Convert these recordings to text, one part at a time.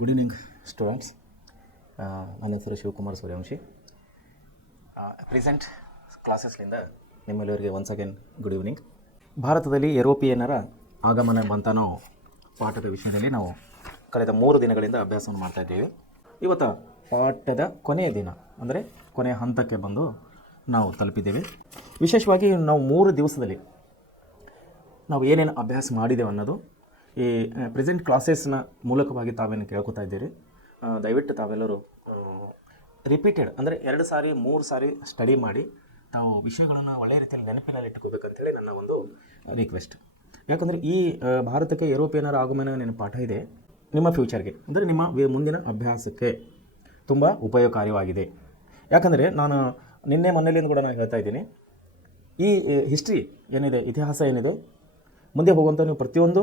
Good evening students. ನನ್ನ ಹೆಸರು Shivakumar Suryavanshi. Present ಕ್ಲಾಸಸ್ಲಿಂದ ನಿಮ್ಮೆಲ್ಲರಿಗೆ ಒನ್ಸ್ ಅಗೇನ್ ಗುಡ್ ಈವ್ನಿಂಗ್. ಭಾರತದಲ್ಲಿ ಯುರೋಪಿಯನ್ನರ ಆಗಮನ ಅಂತ ನಾವು ಪಾಠದ ವಿಷಯದಲ್ಲಿ ನಾವು ಕಳೆದ 3 ದಿನಗಳಿಂದ ಅಭ್ಯಾಸವನ್ನು ಮಾಡ್ತಾಯಿದ್ದೀವಿ. ಇವತ್ತು ಪಾಠದ ಕೊನೆಯ ದಿನ ಅಂದರೆ ಕೊನೆಯ ಹಂತಕ್ಕೆ ಬಂದು ನಾವು ತಲುಪಿದ್ದೇವೆ. ವಿಶೇಷವಾಗಿ ನಾವು 3 ದಿವಸದಲ್ಲಿ ನಾವು ಏನೇನು ಅಭ್ಯಾಸ ಮಾಡಿದ್ದೇವೆ ಅನ್ನೋದು ಈ ಪ್ರೆಸೆಂಟ್ ಕ್ಲಾಸಸ್ನ ಮೂಲಕವಾಗಿ ತಾವೇನು ಕೇಳ್ಕೊತಾ ಇದ್ದೀರಿ. ದಯವಿಟ್ಟು ತಾವೆಲ್ಲರೂ ರಿಪೀಟೆಡ್ ಅಂದರೆ 2 ಸಾರಿ 3 ಸಾರಿ ಸ್ಟಡಿ ಮಾಡಿ ತಾವು ವಿಷಯಗಳನ್ನು ಒಳ್ಳೆಯ ರೀತಿಯಲ್ಲಿ ನೆನಪಿನಲ್ಲಿ ಇಟ್ಕೋಬೇಕಂತೇಳಿ ನನ್ನ ಒಂದು ರಿಕ್ವೆಸ್ಟ್. ಯಾಕಂದರೆ ಈ ಭಾರತಕ್ಕೆ ಯುರೋಪಿಯನ್ನರ ಆಗಮನ ಏನು ಪಾಠ ಇದೆ ನಿಮ್ಮ ಫ್ಯೂಚರ್ಗೆ ಅಂದರೆ ನಿಮ್ಮ ಮುಂದಿನ ಅಭ್ಯಾಸಕ್ಕೆ ತುಂಬ ಉಪಯೋಗಕಾರಿಯಾಗಿದೆ. ಯಾಕಂದರೆ ನಾನು ನಿನ್ನೆ ಮೊನ್ನೆಲಿಂದ ಕೂಡ ನಾನು ಹೇಳ್ತಾ ಇದ್ದೀನಿ, ಈ ಹಿಸ್ಟ್ರಿ ಏನಿದೆ, ಇತಿಹಾಸ ಏನಿದೆ, ಮುಂದೆ ಹೋಗುವಂಥ ನೀವು ಪ್ರತಿಯೊಂದು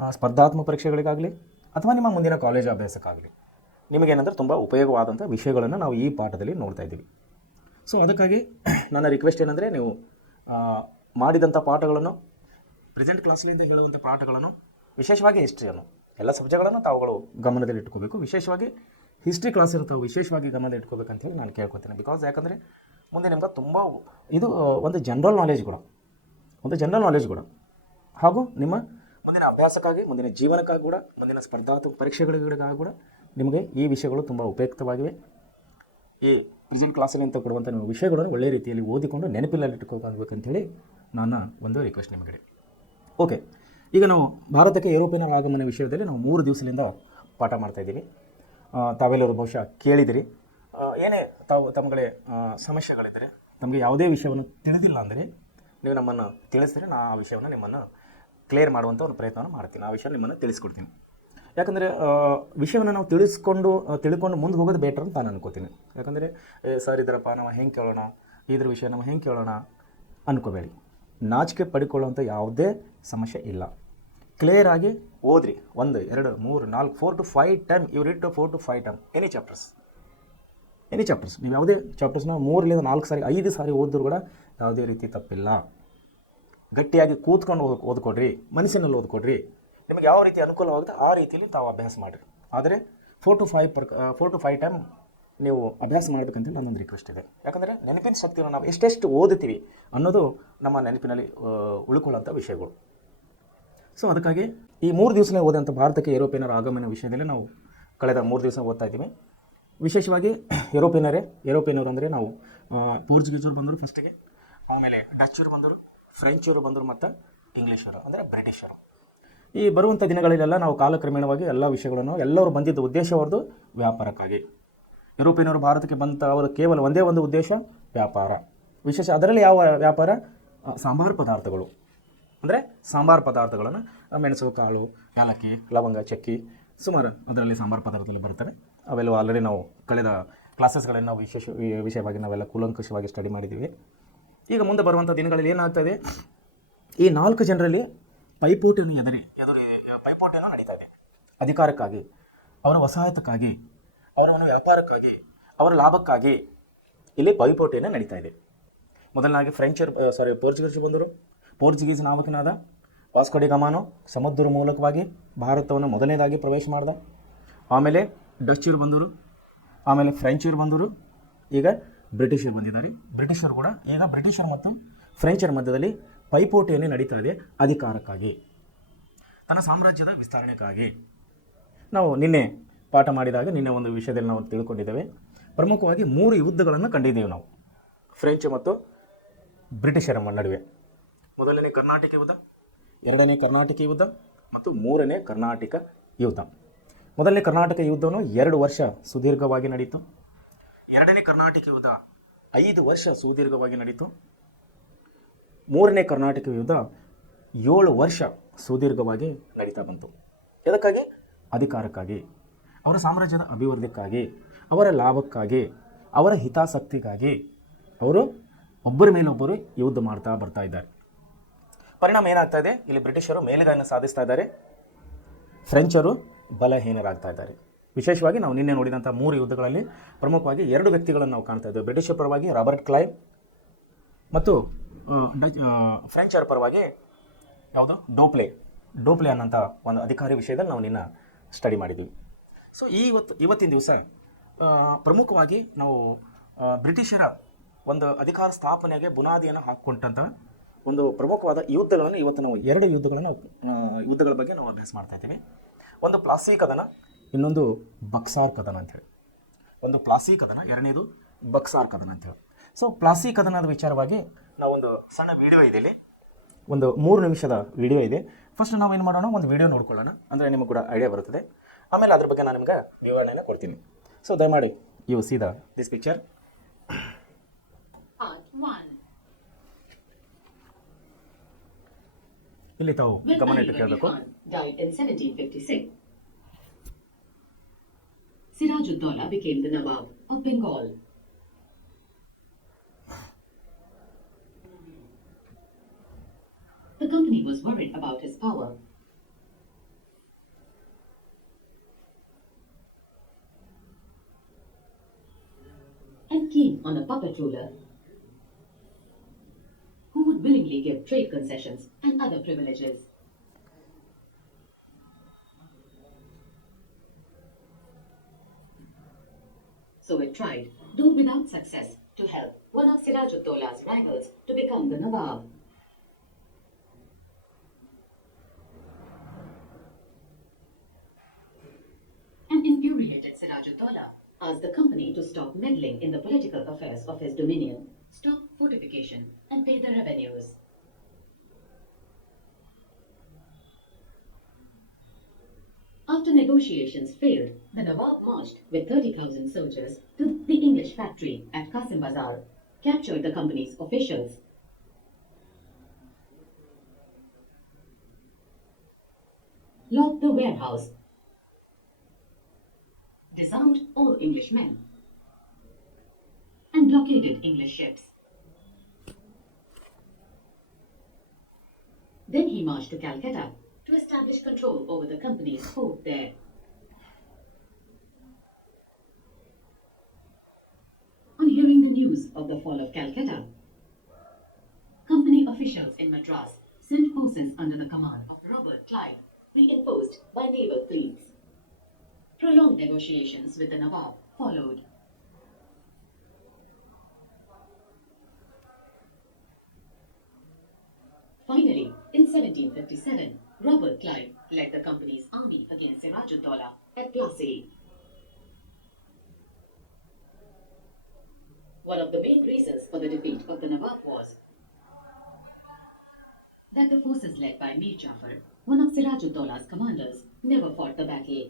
ಸ್ಪರ್ಧಾತ್ಮಕ ಪರೀಕ್ಷೆಗಳಿಗಾಗಲಿ ಅಥವಾ ನಿಮ್ಮ ಮುಂದಿನ ಕಾಲೇಜ್ ಅಭ್ಯಾಸಕ್ಕಾಗಲಿ ನಿಮಗೇನಂದ್ರೆ ತುಂಬ ಉಪಯೋಗವಾದಂಥ ವಿಷಯಗಳನ್ನು ನಾವು ಈ ಪಾಠದಲ್ಲಿ ನೋಡ್ತಾ ಇದ್ದೀವಿ. ಸೊ ಅದಕ್ಕಾಗಿ ನನ್ನ ರಿಕ್ವೆಸ್ಟ್ ಏನಂದರೆ, ನೀವು ಮಾಡಿದಂಥ ಪಾಠಗಳನ್ನು ಪ್ರೆಸೆಂಟ್ ಕ್ಲಾಸ್ಲಿಂದ ಹೇಳುವಂಥ ಪಾಠಗಳನ್ನು, ವಿಶೇಷವಾಗಿ ಹಿಸ್ಟ್ರಿಯನ್ನು, ಎಲ್ಲ ಸಬ್ಜೆಕ್ಟ್ಗಳನ್ನು ತಾವುಗಳು ಗಮನದಲ್ಲಿ ಇಟ್ಕೋಬೇಕು. ವಿಶೇಷವಾಗಿ ಹಿಸ್ಟ್ರಿ ಕ್ಲಾಸನ್ನು ತಾವು ವಿಶೇಷವಾಗಿ ಗಮನದಲ್ಲಿ ಇಟ್ಕೋಬೇಕಂತೇಳಿ ನಾನು ಕೇಳ್ಕೊತೀನಿ. ಬಿಕಾಸ್ ಯಾಕಂದರೆ ಮುಂದೆ ನಿಮ್ಗೆ ತುಂಬ ಇದು ಒಂದು ಜನರಲ್ ನಾಲೆಜ್ ಕೂಡ ಹಾಗೂ ನಿಮ್ಮ ಮುಂದಿನ ಅಭ್ಯಾಸಕ್ಕಾಗಿ, ಮುಂದಿನ ಜೀವನಕ್ಕಾಗಿ ಕೂಡ, ಮುಂದಿನ ಸ್ಪರ್ಧಾತ್ಮಕ ಪರೀಕ್ಷೆಗಳಿಗಾಗಿ ಕೂಡ ನಿಮಗೆ ಈ ವಿಷಯಗಳು ತುಂಬ ಉಪಯುಕ್ತವಾಗಿವೆ. ಈ ಪ್ರೆಸೆಂಟ್ ಕ್ಲಾಸಲ್ಲಿ ಅಂತ ಕೊಡುವಂಥ ನೀವು ವಿಷಯಗಳನ್ನು ಒಳ್ಳೆಯ ರೀತಿಯಲ್ಲಿ ಓದಿಕೊಂಡು ನೆನಪಿನಲ್ಲಿ ಇಟ್ಕೋಬೇಕಂತೇಳಿ ನನ್ನ ಒಂದು ರಿಕ್ವೆಸ್ಟ್ ನಿಮಗೆ. ಓಕೆ, ಈಗ ನಾವು ಭಾರತಕ್ಕೆ ಯುರೋಪಿಯನ್ನರ ಆಗಮನ ವಿಷಯದಲ್ಲಿ ನಾವು 3 ದಿವಸದಿಂದ ಪಾಠ ಮಾಡ್ತಾಯಿದ್ದೀವಿ. ತಾವೆಲ್ಲರೂ ಬಹುಶಃ ಕೇಳಿದಿರಿ. ಏನೇ ತಮ್ಮಗಳೇ ಸಮಸ್ಯೆಗಳಿದ್ದರೆ, ತಮಗೆ ಯಾವುದೇ ವಿಷಯವನ್ನು ತಿಳಿದಿಲ್ಲ ಅಂದರೆ ನೀವು ನಮ್ಮನ್ನು ತಿಳಿಸಿದ್ರೆ ನಾನು ಆ ವಿಷಯವನ್ನು ನಿಮ್ಮನ್ನು ಕ್ಲಿಯರ್ ಮಾಡುವಂಥ ಒಂದು ಪ್ರಯತ್ನವನ್ನು ಮಾಡ್ತೀನಿ. ಆ ವಿಷಯ ನಿಮ್ಮನ್ನು ತಿಳಿಸ್ಕೊಡ್ತೀನಿ. ಯಾಕಂದರೆ ವಿಷಯವನ್ನು ನಾವು ತಿಳ್ಕೊಂಡು ಮುಂದೆ ಹೋಗೋದು ಬೆಟರ್ ಅಂತ ನಾನು ಅನ್ಕೋತೀನಿ. ಯಾಕಂದರೆ ಸರ್ ಇದರಪ್ಪ ನಾವು ಹೆಂಗೆ ಕೇಳೋಣ, ಇದ್ರ ವಿಷಯ ನಾವು ಹೆಂಗೆ ಕೇಳೋಣ ಅನ್ಕೋಬೇಡಿ. ನಾಚಿಕೆ ಪಡಿಕೊಳ್ಳುವಂಥ ಯಾವುದೇ ಸಮಸ್ಯೆ ಇಲ್ಲ. ಕ್ಲಿಯರಾಗಿ ಓದ್ರಿ. 1 2 3 4 4 to 5 time you read 4 to 5 time any ಚಾಪ್ಟರ್ಸ್. ನೀವು ಯಾವುದೇ ಚಾಪ್ಟರ್ಸ್ನ 3 ರಿಂದ 4 ಸಾರಿ 5 ಸಾರಿ ಓದಿದ್ರು ಕೂಡ ಯಾವುದೇ ರೀತಿ ತಪ್ಪಿಲ್ಲ. ಗಟ್ಟಿಯಾಗಿ ಕೂತ್ಕೊಂಡು ಓದ್ಕೊಡ್ರಿ, ಮನಸ್ಸಿನಲ್ಲಿ ಓದ್ಕೊಡ್ರಿ. ನಿಮಗೆ ಯಾವ ರೀತಿ ಅನುಕೂಲವಾಗುತ್ತೆ ಆ ರೀತಿಯಲ್ಲಿ ತಾವು ಅಭ್ಯಾಸ ಮಾಡಿರಿ. ಆದರೆ 4 to 5 ಟೈಮ್ ನೀವು ಅಭ್ಯಾಸ ಮಾಡಬೇಕಂತ ನನ್ನೊಂದು ರಿಕ್ವೆಸ್ಟ್ ಇದೆ. ಯಾಕಂದರೆ ನೆನಪಿನ ಶಕ್ತಿಯನ್ನು ನಾವು ಎಷ್ಟೆಷ್ಟು ಓದುತ್ತೀವಿ ಅನ್ನೋದು ನಮ್ಮ ನೆನಪಿನಲ್ಲಿ ಉಳ್ಕೊಳ್ಳೋಂಥ ವಿಷಯಗಳು. ಸೊ ಅದಕ್ಕಾಗಿ ಈ 3 ದಿವಸನೇ ಓದಂಥ ಭಾರತಕ್ಕೆ ಯುರೋಪಿಯನ್ನರ ಆಗಮನ ವಿಷಯದಲ್ಲಿ ನಾವು ಕಳೆದ 3 ದಿವಸ ಓದ್ತಾ ಇದ್ದೀವಿ. ವಿಶೇಷವಾಗಿ ಯುರೋಪಿಯನ್ನರು ಅಂದರೆ ನಾವು ಪೋರ್ಚುಗೀಸರು ಬಂದರು ಫಸ್ಟಿಗೆ, ಆಮೇಲೆ ಡಚ್ಚರು ಬಂದರು, ಫ್ರೆಂಚರು ಬಂದರು ಮತ್ತು ಇಂಗ್ಲೀಷರು ಅಂದರೆ ಬ್ರಿಟಿಷರು. ಈ ಬರುವಂಥ ದಿನಗಳಲ್ಲೆಲ್ಲ ನಾವು ಕಾಲಕ್ರಮೇಣವಾಗಿ ಎಲ್ಲ ವಿಷಯಗಳನ್ನು ಎಲ್ಲರೂ ಬಂದಿದ್ದ ಉದ್ದೇಶ ಅವ್ರದ್ದು ವ್ಯಾಪಾರಕ್ಕಾಗಿ. ಯುರೋಪಿಯನ್ನರು ಭಾರತಕ್ಕೆ ಬಂದ ಅವರ ಕೇವಲ ಒಂದೇ ಒಂದು ಉದ್ದೇಶ ವ್ಯಾಪಾರ. ವಿಶೇಷ ಅದರಲ್ಲಿ ಯಾವ ವ್ಯಾಪಾರ? ಸಾಂಬಾರು ಪದಾರ್ಥಗಳು. ಅಂದರೆ ಸಾಂಬಾರು ಪದಾರ್ಥಗಳನ್ನು ಮೆಣಸು ಕಾಳು, ಏಲಕ್ಕಿ, ಲವಂಗ, ಚಕ್ಕಿ, ಸುಮಾರು ಅದರಲ್ಲಿ ಸಾಂಬಾರು ಪದಾರ್ಥದಲ್ಲಿ ಬರ್ತವೆ. ಅವೆಲ್ಲ ಆಲ್ರೆಡಿ ನಾವು ಕಳೆದ ಕ್ಲಾಸಸ್ಗಳಲ್ಲಿ ನಾವು ವಿಷಯವಾಗಿ ನಾವೆಲ್ಲ ಕೂಲಂಕಷವಾಗಿ ಸ್ಟಡಿ ಮಾಡಿದ್ದೀವಿ. ಈಗ ಮುಂದೆ ಬರುವಂಥ ದಿನಗಳಲ್ಲಿ ಏನಾಗ್ತದೆ, ಈ 4 ಜನರಲ್ಲಿ ಪೈಪೋಟಿಯನ್ನು ಪೈಪೋಟಿಯನ್ನು ನಡೀತಾ ಇದೆ. ಅಧಿಕಾರಕ್ಕಾಗಿ, ಅವರ ವಸಾಹತಕ್ಕಾಗಿ, ಅವರ ಒಂದು ವ್ಯಾಪಾರಕ್ಕಾಗಿ, ಅವರ ಲಾಭಕ್ಕಾಗಿ ಇಲ್ಲಿ ಪೈಪೋಟಿಯನ್ನು ನಡೀತಾ ಇದೆ. ಮೊದಲನಾಗಿ ಪೋರ್ಚುಗೀಸರು ಬಂದರು. ಪೋರ್ಚುಗೀಸ್ ನಾವಕನಾದ ವಾಸ್ಕೋ ಡಿ ಗಾಮಾನು ಸಮುದ್ರ ಮೂಲಕವಾಗಿ ಭಾರತವನ್ನು ಮೊದಲನೇದಾಗಿ ಪ್ರವೇಶ ಮಾಡಿದ. ಆಮೇಲೆ ಡಚ್ಚರು ಬಂದರು, ಆಮೇಲೆ ಫ್ರೆಂಚರು ಬಂದರು, ಈಗ ಬ್ರಿಟಿಷರು ಬಂದಿದ್ದಾರೆ. ಬ್ರಿಟಿಷರು ಕೂಡ ಈಗ ಬ್ರಿಟಿಷರು ಮತ್ತು ಫ್ರೆಂಚರ ಮಧ್ಯದಲ್ಲಿ ಪೈಪೋಟಿಯನ್ನೇ ನಡೀತಾ ಇದೆ ಅಧಿಕಾರಕ್ಕಾಗಿ, ತನ್ನ ಸಾಮ್ರಾಜ್ಯದ ವಿಸ್ತರಣೆಗಾಗಿ. ನಾವು ನಿನ್ನೆ ಪಾಠ ಮಾಡಿದಾಗ ನಿನ್ನೆ ಒಂದು ವಿಷಯದಲ್ಲಿ ನಾವು ತಿಳ್ಕೊಂಡಿದ್ದೇವೆ. ಪ್ರಮುಖವಾಗಿ 3 ಯುದ್ಧಗಳನ್ನು ಕಂಡಿದ್ದೇವೆ ನಾವು ಫ್ರೆಂಚ್ ಮತ್ತು ಬ್ರಿಟಿಷರ ನಡುವೆ. ಮೊದಲನೇ ಕರ್ನಾಟಕ ಯುದ್ಧ, 2ನೇ ಕರ್ನಾಟಕ ಯುದ್ಧ ಮತ್ತು 3ನೇ ಕರ್ನಾಟಕ ಯುದ್ಧ. ಮೊದಲನೇ ಕರ್ನಾಟಕ ಯುದ್ಧವನ್ನು 2 ವರ್ಷ ಸುದೀರ್ಘವಾಗಿ ನಡೀತು. 2ನೇ ಕರ್ನಾಟಕ ಯುದ್ಧ 5 ವರ್ಷ ಸುದೀರ್ಘವಾಗಿ ನಡೀತು. 3ನೇ ಕರ್ನಾಟಕ ಯುದ್ಧ 7 ವರ್ಷ ಸುದೀರ್ಘವಾಗಿ ನಡೀತಾ ಬಂತು. ಇದಕ್ಕಾಗಿ ಅಧಿಕಾರಕ್ಕಾಗಿ, ಅವರ ಸಾಮ್ರಾಜ್ಯದ ಅಭಿವೃದ್ಧಿಕ್ಕಾಗಿ, ಅವರ ಲಾಭಕ್ಕಾಗಿ, ಅವರ ಹಿತಾಸಕ್ತಿಗಾಗಿ ಅವರು ಒಬ್ಬರ ಮೇಲೊಬ್ಬರು ಯುದ್ಧ ಮಾಡ್ತಾ ಬರ್ತಾ ಇದ್ದಾರೆ. ಪರಿಣಾಮ ಏನಾಗ್ತಾ ಇದೆ, ಇಲ್ಲಿ ಬ್ರಿಟಿಷರು ಮೇಲುಗೈಯನ್ನು ಸಾಧಿಸ್ತಾ ಇದ್ದಾರೆ, ಫ್ರೆಂಚರು ಬಲಹೀನರಾಗ್ತಾ ಇದ್ದಾರೆ. ವಿಶೇಷವಾಗಿ ನಾವು ನಿನ್ನೆ ನೋಡಿದಂಥ 3 ಯುದ್ಧಗಳಲ್ಲಿ ಪ್ರಮುಖವಾಗಿ 2 ವ್ಯಕ್ತಿಗಳನ್ನು ನಾವು ಕಾಣ್ತಾ ಇದ್ದೇವೆ. ಬ್ರಿಟಿಷರ ಪರವಾಗಿ ರಾಬರ್ಟ್ ಕ್ಲೈವ್ ಮತ್ತು ಫ್ರೆಂಚರ ಪರವಾಗಿ ಯಾವುದು ಡೋಪ್ಲೆ ಅನ್ನೋಂಥ ಒಂದು ಅಧಿಕಾರಿ ವಿಷಯದಲ್ಲಿ ನಾವು ನಿನ್ನ ಸ್ಟಡಿ ಮಾಡಿದ್ದೀವಿ. ಸೊ ಇವತ್ತಿನ ದಿವಸ ಪ್ರಮುಖವಾಗಿ ನಾವು ಬ್ರಿಟಿಷರ ಒಂದು ಅಧಿಕಾರ ಸ್ಥಾಪನೆಗೆ ಬುನಾದಿಯನ್ನು ಹಾಕ್ಕೊಂಡಂಥ ಒಂದು ಪ್ರಮುಖವಾದ ಯುದ್ಧಗಳನ್ನು ಇವತ್ತು ನಾವು ಎರಡು ಯುದ್ಧಗಳ ಬಗ್ಗೆ ನಾವು ಅಭ್ಯಾಸ ಮಾಡ್ತಾ ಇದ್ದೀವಿ. ಒಂದು ಪ್ಲಾಸಿ ಕದನ, ಇನ್ನೊಂದು ಬಕ್ಸಾರ್ ಕದನ ಅಂಥೇಳಿ. ಒಂದು ಪ್ಲಾಸಿ ಕದನ, ಎರಡನೇದು ಬಕ್ಸಾರ್ ಕದನ ಅಂಥೇಳಿ. ಸೊ ಪ್ಲಾಸಿ ಕದನದ ವಿಚಾರವಾಗಿ ನಾವೊಂದು ಸಣ್ಣ ವಿಡಿಯೋ ಇದೆ, ಇಲ್ಲಿ ಒಂದು 3 ನಿಮಿಷದ ವಿಡಿಯೋ ಇದೆ. ಫಸ್ಟ್ ನಾವು ಏನು ಮಾಡೋಣ, ಒಂದು ವಿಡಿಯೋ ನೋಡ್ಕೊಳ್ಳೋಣ, ಅಂದರೆ ನಿಮಗೆ ಕೂಡ ಐಡಿಯಾ ಬರುತ್ತದೆ. ಆಮೇಲೆ ಅದ್ರ ಬಗ್ಗೆ ನಾನು ನಿಮ್ಗೆ ವಿವರಣೆಯನ್ನು ಕೊಡ್ತೀನಿ. ಸೊ ದಯಮಾಡಿ ಯು ಸಿ ದಿಸ್ ಪಿಕ್ಚರ್. ಇಲ್ಲಿ ತಾವು ಗಮನ ಇಟ್ಟು ಕೇಳಬೇಕು. Siraj-ud-Dawla became the Nawab of Bengal. The company was worried about his power. And keen on a puppet ruler who would willingly give trade concessions and other privileges. So it tried, though without success, to help one of Siraj-ud-Dawla's rivals to become the Nawab. An infuriated Siraj-ud-Dawla asked the company to stop meddling in the political affairs of his dominion, stop fortification, and pay the revenues. After negotiations failed, the Nawab marched with 30,000 soldiers to the English factory at Qasim Bazar, captured the company's officials, locked the warehouse, disarmed all English men, and blockaded English ships. Then he marched to Calcutta to establish control over the company's port there. On hearing the news of the fall of Calcutta, company officials in Madras sent forces under the command of Robert Clive, reinforced by naval fleets. Prolonged negotiations with the Nawab followed. Finally, in 1757, Robert Clive led the company's army against Siraj-ud-Dawla at Plassey. One of the main reasons for the defeat of the Nawab was that the forces led by Mir Jafar, one of Siraj-ud-Dawla's commanders, never fought the battle.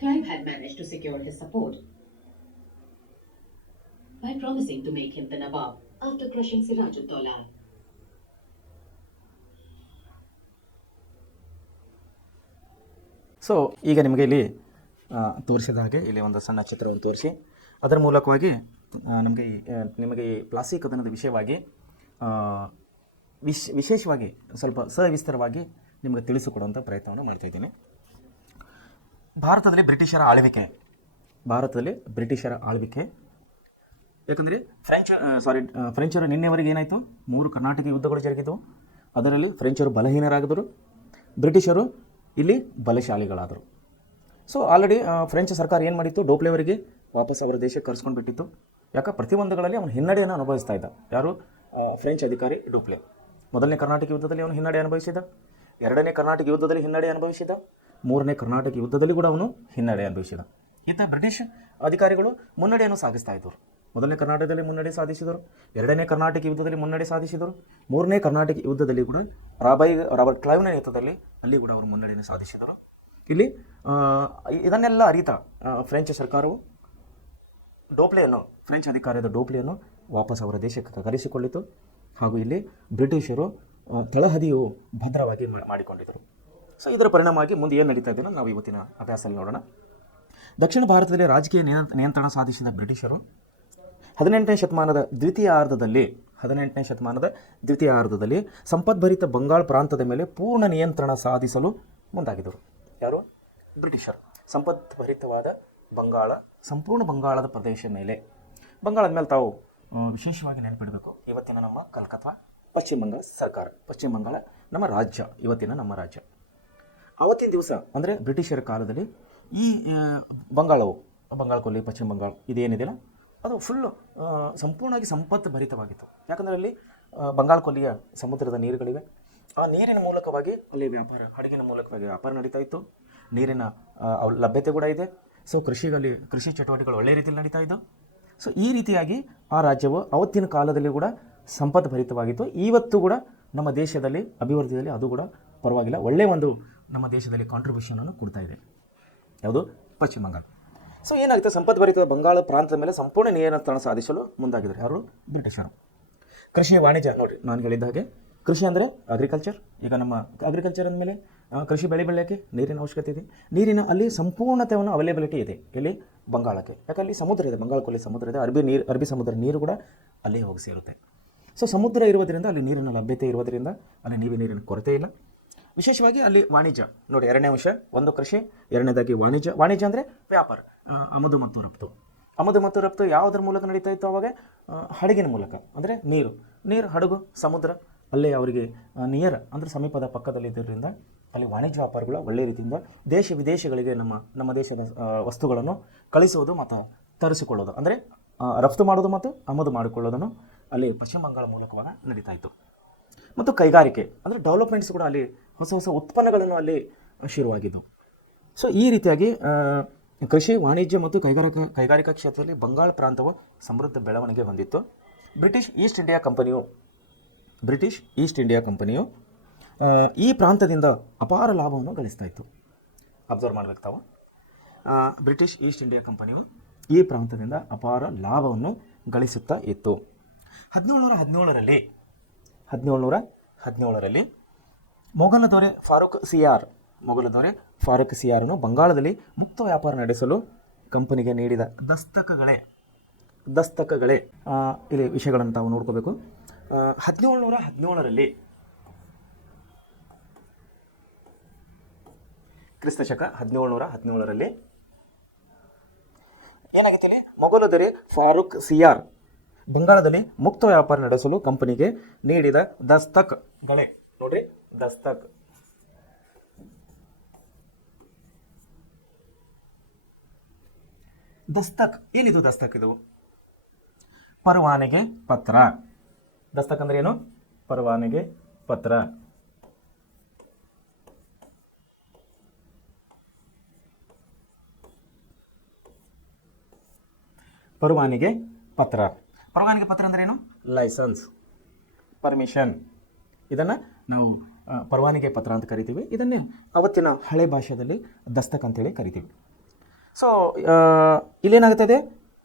Clive had managed to secure his support by promising to make him the Nawab after crushing Siraj-ud-Dawla. So ಈಗ ನಿಮಗೆ ಇಲ್ಲಿ ತೋರಿಸಿದ ಹಾಗೆ ಇಲ್ಲಿ ಒಂದು ಸಣ್ಣ ಚಿತ್ರವನ್ನು ತೋರಿಸಿ ಅದರ ಮೂಲಕವಾಗಿ ನಿಮಗೆ ಈ ಪ್ಲಾಸಿ ಕದನದ ವಿಷಯವಾಗಿ ವಿಶೇಷವಾಗಿ ಸ್ವಲ್ಪ ಸವಿಸ್ತರವಾಗಿ ನಿಮಗೆ ತಿಳಿಸಿಕೊಡುವಂಥ ಪ್ರಯತ್ನವನ್ನು ಮಾಡ್ತಾಯಿದ್ದೀನಿ. ಭಾರತದಲ್ಲಿ ಬ್ರಿಟಿಷರ ಆಳ್ವಿಕೆ ಯಾಕಂದರೆ ಫ್ರೆಂಚರು ನಿನ್ನೆವರೆಗೆ ಏನಾಯಿತು, 3 ಕರ್ನಾಟಕ ಯುದ್ಧಗಳು ಜರುಗಿದವು. ಅದರಲ್ಲಿ ಫ್ರೆಂಚರು ಬಲಹೀನರಾಗಿದ್ದರು, ಬ್ರಿಟಿಷರು ಇಲ್ಲಿ ಬಲಶಾಲಿಗಳಾದರು. ಸೊ ಆಲ್ರೆಡಿ ಫ್ರೆಂಚ್ ಸರ್ಕಾರ ಏನು ಮಾಡಿತ್ತು, ಡೋಪ್ಲೆವರಿಗೆ ವಾಪಸ್ ಅವರ ದೇಶಕ್ಕೆ ಕರೆಸ್ಕೊಂಡು ಬಿಟ್ಟಿತ್ತು. ಯಾಕೆ ಪ್ರತಿಯೊಂದುಗಳಲ್ಲಿ ಅವನು ಹಿನ್ನಡೆಯನ್ನು ಅನುಭವಿಸ್ತಾ ಇದ್ದ. ಯಾರು? ಫ್ರೆಂಚ್ ಅಧಿಕಾರಿ ಡೋಪ್ಲೆ. ಮೊದಲನೇ ಕರ್ನಾಟಕ ಯುದ್ಧದಲ್ಲಿ ಅವನು ಹಿನ್ನಡೆ ಅನುಭವಿಸಿದ, 2ನೇ ಕರ್ನಾಟಕ ಯುದ್ಧದಲ್ಲಿ ಹಿನ್ನಡೆ ಅನುಭವಿಸಿದ, 3ನೇ ಕರ್ನಾಟಕ ಯುದ್ಧದಲ್ಲಿ ಕೂಡ ಅವನು ಹಿನ್ನಡೆ ಅನುಭವಿಸಿದ. ಈತ ಬ್ರಿಟಿಷ್ ಅಧಿಕಾರಿಗಳು ಮುನ್ನಡೆಯನ್ನು ಸಾಗಿಸ್ತಾ ಇದ್ದರು. 1ನೇ ಕರ್ನಾಟಕದಲ್ಲಿ ಮುನ್ನಡೆ ಸಾಧಿಸಿದರು, 2ನೇ ಕರ್ನಾಟಕ ಯುದ್ಧದಲ್ಲಿ ಮುನ್ನಡೆ ಸಾಧಿಸಿದರು, 3ನೇ ಕರ್ನಾಟಕ ಯುದ್ಧದಲ್ಲಿ ಕೂಡ ರಾಬರ್ಟ್ ಕ್ಲೈವ್ನ ನೇತೃತ್ವದಲ್ಲಿ ಅಲ್ಲಿ ಕೂಡ ಅವರು ಮುನ್ನಡೆಯನ್ನು ಸಾಧಿಸಿದರು. ಇಲ್ಲಿ ಇದನ್ನೆಲ್ಲ ಅರಿತ ಫ್ರೆಂಚ್ ಸರ್ಕಾರವು ಫ್ರೆಂಚ್ ಅಧಿಕಾರಿಯಾದ ಡೋಪ್ಲೆಯನ್ನು ವಾಪಸ್ ಅವರ ದೇಶಕ್ಕೆ ಕರೆಸಿಕೊಳ್ಳಿತು. ಹಾಗೂ ಇಲ್ಲಿ ಬ್ರಿಟಿಷರು ತಳಹದಿಯು ಭದ್ರವಾಗಿ ಮಾಡಿಕೊಂಡಿದ್ದರು. ಸೊ ಇದರ ಪರಿಣಾಮವಾಗಿ ಮುಂದೆ ಏನು ನಡೀತಾ ಇದೆಯೋ ನಾವು ಇವತ್ತಿನ ಅಭ್ಯಾಸದಲ್ಲಿ ನೋಡೋಣ. ದಕ್ಷಿಣ ಭಾರತದಲ್ಲಿ ರಾಜಕೀಯ ನಿಯಂತ್ರಣ ಸಾಧಿಸಿದ ಬ್ರಿಟಿಷರು 18ನೇ ಶತಮಾನದ ದ್ವಿತೀಯ ಅರ್ಧದಲ್ಲಿ ಸಂಪದ್ಭರಿತ ಬಂಗಾಳ ಪ್ರಾಂತದ ಮೇಲೆ ಪೂರ್ಣ ನಿಯಂತ್ರಣ ಸಾಧಿಸಲು ಮುಂದಾಗಿದ್ದರು. ಯಾರು? ಬ್ರಿಟಿಷರು. ಸಂಪದ್ಭರಿತವಾದ ಸಂಪೂರ್ಣ ಬಂಗಾಳದ ಪ್ರದೇಶ ಮೇಲೆ, ಬಂಗಾಳದ ಮೇಲೆ ತಾವು ವಿಶೇಷವಾಗಿ ನೆನಪಿಡಬೇಕು, ಇವತ್ತಿನ ನಮ್ಮ ಕಲ್ಕತ್ತಾ ಪಶ್ಚಿಮ ಬಂಗಾಳ ಸರ್ಕಾರ, ಪಶ್ಚಿಮ ಬಂಗಾಳ ನಮ್ಮ ರಾಜ್ಯ, ಇವತ್ತಿನ ನಮ್ಮ ರಾಜ್ಯ. ಆವತ್ತಿನ ದಿವಸ ಅಂದರೆ ಬ್ರಿಟಿಷರ ಕಾಲದಲ್ಲಿ ಈ ಬಂಗಾಳವು, ಬಂಗಾಳ ಕೊಲ್ಲಿ, ಪಶ್ಚಿಮ ಬಂಗಾಳ ಇದೇನಿದೆಯಲ್ಲ ಅದು ಫುಲ್ಲು ಸಂಪೂರ್ಣವಾಗಿ ಸಂಪತ್ತು ಭರಿತವಾಗಿತ್ತು. ಯಾಕಂದರೆ ಅಲ್ಲಿ ಬಂಗಾಳ ಕೊಲ್ಲಿಯ ಸಮುದ್ರದ ನೀರುಗಳಿವೆ. ಆ ನೀರಿನ ಮೂಲಕವಾಗಿ ಅಲ್ಲಿ ವ್ಯಾಪಾರ, ಹಡಗಿನ ಮೂಲಕವಾಗಿ ವ್ಯಾಪಾರ ನಡೀತಾ ಇತ್ತು. ನೀರಿನ ಲಭ್ಯತೆ ಕೂಡ ಇದೆ. ಸೊ ಕೃಷಿ ಚಟುವಟಿಕೆಗಳು ಒಳ್ಳೆಯ ರೀತಿಯಲ್ಲಿ ನಡೀತಾ ಇದ್ದವು. ಸೊ ಈ ರೀತಿಯಾಗಿ ಆ ರಾಜ್ಯವು ಅವತ್ತಿನ ಕಾಲದಲ್ಲಿ ಕೂಡ ಸಂಪತ್ತು ಭರಿತವಾಗಿತ್ತು. ಇವತ್ತು ಕೂಡ ನಮ್ಮ ದೇಶದಲ್ಲಿ ಅಭಿವೃದ್ಧಿಯಲ್ಲಿ ಅದು ಕೂಡ ಪರವಾಗಿಲ್ಲ, ಒಳ್ಳೆಯ ಒಂದು ನಮ್ಮ ದೇಶದಲ್ಲಿ ಕಾಂಟ್ರಿಬ್ಯೂಷನನ್ನು ಕೊಡ್ತಾ ಇದೆ. ಯಾವುದು? ಪಶ್ಚಿಮ ಬಂಗಾಳ. ಸೊ ಏನಾಗುತ್ತೆ, ಸಂಪತ್ತು ಭರಿತ ಬಂಗಾಳ ಪ್ರಾಂತದ ಮೇಲೆ ಸಂಪೂರ್ಣ ನಿಯಂತ್ರಣ ಸಾಧಿಸಲು ಮುಂದಾಗಿದ್ದಾರೆ ಯಾರು? ಬ್ರಿಟಿಷರು. ಕೃಷಿ ವಾಣಿಜ್ಯ ನೋಡಿ, ನಾನು ಹೇಳಿದ ಹಾಗೆ ಕೃಷಿ ಅಂದರೆ ಅಗ್ರಿಕಲ್ಚರ್. ಈಗ ನಮ್ಮ ಅಗ್ರಿಕಲ್ಚರ್ ಅಂದಮೇಲೆ ಕೃಷಿ ಬೆಳೆಯೋಕ್ಕೆ ನೀರಿನ ಅವಶ್ಯಕತೆ ಇದೆ. ನೀರಿನ ಅಲ್ಲಿ ಸಂಪೂರ್ಣತೆಯನ್ನು ಅವೈಲೇಬಿಲಿಟಿ ಇದೆ ಇಲ್ಲಿ ಬಂಗಾಳಕ್ಕೆ. ಯಾಕೆ ಅಲ್ಲಿ ಸಮುದ್ರ ಇದೆ, ಬಂಗಾಳ ಕೊಲ್ಲಿ ಸಮುದ್ರ ಇದೆ, ಅರಬ್ಬಿ ಸಮುದ್ರ ನೀರು ಕೂಡ ಅಲ್ಲೇ ಹೋಗಿ ಸೇರುತ್ತೆ. ಸೊ ಸಮುದ್ರ ಇರುವುದರಿಂದ ಅಲ್ಲಿ ನೀರಿನ ಲಭ್ಯತೆ ಇರುವುದರಿಂದ ಅಲ್ಲಿ ನೀರಿನ ಕೊರತೆ ಇಲ್ಲ. ವಿಶೇಷವಾಗಿ ಅಲ್ಲಿ ವಾಣಿಜ್ಯ ನೋಡಿ, ಎರಡನೇ ಅಂಶ ಒಂದು ಕೃಷಿ, ಎರಡನೇದಾಗಿ ವಾಣಿಜ್ಯ. ವಾಣಿಜ್ಯ ಅಂದರೆ ವ್ಯಾಪಾರ, ಆಮದು ಮತ್ತು ರಫ್ತು. ಆಮದು ಮತ್ತು ರಫ್ತು ಯಾವುದರ ಮೂಲಕ ನಡೀತಾ ಇತ್ತು ಅವಾಗ? ಹಡಗಿನ ಮೂಲಕ. ಅಂದರೆ ನೀರು ಹಡಗು ಸಮುದ್ರ ಅಲ್ಲೇ ಅವರಿಗೆ ನಿಯರ್ ಅಂದರೆ ಸಮೀಪದ ಪಕ್ಕದಲ್ಲಿದ್ದರಿಂದ ಅಲ್ಲಿ ವಾಣಿಜ್ಯ ವ್ಯಾಪಾರಗಳು ಒಳ್ಳೆಯ ರೀತಿಯಿಂದ ದೇಶ ವಿದೇಶಗಳಿಗೆ ನಮ್ಮ ದೇಶದ ವಸ್ತುಗಳನ್ನು ಕಳಿಸುವುದು ಮತ್ತು ತರಿಸಿಕೊಳ್ಳೋದು, ಅಂದರೆ ರಫ್ತು ಮಾಡೋದು ಮತ್ತು ಆಮದು ಮಾಡಿಕೊಳ್ಳೋದನ್ನು ಅಲ್ಲಿ ಪಶ್ಚಿಮ ಬಂಗಾಳ ಮೂಲಕವಾಗಿ ನಡೀತಾ ಇತ್ತು. ಮತ್ತು ಕೈಗಾರಿಕೆ ಅಂದರೆ ಡೆವಲಪ್ಮೆಂಟ್ಸ್ ಕೂಡ ಅಲ್ಲಿ ಹೊಸ ಉತ್ಪನ್ನಗಳನ್ನು ಅಲ್ಲಿ ಶುರುವಾಗಿದ್ದವು. ಸೊ ಈ ರೀತಿಯಾಗಿ ಕೃಷಿ, ವಾಣಿಜ್ಯ ಮತ್ತು ಕೈಗಾರಿಕಾ ಕ್ಷೇತ್ರದಲ್ಲಿ ಬಂಗಾಳ ಪ್ರಾಂತವು ಸಮೃದ್ಧ ಬೆಳವಣಿಗೆ ಹೊಂದಿತ್ತು. ಬ್ರಿಟಿಷ್ ಈಸ್ಟ್ ಇಂಡಿಯಾ ಕಂಪನಿಯು ಈ ಪ್ರಾಂತದಿಂದ ಅಪಾರ ಲಾಭವನ್ನು ಗಳಿಸ್ತಾ ಇತ್ತು. ಅಬ್ಸರ್ವ್ ಮಾಡಬೇಕು ತಾವು. ಬ್ರಿಟಿಷ್ ಈಸ್ಟ್ ಇಂಡಿಯಾ ಕಂಪನಿಯು ಈ ಪ್ರಾಂತದಿಂದ ಅಪಾರ ಲಾಭವನ್ನು ಗಳಿಸುತ್ತಾ ಇತ್ತು. 1717ರಲ್ಲಿ ಮೊಘಲ ದೊರೆ ಫಾರೂಕ್ ಸಿಯಾರನು ಬಂಗಾಳದಲ್ಲಿ ಮುಕ್ತ ವ್ಯಾಪಾರ ನಡೆಸಲು ಕಂಪನಿಗೆ ನೀಡಿದ ದಸ್ತಕಗಳೇ ಇಲ್ಲಿ ವಿಷಯಗಳನ್ನು ತಾವು ನೋಡ್ಕೋಬೇಕು. 1717ರಲ್ಲಿ ಕ್ರಿಸ್ತಶಕ 1717ರಲ್ಲಿ ಏನಾಗಿತ್ತು ಇಲ್ಲಿ? ಮೊಘಲ ದೊರೆ ಫಾರೂಕ್ ಸಿಯಾರ್ ಬಂಗಾಳದಲ್ಲಿ ಮುಕ್ತ ವ್ಯಾಪಾರ ನಡೆಸಲು ಕಂಪನಿಗೆ ನೀಡಿದ ದಸ್ತಕಗಳೇ ನೋಡ್ರಿ, ದಸ್ತಕ್ ಏನಿದು? ದಸ್ತಕ್ ಇದು ಪರವಾನಗಿ ಪತ್ರ. ದಸ್ತಕ್ ಅಂದ್ರೆ ಏನು? ಪರವಾನಗಿ ಪತ್ರ. ಪರವಾನಗಿ ಪತ್ರ ಅಂದ್ರೆ ಏನು? Licence, permission. ಇದನ್ನು ನಾವು ಪರವಾನಗಿ ಪತ್ರ ಅಂತ ಕರಿತೀವಿ. ಇದನ್ನೇ ಅವತ್ತಿನ ಹಳೆ ಭಾಷೆಯಲ್ಲಿ ದಸ್ತಕ್ ಅಂತೇಳಿ ಕರಿತೀವಿ. ಸೊ ಇಲ್ಲೇನಾಗುತ್ತದೆ,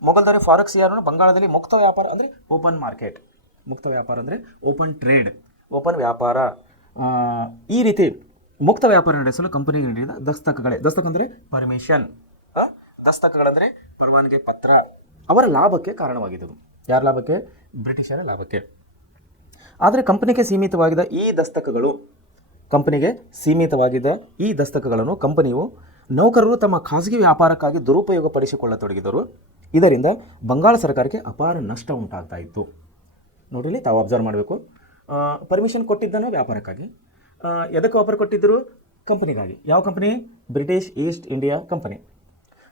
ಮೊಘಲ್ ದೊರೆ ಫಾರೂಕ್ ಸಿಯಾರನು ಬಂಗಾಳದಲ್ಲಿ ಮುಕ್ತ ವ್ಯಾಪಾರ ಅಂದರೆ ಓಪನ್ ಮಾರ್ಕೆಟ್, ಮುಕ್ತ ವ್ಯಾಪಾರ ಅಂದರೆ ಓಪನ್ ಟ್ರೇಡ್, ಓಪನ್ ವ್ಯಾಪಾರ, ಈ ರೀತಿ ಮುಕ್ತ ವ್ಯಾಪಾರ ನಡೆಸಲು ಕಂಪನಿಗೆ ನೀಡಿದ ದಸ್ತಕ್ ಅಂದರೆ ಪರ್ಮಿಷನ್, ದಸ್ತಕಗಳಂದರೆ ಪರವಾನಗಿ ಪತ್ರ ಅವರ ಲಾಭಕ್ಕೆ ಕಾರಣವಾಗಿದ್ದವು. ಯಾರ ಲಾಭಕ್ಕೆ? ಬ್ರಿಟಿಷರ ಲಾಭಕ್ಕೆ. ಆದರೆ ಕಂಪನಿಗೆ ಸೀಮಿತವಾಗಿದ್ದ ಈ ದಸ್ತಕಗಳನ್ನು ಕಂಪನಿಯು ನೌಕರರು ತಮ್ಮ ಖಾಸಗಿ ವ್ಯಾಪಾರಕ್ಕಾಗಿ ದುರುಪಯೋಗಪಡಿಸಿಕೊಳ್ಳತೊಡಗಿದರು. ಇದರಿಂದ ಬಂಗಾಳ ಸರ್ಕಾರಕ್ಕೆ ಅಪಾರ ನಷ್ಟ ಉಂಟಾಗ್ತಾ ಇತ್ತು. ನೋಡಿಲಿ, ತಾವು ಅಬ್ಸರ್ವ್ ಮಾಡಬೇಕು. ಪರ್ಮಿಷನ್ ಕೊಟ್ಟಿದ್ದನ್ನು ವ್ಯಾಪಾರಕ್ಕಾಗಿ, ಎದಕ್ಕೆ ಆಫರ್ ಕೊಟ್ಟಿದ್ದರು? ಕಂಪನಿಗಾಗಿ. ಯಾವ company? British East India company.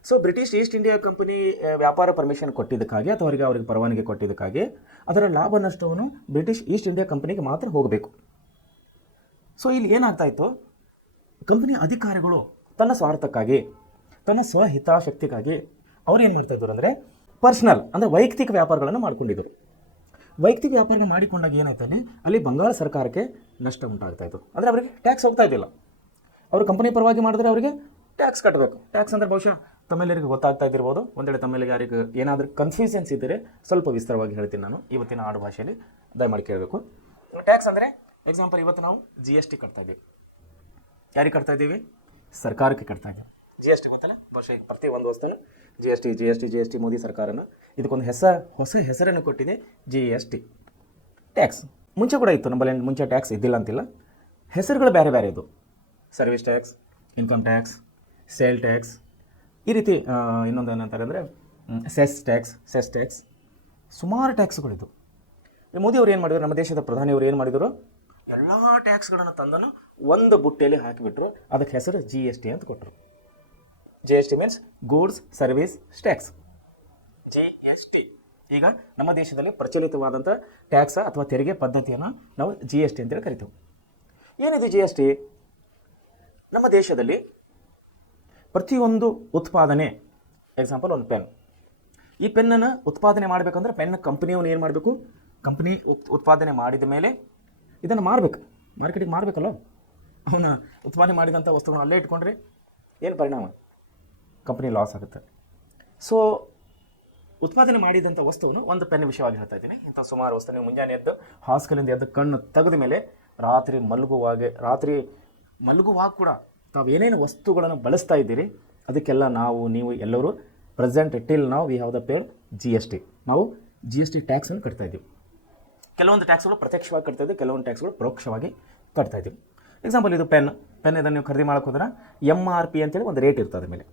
So British East India company ವ್ಯಾಪಾರ ಪರ್ಮಿಷನ್ ಕೊಟ್ಟಿದ್ದಕ್ಕಾಗಿ ಅಥವಾ ಅವರಿಗೆ ಪರವಾನಗಿ ಕೊಟ್ಟಿದ್ದಕ್ಕಾಗಿ ಅದರ ಲಾಭ ನಷ್ಟವನ್ನು ಬ್ರಿಟಿಷ್ ಈಸ್ಟ್ ಇಂಡಿಯಾ ಕಂಪನಿಗೆ ಮಾತ್ರ ಹೋಗಬೇಕು. ಸೊ ಇಲ್ಲಿ ಏನಾಗ್ತಾ ಇತ್ತು, ಕಂಪನಿ ಅಧಿಕಾರಿಗಳು ತನ್ನ ಸ್ವಾರ್ಥಕ್ಕಾಗಿ, ತನ್ನ ಸ್ವಹಿತಾಸಕ್ತಿಗಾಗಿ ಅವ್ರು ಏನು ಮಾಡ್ತಾ ಇದ್ರು ಅಂದರೆ ಪರ್ಸನಲ್ ಅಂದರೆ ವೈಯಕ್ತಿಕ ವ್ಯಾಪಾರಗಳನ್ನು ಮಾಡಿಕೊಂಡಿದ್ದರು. ವೈಯಕ್ತಿಕ ವ್ಯಾಪಾರ ಮಾಡಿಕೊಂಡಾಗ ಏನಾಯ್ತು ಅಲ್ಲಿ ಬಂಗಾಳ ಸರ್ಕಾರಕ್ಕೆ ನಷ್ಟ ಉಂಟಾಗ್ತಾ ಇತ್ತು. ಅಂದರೆ ಅವರಿಗೆ ಟ್ಯಾಕ್ಸ್ ಹೋಗ್ತಾ ಇದ್ದಿಲ್ಲ. ಅವರು ಕಂಪನಿ ಪರವಾಗಿ ಮಾಡಿದ್ರೆ ಅವರಿಗೆ ಟ್ಯಾಕ್ಸ್ ಕಟ್ಟಬೇಕು. ಟ್ಯಾಕ್ಸ್ ಅಂದರೆ ಬಹುಶಃ ತಮ್ಮೆಲ್ಲರಿಗೆ ಗೊತ್ತಾಗ್ತಾ ಇದ್ದಿರ್ಬೋದು. ಒಂದೆಡೆ ತಮ್ಮೆಲ್ಲರಿಗೆ ಯಾರಿಗೆ ಏನಾದರೂ ಕನ್ಫ್ಯೂಷನ್ಸ್ ಇದ್ದರೆ ಸ್ವಲ್ಪ ವಿಸ್ತಾರವಾಗಿ ಹೇಳ್ತೀನಿ ನಾನು ಇವತ್ತಿನ ಆಡು ಭಾಷೆಯಲ್ಲಿ, ದಯಮಾಡಿ ಕೇಳಬೇಕು. ಟ್ಯಾಕ್ಸ್ ಅಂದರೆ ಎಕ್ಸಾಂಪಲ್, ಇವತ್ತು ನಾವು GST ಕಟ್ತಾ ಇದ್ದೀವಿ. ಯಾರಿಗೆ ಕಟ್ತಾ ಇದ್ದೀವಿ? ಸರ್ಕಾರಕ್ಕೆ ಕಟ್ತಾ ಇದ್ದೀವಿ. GST ಗೊತ್ತಲ್ಲ, ಬಹುಶಃ ಈಗ ಪ್ರತಿ ಒಂದು ವಸ್ತುನು GST ಮೋದಿ ಸರ್ಕಾರನ ಇದಕ್ಕೊಂದು ಹೊಸ ಹೆಸರನ್ನು ಕೊಟ್ಟಿದೆ, GST. ಟ್ಯಾಕ್ಸ್ ಮುಂಚೆ ಕೂಡ ಇತ್ತು ನಮ್ಮಲ್ಲಿ, ಮುಂಚೆ ಟ್ಯಾಕ್ಸ್ ಇದ್ದಿಲ್ಲ ಅಂತಿಲ್ಲ, ಹೆಸರುಗಳು ಬೇರೆ ಬೇರೆ ಇದ್ದು. Service tax, income tax, sale tax, ಈ ರೀತಿ ಇನ್ನೊಂದು ಏನಂತಾರೆ ಅಂದರೆ ಸೆಸ್ ಟ್ಯಾಕ್ಸ್. ಸುಮಾರು ಟ್ಯಾಕ್ಸ್ಗಳಿದ್ದು. ಈ ಮೋದಿಯವರು ಏನು ಮಾಡಿದ್ರು, ನಮ್ಮ ದೇಶದ ಪ್ರಧಾನಿಯವರು ಏನು ಮಾಡಿದರು, ಎಲ್ಲ ಟ್ಯಾಕ್ಸ್ಗಳನ್ನು ತಂದನು ಒಂದು ಬುಟ್ಟೆಯಲ್ಲಿ ಹಾಕಿಬಿಟ್ರು. ಅದಕ್ಕೆ ಹೆಸರು GST ಅಂತ ಕೊಟ್ಟರು. GST means goods service tax. GST ಈಗ ನಮ್ಮ ದೇಶದಲ್ಲಿ ಪ್ರಚಲಿತವಾದಂಥ ಟ್ಯಾಕ್ಸ್ ಅಥವಾ ತೆರಿಗೆ ಪದ್ಧತಿಯನ್ನು ನಾವು GST ಅಂತೇಳಿ ಕರಿತೇವೆ. ಏನಿದೆ GST? ನಮ್ಮ ದೇಶದಲ್ಲಿ ಪ್ರತಿಯೊಂದು ಉತ್ಪಾದನೆ, ಎಕ್ಸಾಂಪಲ್ ಒಂದು ಪೆನ್, ಈ ಪೆನ್ನನ್ನು ಉತ್ಪಾದನೆ ಮಾಡಬೇಕಂದ್ರೆ ಪೆನ್ ಕಂಪ್ನಿಯವನು ಏನು ಮಾಡಬೇಕು, ಕಂಪ್ನಿ ಉತ್ಪಾದನೆ ಮಾಡಿದ ಮೇಲೆ ಇದನ್ನು ಮಾರಬೇಕು, ಮಾರ್ಕೆಟಿಗೆ ಮಾರಬೇಕಲ್ಲ. ಅವನು ಉತ್ಪಾದನೆ ಮಾಡಿದಂಥ ವಸ್ತುಗಳನ್ನು ಅಲ್ಲೇ ಇಟ್ಕೊಂಡ್ರೆ ಏನು ಪರಿಣಾಮ? ಕಂಪ್ನಿ ಲಾಸ್ ಆಗುತ್ತೆ. ಸೊ ಉತ್ಪಾದನೆ ಮಾಡಿದಂಥ ವಸ್ತುವನ್ನು ಒಂದು ಪೆನ್ ವಿಷಯವಾಗಿ ಹೇಳ್ತಾ ಇದ್ದೀನಿ. ಇಂಥ ಸುಮಾರು ವಸ್ತು ನೀವು ಮುಂಜಾನೆ ಎದ್ದು ಹಾಸ್ಕಲಿಂದ ಎದ್ದು ಕಣ್ಣು ತೆಗೆದ ಮೇಲೆ ರಾತ್ರಿ ಮಲಗುವಾಗ ಕೂಡ ತಾವು ಏನೇನು ವಸ್ತುಗಳನ್ನು ಬಳಸ್ತಾ ಇದ್ದೀರಿ ಅದಕ್ಕೆಲ್ಲ ನೀವು ಎಲ್ಲರೂ ಪ್ರೆಸೆಂಟ್ ಟಿಲ್ ನಾವು we have the paid GST. ನಾವು GST ಟ್ಯಾಕ್ಸನ್ನು ಕಟ್ತಾ ಇದ್ದೀವಿ. ಕೆಲವೊಂದು ಟ್ಯಾಕ್ಸ್ಗಳು ಪ್ರತ್ಯಕ್ಷವಾಗಿ ಕಟ್ತಾ ಇದ್ದೀವಿ, ಕೆಲವೊಂದು ಟ್ಯಾಕ್ಸ್ಗಳು ಪರೋಕ್ಷವಾಗಿ ಕಟ್ತಾ ಇದ್ದೀವಿ. ಎಕ್ಸಾಂಪಲ್ ಇದು ಪೆನ್ ಇದನ್ನು ನೀವು ಖರೀದಿ ಮಾಡೋಕೆ ಹೋದ್ರೆ MRP ಅಂತೇಳಿ ಒಂದು ರೇಟ್ ಇರ್ತದೆ ಮೇಲೆ.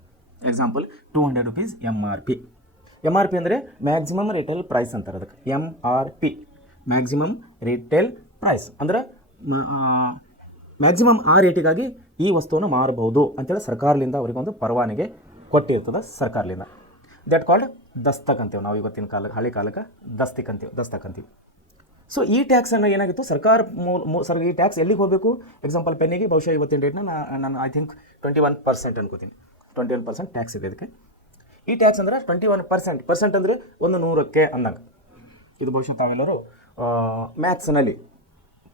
ಎಕ್ಸಾಂಪಲ್ 200 rupees MRP ಅಂದರೆ ಮ್ಯಾಕ್ಸಿಮಮ್ ರಿಟೇಲ್ ಪ್ರೈಸ್ ಅಂತಾರೆ. ಅದಕ್ಕೆ MRP ಮ್ಯಾಕ್ಸಿಮಮ್ ರಿಟೇಲ್ ಪ್ರೈಸ್ ಅಂದ್ರೆ ಮ್ಯಾಕ್ಸಿಮಮ್ ಆ ರೇಟಿಗಾಗಿ ಈ ವಸ್ತುವನ್ನು ಮಾರಬಹುದು ಅಂತೇಳಿ ಸರ್ಕಾರದಿಂದ ಅವರಿಗೊಂದು ಪರವಾನಗಿ ಕೊಟ್ಟಿರ್ತದೆ ಸರ್ಕಾರದಿಂದ. ದಟ್ ಕಾಲ್ಡ್ ದಸ್ತಕ್ ಅಂತೀವಿ ನಾವು ಇವತ್ತಿನ ಕಾಲಕ್ಕೆ, ಹಳೆ ಕಾಲಕ್ಕೆ ದಸ್ತಕ್ ಅಂತೀವಿ. ಸೊ ಈ ಟ್ಯಾಕ್ಸನ್ನು ಏನಾಗಿತ್ತು ಸರ್ ಈ ಟ್ಯಾಕ್ಸ್ ಎಲ್ಲಿಗೆ ಹೋಗಬೇಕು? ಎಕ್ಸಾಂಪಲ್ ಪೆನ್ನಿಗೆ ಬಹುಶಃ ಇವತ್ತಿನ ಡೇಟ್ನ ನಾನು ಐ ಥಿಂಕ್ 21% ಅನ್ಕೋತೀನಿ. 21% ಟ್ಯಾಕ್ಸ್ ಇದೆ ಇದಕ್ಕೆ. ಈ ಟ್ಯಾಕ್ಸ್ ಅಂದರೆ 21% ಅಂದರೆ 100ಕ್ಕೆ ಅಂದಂಗೆ. ಇದು ಬಹುಶಃ ತಾವೆಲ್ಲರೂ ಮ್ಯಾಥ್ಸ್ನಲ್ಲಿ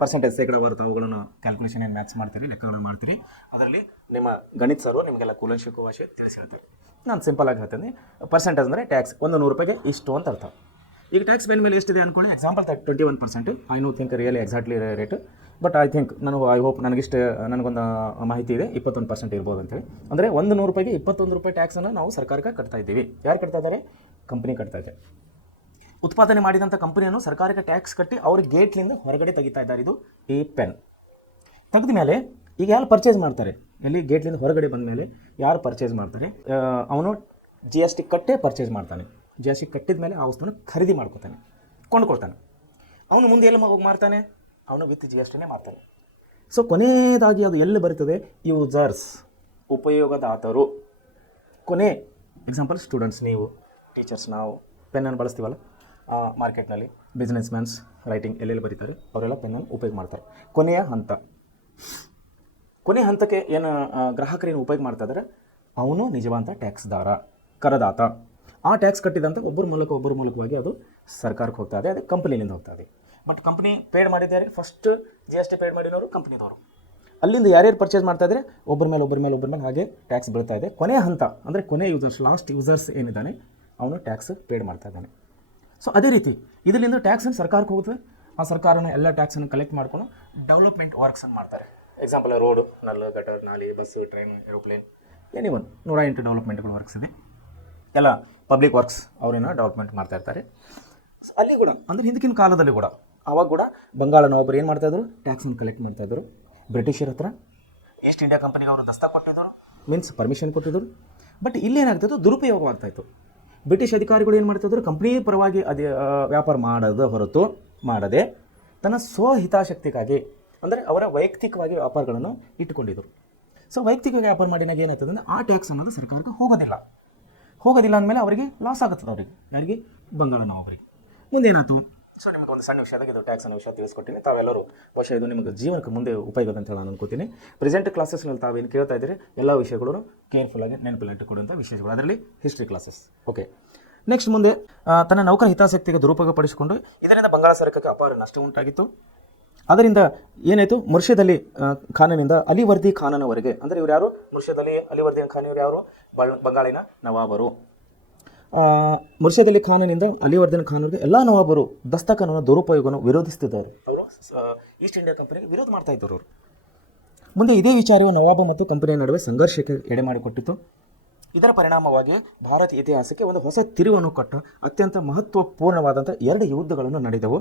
ಪರ್ಸೆಂಟೇಜ್ ಶೇಕಡ ಬರುತ್ತೆ, ಅವುಗಳನ್ನು ಕ್ಯಾಲ್ಕುಲೇಷನ್ ಏನು ಮ್ಯಾಥ್ಸ್ ಮಾಡ್ತೀರಿ, ಲೆಕ್ಕಗಳನ್ನು ಮಾಡ್ತೀರಿ, ಅದರಲ್ಲಿ ನಿಮ್ಮ ಗಣಿತ ಸರ್ ನಿಮಗೆಲ್ಲ ಕೂಲಂಶಿಕ ಭಾಷೆ ತಿಳಿಸಿರ್ತಾರೆ. ನಾನು ಸಿಂಪಲ್ ಆಗಿ ಹೇಳ್ತೀನಿ, ಪರ್ಸೆಂಟೇಜ್ ಅಂದರೆ ಟ್ಯಾಕ್ಸ್ 100 ರೂಪಾಯಿಗೆ ಇಷ್ಟು ಅಂತ ಅರ್ಥ. ಈಗ ಟ್ಯಾಕ್ಸ್ ಬೇನ್ ಮೇಲೆ ಎಷ್ಟಿದೆ ಅಂದ್ಕೊಳ್ಳಿ, example 21%. I know think really exactly rate, but I think I hope ನನಗೊಂದು ಮಾಹಿತಿ ಇದೆ 21% ಇರ್ಬೋದು ಅಂತೇಳಿ. ಅಂದರೆ 100 ರೂಪಾಯಿಗೆ 21 ರೂಪಾಯಿ ಟ್ಯಾಕ್ಸನ್ನು ನಾವು ಸರ್ಕಾರಕ್ಕೆ ಕಟ್ತಾ ಇದ್ದೀವಿ. ಯಾರು ಕಟ್ತಾ ಇದ್ದಾರೆ? ಕಂಪ್ನಿ ಕಟ್ತಾ ಇದೆ. ಉತ್ಪಾದನೆ ಮಾಡಿದಂಥ ಕಂಪನಿಯನ್ನು ಸರ್ಕಾರಕ್ಕೆ ಟ್ಯಾಕ್ಸ್ ಕಟ್ಟಿ ಅವ್ರ ಗೇಟ್ಲಿಂದ ಹೊರಗಡೆ ತೆಗಿತಾ ಇದ್ದಾರೆ. ಇದು ಈ ಪೆನ್ ತೆಗೆದ ಮೇಲೆ ಈಗ ಯಾರು ಪರ್ಚೇಸ್ ಮಾಡ್ತಾರೆ, ಎಲ್ಲಿ ಗೇಟ್ಲಿಂದ ಹೊರಗಡೆ ಬಂದ ಮೇಲೆ ಯಾರು ಪರ್ಚೇಸ್ ಮಾಡ್ತಾರೆ, ಅವನು GST ಕಟ್ಟೇ ಪರ್ಚೇಸ್ ಮಾಡ್ತಾನೆ. GST ಕಟ್ಟಿದ ಮೇಲೆ ಆ ವಸ್ತುವನ್ನು ಖರೀದಿ ಮಾಡ್ಕೊತಾನೆ, ಕೊಂಡ್ಕೊಳ್ತಾನೆ. ಅವನು ಮುಂದೆ ಎಲ್ಲ ಹೋಗಿ ಮಾರ್ತಾನೆ, ಅವನು ವಿತ್ GSTನೇ ಮಾರ್ತಾನೆ. ಸೊ ಕೊನೆಯದಾಗಿ ಅದು ಎಲ್ಲಿ ಬರ್ತದೆ? ಯೂಸರ್ಸ್, ಉಪಯೋಗದಾತರು. ಕೊನೆ ಎಕ್ಸಾಂಪಲ್ ಸ್ಟೂಡೆಂಟ್ಸ್, ನೀವು ಟೀಚರ್ಸ್, ನಾವು ಪೆನ್ನನ್ನು ಬಳಸ್ತೀವಲ್ಲ ಮಾರ್ಕೆಟ್ನಲ್ಲಿ, ಬಿಸ್ನೆಸ್ ಮ್ಯಾನ್ಸ್ ರೈಟಿಂಗ್ ಎಲ್ಲೆಲ್ಲಿ ಬರೀತಾರೆ ಅವರೆಲ್ಲ ಪೆನ್ನನ್ನು ಉಪಯೋಗ ಮಾಡ್ತಾರೆ. ಕೊನೆಯ ಹಂತಕ್ಕೆ ಏನು ಗ್ರಾಹಕರೇನು ಉಪಯೋಗ ಮಾಡ್ತಾ ಇದ್ದಾರೆ, ಅವನು ನಿಜವಂತ ಟ್ಯಾಕ್ಸ್ದಾರ, ಕರದಾತ. ಆ ಟ್ಯಾಕ್ಸ್ ಕಟ್ಟಿದಂಥ ಒಬ್ಬರ ಮೂಲಕವಾಗಿ ಅದು ಸರ್ಕಾರಕ್ಕೆ ಹೋಗ್ತಾ ಇದೆ, ಅದು ಕಂಪ್ನಿಯಿಂದ ಹೋಗ್ತಾ ಇದೆ. ಬಟ್ ಕಂಪ್ನಿ ಪೇಡ್ ಮಾಡಿದ್ದಾರೆ, ಫಸ್ಟ್ GST ಪೇಡ್ ಮಾಡಿರೋರು ಕಂಪ್ನಿದವರು. ಅಲ್ಲಿಂದ ಯಾರ್ಯಾರು ಪರ್ಚೇಸ್ ಮಾಡ್ತಾ ಇದ್ದಾರೆ, ಒಬ್ಬರ ಮೇಲೆ ಹಾಗೆ ಟ್ಯಾಕ್ಸ್ ಬೀಳ್ತಾ ಇದೆ. ಕೊನೆಯ ಹಂತ ಅಂದರೆ ಕೊನೆ ಯೂಸರ್ಸ್, ಲಾಸ್ಟ್ ಯೂಸರ್ಸ್ ಏನಿದ್ದಾನೆ ಅವನು ಟ್ಯಾಕ್ಸ್ ಪೇಡ್ ಮಾಡ್ತಾ ಇದ್ದಾನೆ. ಸೊ ಅದೇ ರೀತಿ ಇದರಿಂದ ಟ್ಯಾಕ್ಸನ್ನು ಸರ್ಕಾರಕ್ಕೆ ಹೋಗುತ್ತೆ. ಆ ಸರ್ಕಾರನ ಎಲ್ಲ ಟ್ಯಾಕ್ಸನ್ನು ಕಲೆಕ್ಟ್ ಮಾಡ್ಕೊಂಡು ಡೆವಲಪ್ಮೆಂಟ್ ವರ್ಕ್ಸನ್ನು ಮಾಡ್ತಾರೆ. ಎಕ್ಸಾಂಪಲ್ ರೋಡು, ಗಟರ್, ನಾಲಿ, ಬಸ್ಸು, ಟ್ರೈನ್, ಏರೋಪ್ಲೇನ್, ಎನಿವನ್ 108 ಡೆವಲಪ್ಮೆಂಟ್ಗಳು ವರ್ಕ್ಸ್ ಇದೆ. ಎಲ್ಲ ಪಬ್ಲಿಕ್ ವರ್ಕ್ಸ್ ಅವರನ್ನು ಡೆವಲಪ್ಮೆಂಟ್ ಮಾಡ್ತಾ ಇರ್ತಾರೆ. ಅಲ್ಲಿ ಕೂಡ ಅಂದರೆ ಹಿಂದಿನ ಕಾಲದಲ್ಲಿ ಕೂಡ ಆವಾಗ ಕೂಡ ಬಂಗಾಳ ನವಾಬರು ಏನು ಮಾಡ್ತಾಯಿದ್ರು, ಟ್ಯಾಕ್ಸನ್ನು ಕಲೆಕ್ಟ್ ಮಾಡ್ತಾಯಿದ್ರು. ಬ್ರಿಟಿಷರ ಹತ್ರ ಈಸ್ಟ್ ಇಂಡಿಯಾ ಕಂಪನಿಗೆ ಅವರು ದಸ್ತ ಕೊಟ್ಟಿದ್ದರು, ಮೀನ್ಸ್ ಪರ್ಮಿಷನ್ ಕೊಟ್ಟಿದ್ದರು. ಬಟ್ ಇಲ್ಲೇನಾಗ್ತಿತ್ತು, ದುರುಪಯೋಗವಾಗ್ತಾಯಿತ್ತು. ಬ್ರಿಟಿಷ್ ಅಧಿಕಾರಿಗಳು ಏನು ಮಾಡ್ತಿದ್ರು, ಕಂಪ್ನಿ ಪರವಾಗಿ ವ್ಯಾಪಾರ ಮಾಡದೆ ತನ್ನ ಸ್ವಹಿತಾಸಕ್ತಿಗಾಗಿ ಅಂದರೆ ಅವರ ವೈಯಕ್ತಿಕವಾಗಿ ವ್ಯಾಪಾರಗಳನ್ನು ಇಟ್ಟುಕೊಂಡಿದ್ದರು. ಸೊ ವೈಯಕ್ತಿಕ ವ್ಯಾಪಾರ ಮಾಡಿನಾಗ ಏನಾಗ್ತದೆ ಅಂದರೆ ಆ ಟ್ಯಾಕ್ಸ್ ಅನ್ನೋದು ಸರ್ಕಾರಕ್ಕೆ ಹೋಗೋದಿಲ್ಲ ಅಂದಮೇಲೆ ಅವರಿಗೆ ಲಾಸ್ ಆಗುತ್ತದೆ. ಯಾರಿಗೆ? ಬಂಗಾಳ ನವಾಬರಿಗೆ. ಮುಂದೇನಾಯ್ತು? ಸೊ ನಿಮಗೆ ಒಂದು ಸಣ್ಣ ವಿಷಯದಾಗ ಇದು ಟ್ಯಾಕ್ಸ್ ಅನ್ನೋ ವಿಷಯ ತಿಳಿಸ್ಕೊಟ್ಟಿನಿ. ತಾವೆಲ್ಲರೂ ಬಹುಶಃ ಇದು ನಿಮಗೆ ಜೀವನಕ್ಕೆ ಮುಂದೆ ಉಪಯೋಗ ಅಂತ ಹೇಳಿ ನಾನು ಅನ್ಕೋತೀನಿ. ಪ್ರೆಸೆಂಟ್ ಕ್ಲಾಸಸ್ನಲ್ಲಿ ತಾವೇನು ಕೇಳ್ತಾ ಇದ್ದೀರಿ ಎಲ್ಲ ವಿಷಯಗಳನ್ನು ಕೇರ್ಫುಲ್ಲಾಗಿ ನೆನಪಿಟ್ಟುಕೊಡುವಂಥ ವಿಷಯಗಳು, ಅದರಲ್ಲಿ ಹಿಸ್ಟ್ರಿ ಕ್ಲಾಸಸ್. ಓಕೆ, ನೆಕ್ಸ್ಟ್ ಮುಂದೆ ತನ್ನ ನೌಕರ ಹಿತಾಸಕ್ತಿಗೆ ದುರುಪಯೋಗಪಡಿಸಿಕೊಂಡು ಇದರಿಂದ ಬಂಗಾಳ ಸರ್ಕಾರಕ್ಕೆ ಅಪಾರ ನಷ್ಟ ಉಂಟಾಗಿತ್ತು. ಅದರಿಂದ ಏನಾಯಿತು, ಮುರ್ಷಿದ್ ಖಾನನಿಂದ ಅಲಿವರ್ದಿ ಖಾನನವರೆಗೆ, ಅಂದರೆ ಇವ್ರು ಯಾರು? ಮುರ್ಷಿದ್ ಅಲಿವರ್ದಿ ಖಾನ್ ಇವರು ಯಾರು? ಬಂಗಾಳಿನ ನವಾಬರು. ಮುರ್ಷಿದ್ ಖಾನನಿಂದ ಅಲಿವರ್ದನ್ ಖಾನ್ವರೆಗೆ ಎಲ್ಲ ನವಾಬರು ದಸ್ತಕನ ದುರುಪಯೋಗವನ್ನು ವಿರೋಧಿಸುತ್ತಿದ್ದಾರೆ. ಅವರು ಈಸ್ಟ್ ಇಂಡಿಯಾ ಕಂಪನಿಗೆ ವಿರೋಧ ಮಾಡ್ತಾ ಇದ್ದರು. ಅವರು ಮುಂದೆ ಇದೇ ವಿಚಾರವು ನವಾಬ ಮತ್ತು ಕಂಪನಿಯ ನಡುವೆ ಸಂಘರ್ಷಕ್ಕೆ ಎಡೆಮಾಡಿಕೊಟ್ಟಿತು. ಇದರ ಪರಿಣಾಮವಾಗಿ ಭಾರತೀಯ ಇತಿಹಾಸಕ್ಕೆ ಒಂದು ಹೊಸ ತಿರುವನ್ನು ಕೊಟ್ಟ ಅತ್ಯಂತ ಮಹತ್ವಪೂರ್ಣವಾದಂಥ 2 ಯುದ್ಧಗಳನ್ನು ನಡೆದವು.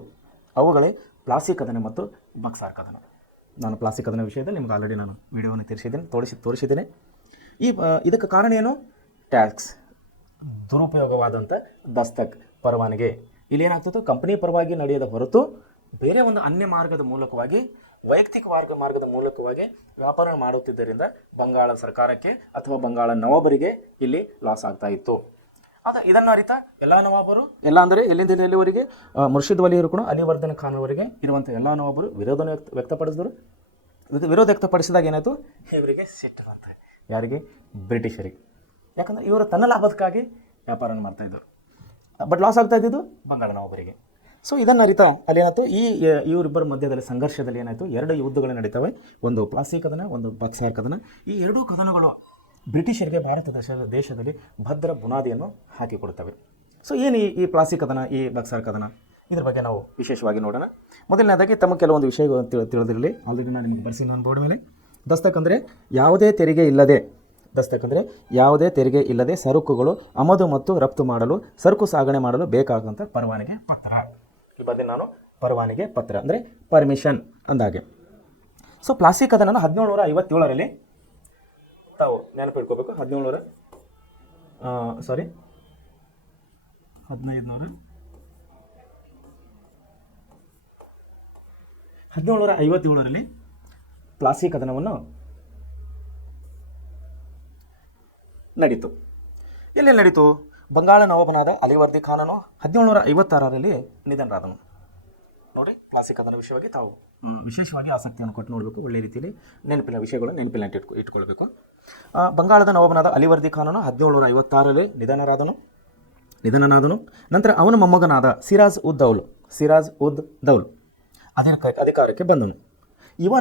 ಅವುಗಳೇ ಪ್ಲಾಸಿ ಕದನ ಮತ್ತು ಬಕ್ಸಾರ್ ಕದನ. ನಾನು ಪ್ಲಾಸಿ ಕದನ ವಿಷಯದಲ್ಲಿ ನಿಮ್ಗೆ ಆಲ್ರೆಡಿ ನಾನು ವಿಡಿಯೋವನ್ನು ತೋರಿಸಿದ್ದೇನೆ. ಇದಕ್ಕೆ ಕಾರಣ ಏನು? ಟ್ಯಾಕ್ಸ್, ದುರುಪಯೋಗವಾದಂಥ ದಸ್ತಕ್, ಪರವಾನಗಿ, ಇಲ್ಲಿ ಏನಾಗ್ತಿತ್ತು, ಕಂಪನಿ ಪರವಾಗಿ ನಡೆಯದ ಹೊರತು ಬೇರೆ ಒಂದು ಅನ್ಯ ಮಾರ್ಗದ ಮೂಲಕವಾಗಿ, ವೈಯಕ್ತಿಕ ಮಾರ್ಗದ ಮೂಲಕವಾಗಿ ವ್ಯಾಪಾರ ಮಾಡುತ್ತಿದ್ದರಿಂದ ಬಂಗಾಳ ಸರ್ಕಾರಕ್ಕೆ ಅಥವಾ ಬಂಗಾಳ ನವಾಬರಿಗೆ ಇಲ್ಲಿ ಲಾಸ್ ಆಗ್ತಾ ಇತ್ತು. ಇದನ್ನು ಅರಿತ ಎಲ್ಲ ನವಾಬರು, ಎಲ್ಲ ಅಂದರೆ ಎಲ್ಲಿಂದ ಎಲ್ಲಿವರೆಗೆ ಮುರ್ಷಿದ್ ವಲಿಯರು ಕೂಡ ಅಲಿವರ್ಧನ್ ಖಾನ್ ಅವರಿಗೆ ಇರುವಂಥ ಎಲ್ಲ ನವಾಬರು ವಿರೋಧನ ವ್ಯಕ್ತಪಡಿಸಿದರು. ವಿರೋಧ ವ್ಯಕ್ತಪಡಿಸಿದಾಗ ಏನಾಯಿತು, ಇವರಿಗೆ ಸಿಟ್ಟು ಅಂತ. ಯಾರಿಗೆ? ಬ್ರಿಟಿಷರಿಗೆ. ಯಾಕಂದರೆ ಇವರು ತನ್ನ ಲಾಭಕ್ಕಾಗಿ ವ್ಯಾಪಾರ ಮಾಡ್ತಾಯಿದ್ದರು, ಬಟ್ ಲಾಸ್ ಆಗ್ತಾ ಇದ್ದಿದ್ದು ಬಂಗಾಳ ನವಾಬರಿಗೆ. ಸೊ ಇದನ್ನು ಅರಿತಾ ಅಲ್ಲೇನಾಯ್ತು, ಇವರಿಬ್ಬರ ಮಧ್ಯದಲ್ಲಿ ಸಂಘರ್ಷದಲ್ಲಿ ಏನಾಯಿತು, 2 ಯುದ್ಧಗಳು ನಡೀತವೆ. ಒಂದು ಪ್ಲಾಸಿ ಕದನ, ಒಂದು ಬಕ್ಸಾರ್ ಕದನ. ಈ 2 ಕದನಗಳು ಬ್ರಿಟಿಷರಿಗೆ ಭಾರತ ದೇಶದಲ್ಲಿ ಭದ್ರ ಬುನಾದಿಯನ್ನು ಹಾಕಿಕೊಡುತ್ತವೆ. ಸೊ ಏನು ಈ ಪ್ಲಾಸಿ ಕದನ, ಈ ಬಕ್ಸಾರ್ ಕದನ, ಇದ್ರ ಬಗ್ಗೆ ನಾವು ವಿಶೇಷವಾಗಿ ನೋಡೋಣ. ಮೊದಲನೇದಾಗಿ ತಮ್ಮ ಕೆಲವೊಂದು ವಿಷಯಗಳು ತಿಳಿದಿರಲಿ. ಆಲ್ರೆಡಿ ನಾನು ನಿಮಗೆ ಬರ್ಸಿ ನನ್ನ ಬೋರ್ಡ್ ಮೇಲೆ. ದಸ್ತಕ್ ಅಂದರೆ ಯಾವುದೇ ತೆರಿಗೆ ಇಲ್ಲದೆ ಸರಕುಗಳು ಆಮದು ಮತ್ತು ರಫ್ತು ಮಾಡಲು, ಸರಕು ಸಾಗಣೆ ಮಾಡಲು ಬೇಕಾದಂಥ ಪರವಾನಗಿ ಪತ್ರ. ಈ ಬಗ್ಗೆ ನಾನು ಪರವಾನಗಿ ಪತ್ರ ಅಂದರೆ ಪರ್ಮಿಷನ್ ಅಂದಾಗೆ. ಸೊ ಪ್ಲಾಸಿ ಕದನ 1757ರಲ್ಲಿ ತಾವು ನೆನಪಿಟ್ಕೋಬೇಕು. 1757ರಲ್ಲಿ ಪ್ಲಾಸಿ ಕದನವನ್ನು ನಡೀತು. ಎಲ್ಲಿ ನಡೀತು? ಬಂಗಾಳ ನವಾಬನಾದ ಅಲಿವರ್ದಿ ಖಾನನು 1756ರಲ್ಲಿ ನಿಧನರಾದನು. ನೋಡಿ, ಪ್ಲಾಸಿ ಕದನ ವಿಷಯವಾಗಿ ತಾವು ವಿಶೇಷವಾಗಿ ಆಸಕ್ತಿಯನ್ನು ಕೊಟ್ಟು ನೋಡಬೇಕು. ಒಳ್ಳೆ ರೀತಿಯಲ್ಲಿ ನೆನಪಿನ ಇಟ್ಕೊಳ್ಬೇಕು. ಬಂಗಾಳದ ನವಾಬನಾದ ಅಲಿವರ್ದಿ ಖಾನನು 1756ರಲ್ಲಿ ನಿಧನನಾದನು. ನಂತರ ಅವನ ಮೊಮ್ಮಗನಾದ ಸಿರಾಜ್ ಉದ್ ದೌಲ್ ಅಧಿಕಾರಕ್ಕೆ ಬಂದನು. ಯುವ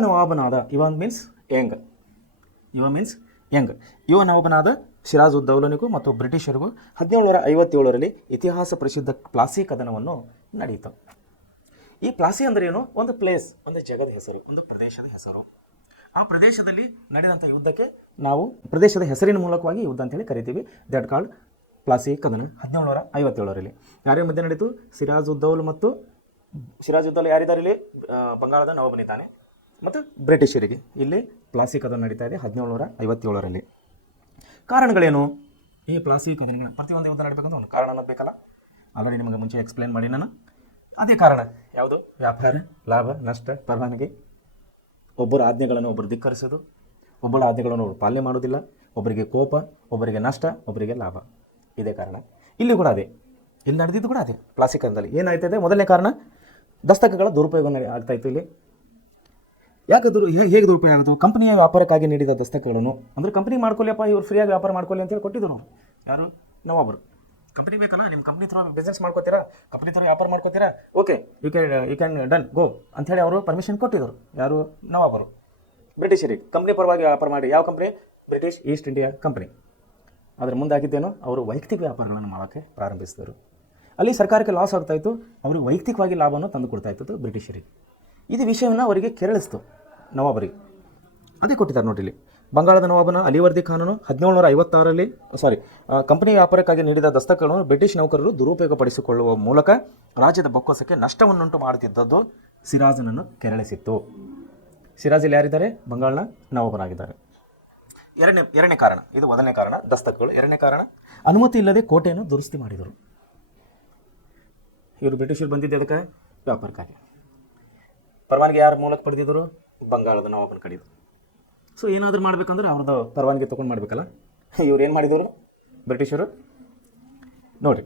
ನವಾಬನಾದ ಸಿರಾಜ್ ಉದ್ ದೌಲನಿಗೂ ಮತ್ತು ಬ್ರಿಟಿಷರಿಗೂ 1757ರಲ್ಲಿ ಇತಿಹಾಸ ಪ್ರಸಿದ್ಧ ಪ್ಲಾಸಿ ಕದನವನ್ನು ನಡೆಯಿತು. ಈ ಪ್ಲಾಸಿ ಅಂದರೆ ಏನು? ಒಂದು ಪ್ಲೇಸ್, ಒಂದು ಜಗದ ಹೆಸರು, ಒಂದು ಪ್ರದೇಶದ ಹೆಸರು. ಆ ಪ್ರದೇಶದಲ್ಲಿ ನಡೆದಂಥ ಯುದ್ಧಕ್ಕೆ ನಾವು ಪ್ರದೇಶದ ಹೆಸರಿನ ಮೂಲಕವಾಗಿ ಯುದ್ಧ ಅಂತೇಳಿ ಕರಿತೀವಿ. ದಟ್ ಕಾಲ್ಡ್ ಪ್ಲಾಸಿ ಕದನ 1757ರಲ್ಲಿ. ಯಾರ್ಯಾರ ಮಧ್ಯೆ ನಡೀತು? ಸಿರಾಜ್ ಉದ್ ದೌಲ್ ಯಾರಿದ್ದಾರೆ ಇಲ್ಲಿ? ಬಂಗಾಳದ ನವಾಬನಿದ್ದಾನೆ ಮತ್ತು ಬ್ರಿಟಿಷರಿಗೆ ಇಲ್ಲಿ ಪ್ಲಾಸಿ ಕದನ ನಡೀತಾ ಇದೆ 1757ರಲ್ಲಿ. ಕಾರಣಗಳೇನು? ಈ ಪ್ಲಾಸಿ ಕದನ ಪ್ರತಿಯೊಂದು ಯುದ್ಧ ನಡಬೇಕಂತ ಒಂದು ಕಾರಣ ಅನ್ನೋದು ಬೇಕಲ್ಲ. ಆಲ್ರೆಡಿ ನಿಮಗೆ ಮುಂಚೆ ಎಕ್ಸ್ಪ್ಲೇನ್ ಮಾಡಿ ನಾನು. ಅದೇ ಕಾರಣ ಯಾವುದು? ವ್ಯಾಪಾರ, ಲಾಭ, ನಷ್ಟ, ಪರವಾನಗಿ. ಒಬ್ಬರ ಆಜ್ಞೆಗಳನ್ನು ಒಬ್ಬರು ಧಿಕ್ಕರಿಸೋದು, ಒಬ್ಬರ ಆಜ್ಞೆಗಳನ್ನು ಒಬ್ಬರು ಪಾಲನೆ ಮಾಡೋದಿಲ್ಲ, ಒಬ್ಬರಿಗೆ ಕೋಪ, ಒಬ್ಬರಿಗೆ ನಷ್ಟ, ಒಬ್ಬರಿಗೆ ಲಾಭ. ಇದೇ ಕಾರಣ. ಇಲ್ಲಿ ಕೂಡ ಅದೇ, ಇಲ್ಲಿ ನಡೆದಿದ್ದು ಕೂಡ ಅದೇ. ಪ್ಲಾಸಿ ಕದನದಲ್ಲಿ ಏನಾಯ್ತದೆ? ಮೊದಲನೇ ಕಾರಣ ದಸ್ತಕಗಳ ದುರುಪಯೋಗ ಆಗ್ತಾಯಿತ್ತು. ಇಲ್ಲಿ ಹೇಗೆ ದುರುಪಯೋಗ ಆಗೋದು? ಕಂಪನಿಯ ವ್ಯಾಪಾರಕ್ಕಾಗಿ ನೀಡಿದ ದಸ್ತಕಗಳನ್ನು, ಅಂದರೆ ಕಂಪನಿ ಮಾಡ್ಕೊಳ್ಳಿಯಪ್ಪ, ಇವ್ರು ಫ್ರೀಯಾಗಿ ವ್ಯಾಪಾರ ಮಾಡ್ಕೊಳ್ಳಿ ಅಂತೇಳಿ ಕೊಟ್ಟಿದ್ರು. ಯಾರು? ನವಾಬರು. ಕಂಪನಿ ಬೇಕಲ್ಲ, ನಿಮ್ಮ ಕಂಪ್ನಿ ಥ್ರೂ ಬಿಸ್ನೆಸ್ ಮಾಡ್ಕೋತೀರಾ, ಕಂಪ್ನಿ ಥ್ರೂ ವ್ಯಾಪಾರ ಮಾಡ್ಕೋತೀರಾ, okay, you can done go ಅಂಥೇಳಿ ಅವರು ಪರ್ಮಿಷನ್ ಕೊಟ್ಟಿದ್ದರು. ಯಾರು? ನವಾಬರು. ಬ್ರಿಟಿಷರಿಗೆ ಕಂಪ್ನಿ ಪರವಾಗಿ ವ್ಯಾಪಾರ ಮಾಡಿ. ಯಾವ company? British East India company. ಅದರ ಮುಂದೆ ಆಗಿದ್ದೇನೋ ಅವರು ವೈಯಕ್ತಿಕ ವ್ಯಾಪಾರಗಳನ್ನು ಮಾಡೋಕ್ಕೆ ಪ್ರಾರಂಭಿಸಿದರು. ಅಲ್ಲಿ ಸರ್ಕಾರಕ್ಕೆ ಲಾಸ್ ಆಗ್ತಾಯಿತ್ತು, ಅವ್ರಿಗೆ ವೈಯಕ್ತಿಕವಾಗಿ ಲಾಭವನ್ನು ತಂದು ಕೊಡ್ತಾ ಇತ್ತು ಬ್ರಿಟಿಷರಿಗೆ. ಇದು ವಿಷಯವನ್ನು ಅವರಿಗೆ ಕೆರಳಿಸ್ತು ನವಾಬರಿಗೆ. ಅದೇ ಕೊಟ್ಟಿದ್ದಾರೆ ನೋಡಿ ಇಲ್ಲಿ. ಬಂಗಾಳದ ನವಾಬನ ಅಲಿವರ್ದಿ ಖಾನನು 1756ರಲ್ಲಿ ಕಂಪನಿ ವ್ಯಾಪಾರಕ್ಕಾಗಿ ನೀಡಿದ ದಸ್ತಕಗಳನ್ನು ಬ್ರಿಟಿಷ್ ನೌಕರರು ದುರುಪಯೋಗಪಡಿಸಿಕೊಳ್ಳುವ ಮೂಲಕ ರಾಜ್ಯದ ಬೊಕ್ಕಸಕ್ಕೆ ನಷ್ಟವನ್ನುಂಟು ಮಾಡುತ್ತಿದ್ದದ್ದು ಸಿರಾಜನನ್ನು ಕೆರಳಿಸಿತ್ತು. ಸಿರಾಜಲ್ಲಿ ಯಾರಿದ್ದಾರೆ? ಬಂಗಾಳನ ನವಾಬನಾಗಿದ್ದಾರೆ. ಎರಡನೇ ಕಾರಣ, ಇದು ಮೊದಲನೇ ಕಾರಣ ದಸ್ತಕಗಳು. ಎರಡನೇ ಕಾರಣ, ಅನುಮತಿ ಇಲ್ಲದೆ ಕೋಟೆಯನ್ನು ದುರಸ್ತಿ ಮಾಡಿದರು. ಇವರು ಬ್ರಿಟಿಷರು ಬಂದಿದ್ದು ಅದಕ್ಕೆ ವ್ಯಾಪಾರಕ್ಕಾಗಿ. ಪರವಾನಗಿ ಯಾರ ಮೂಲಕ ಪಡೆದಿದ್ದರು? ಬಂಗಾಳದ ನವಾಬನ ಕಡೆದು. ಸೊ ಏನಾದರೂ ಮಾಡಬೇಕಂದ್ರೆ ಅವ್ರದ್ದು ಪರವಾನಗಿ ತೊಗೊಂಡು ಮಾಡಬೇಕಲ್ಲ. ಇವ್ರು ಏನು ಮಾಡಿದರು ಬ್ರಿಟಿಷರು? ನೋಡಿರಿ,